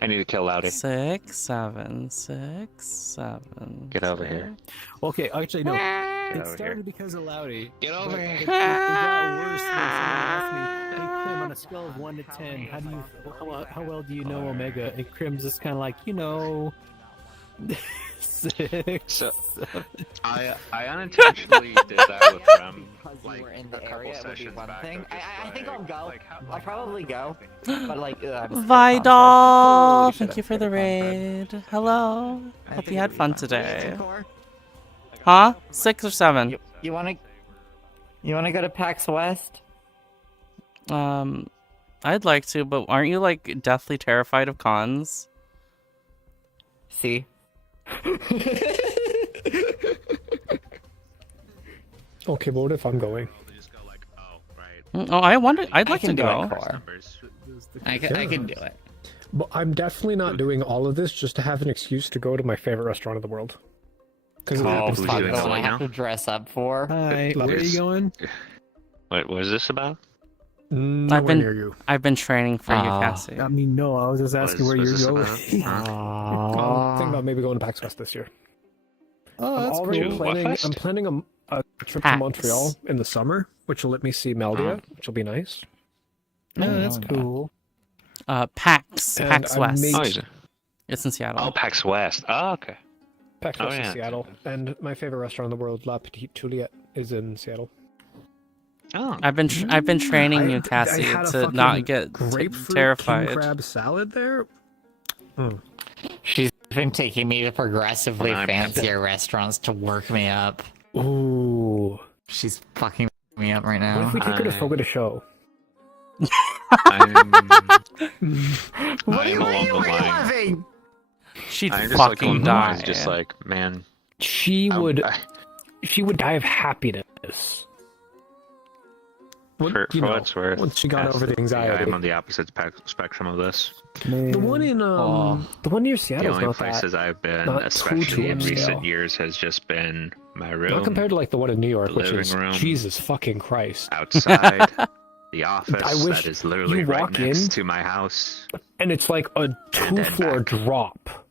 I need to kill Loudy. 6, 7, 6, 7. Get over here. Okay, actually, no. It over started here. because of Loudy. Get over but here. It got worse when someone asked me, hey, Krim, on a scale of 1 to 10, how well do you know Omega? And Krim's just kind of like, 6. So, I unintentionally did that with them. Like, we're in the area would be one thing. I think I'll go. I'll probably go. But like, Vidal, thank you for the raid. Hello. Hope you had fun today. Huh? 6 or 7? You wanna go to PAX West? I'd like to, but aren't you like deathly terrified of cons? See? Okay, but what if I'm going? Oh, I'd like to go. I can do it. But I'm definitely not doing all of this just to have an excuse to go to my favorite restaurant in the world. Because it happens to be doing this. that I have now? to dress up for. Hi, where are you going? What was this about? Nowhere near you. I've been training for you, Cassie. I mean, no, I was just asking where you're going. I'm thinking about maybe going to PAX West this year. Oh, that's cool. I'm planning a trip to Montreal in the summer, which will let me see Meldia, which will be nice. Yeah, that's cool. PAX West. It's It's in Seattle. Oh, PAX West. Oh, okay. PAX West in Seattle, and my favorite restaurant in the world, La Petite Juliette, is in Seattle. Oh. I've been training you, Cassie, I had a to not get grapefruit terrified. king crab salad there. She's been taking me to progressively fancier restaurants to work me up. Ooh. She's fucking me up right now. What if we take her to Fogo de Show? What are you laughing? She'd I'm just fucking like, die. Just like, man. She would die of happiness. For what it's worth, once she got over the anxiety. I'm on the opposite spectrum of this. The one in the one near The Seattle. only places I've been, especially in recent years, has just been my room. Not compared to like the one in New York, the which living is room, Jesus fucking Christ. Outside, the office I wish that is literally you right walk next in, to my house. And it's like a 2-floor drop.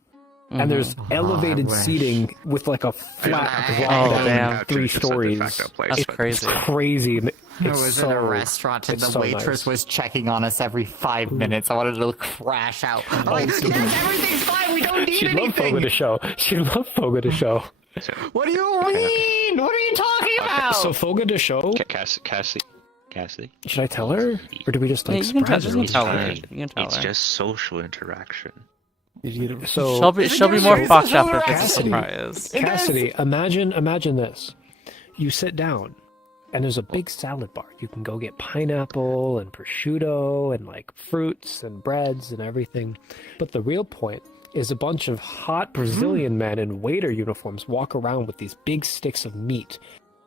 And there's elevated seating with like a flat drop down 3 stories. That's crazy. It's crazy. I was in a restaurant and the waitress was checking on us every 5 minutes. I wanted to crash out. I'm like, yes, everything's fine. We don't need She'd love anything. Fogo de Show. She'd love Fogo de Show. What do you mean? What are you talking about? So Fogo de Show. Cassie. Should I tell her, or do we just like you can surprise her? tell her. You can tell It's her. just social interaction. So she'll be more fucked up if it's a surprise. Cassidy, imagine this. You sit down, and there's a big salad bar. You can go get pineapple and prosciutto and like fruits and breads and everything. But the real point is a bunch of hot Brazilian men in waiter uniforms walk around with these big sticks of meat.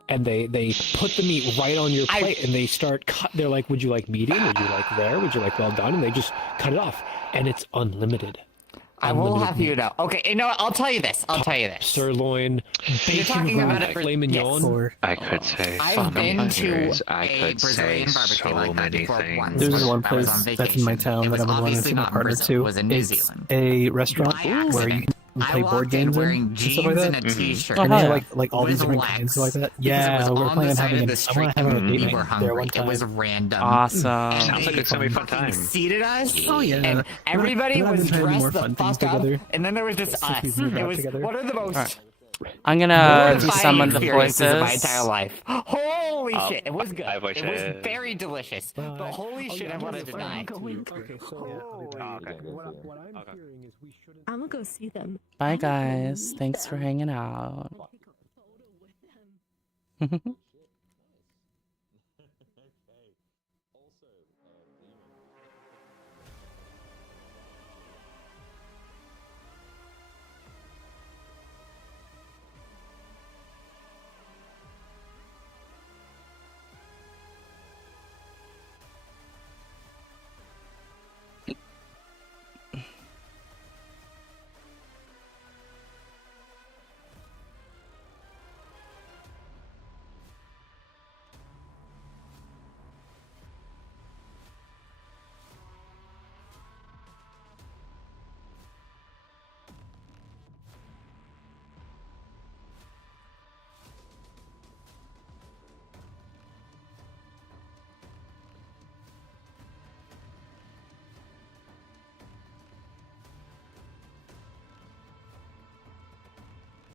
And they put the meat right on your plate, and they start cut. They're like, "Would you like medium? Would you like rare? Would you like well done?" And they just cut it off, and it's unlimited. I will have you know. Okay, you know what? I'll tell you this. Sirloin, You're talking about it for filet mignon. I could say I've been to I a could say Brazilian barbecue so like that many before things. once. There's when one I was place on that's in my vacation. town It that was I've been wanting to obviously take my not in partner Brazil. to. It was in New It's Zealand. a restaurant By where you accident, we I play board walked in games wearing and stuff jeans like that. and a t-shirt. And they Oh, have yeah. like all these with different wax, games like that. because it Yeah, was we're on planning the on side having of a, the I street. want to have a date We night were there hungry. one It time. was random. Awesome. Sounds like it's gonna be a fun Fucking time. seated us. Oh yeah. And everybody You know, I've was been trying to do more dressed the fun things fuck up. together. And then there was just Since us. we've moved It out was together. one of the most Alright. I'm gonna mortifying summon the experiences of my voices. entire life. Holy Oh, shit, it was good. I It wishes. was very delicious. But holy shit, I want to deny. Okay, so What I'm hearing is we shouldn't. I'm gonna go see them. Bye, guys. Thanks for hanging out.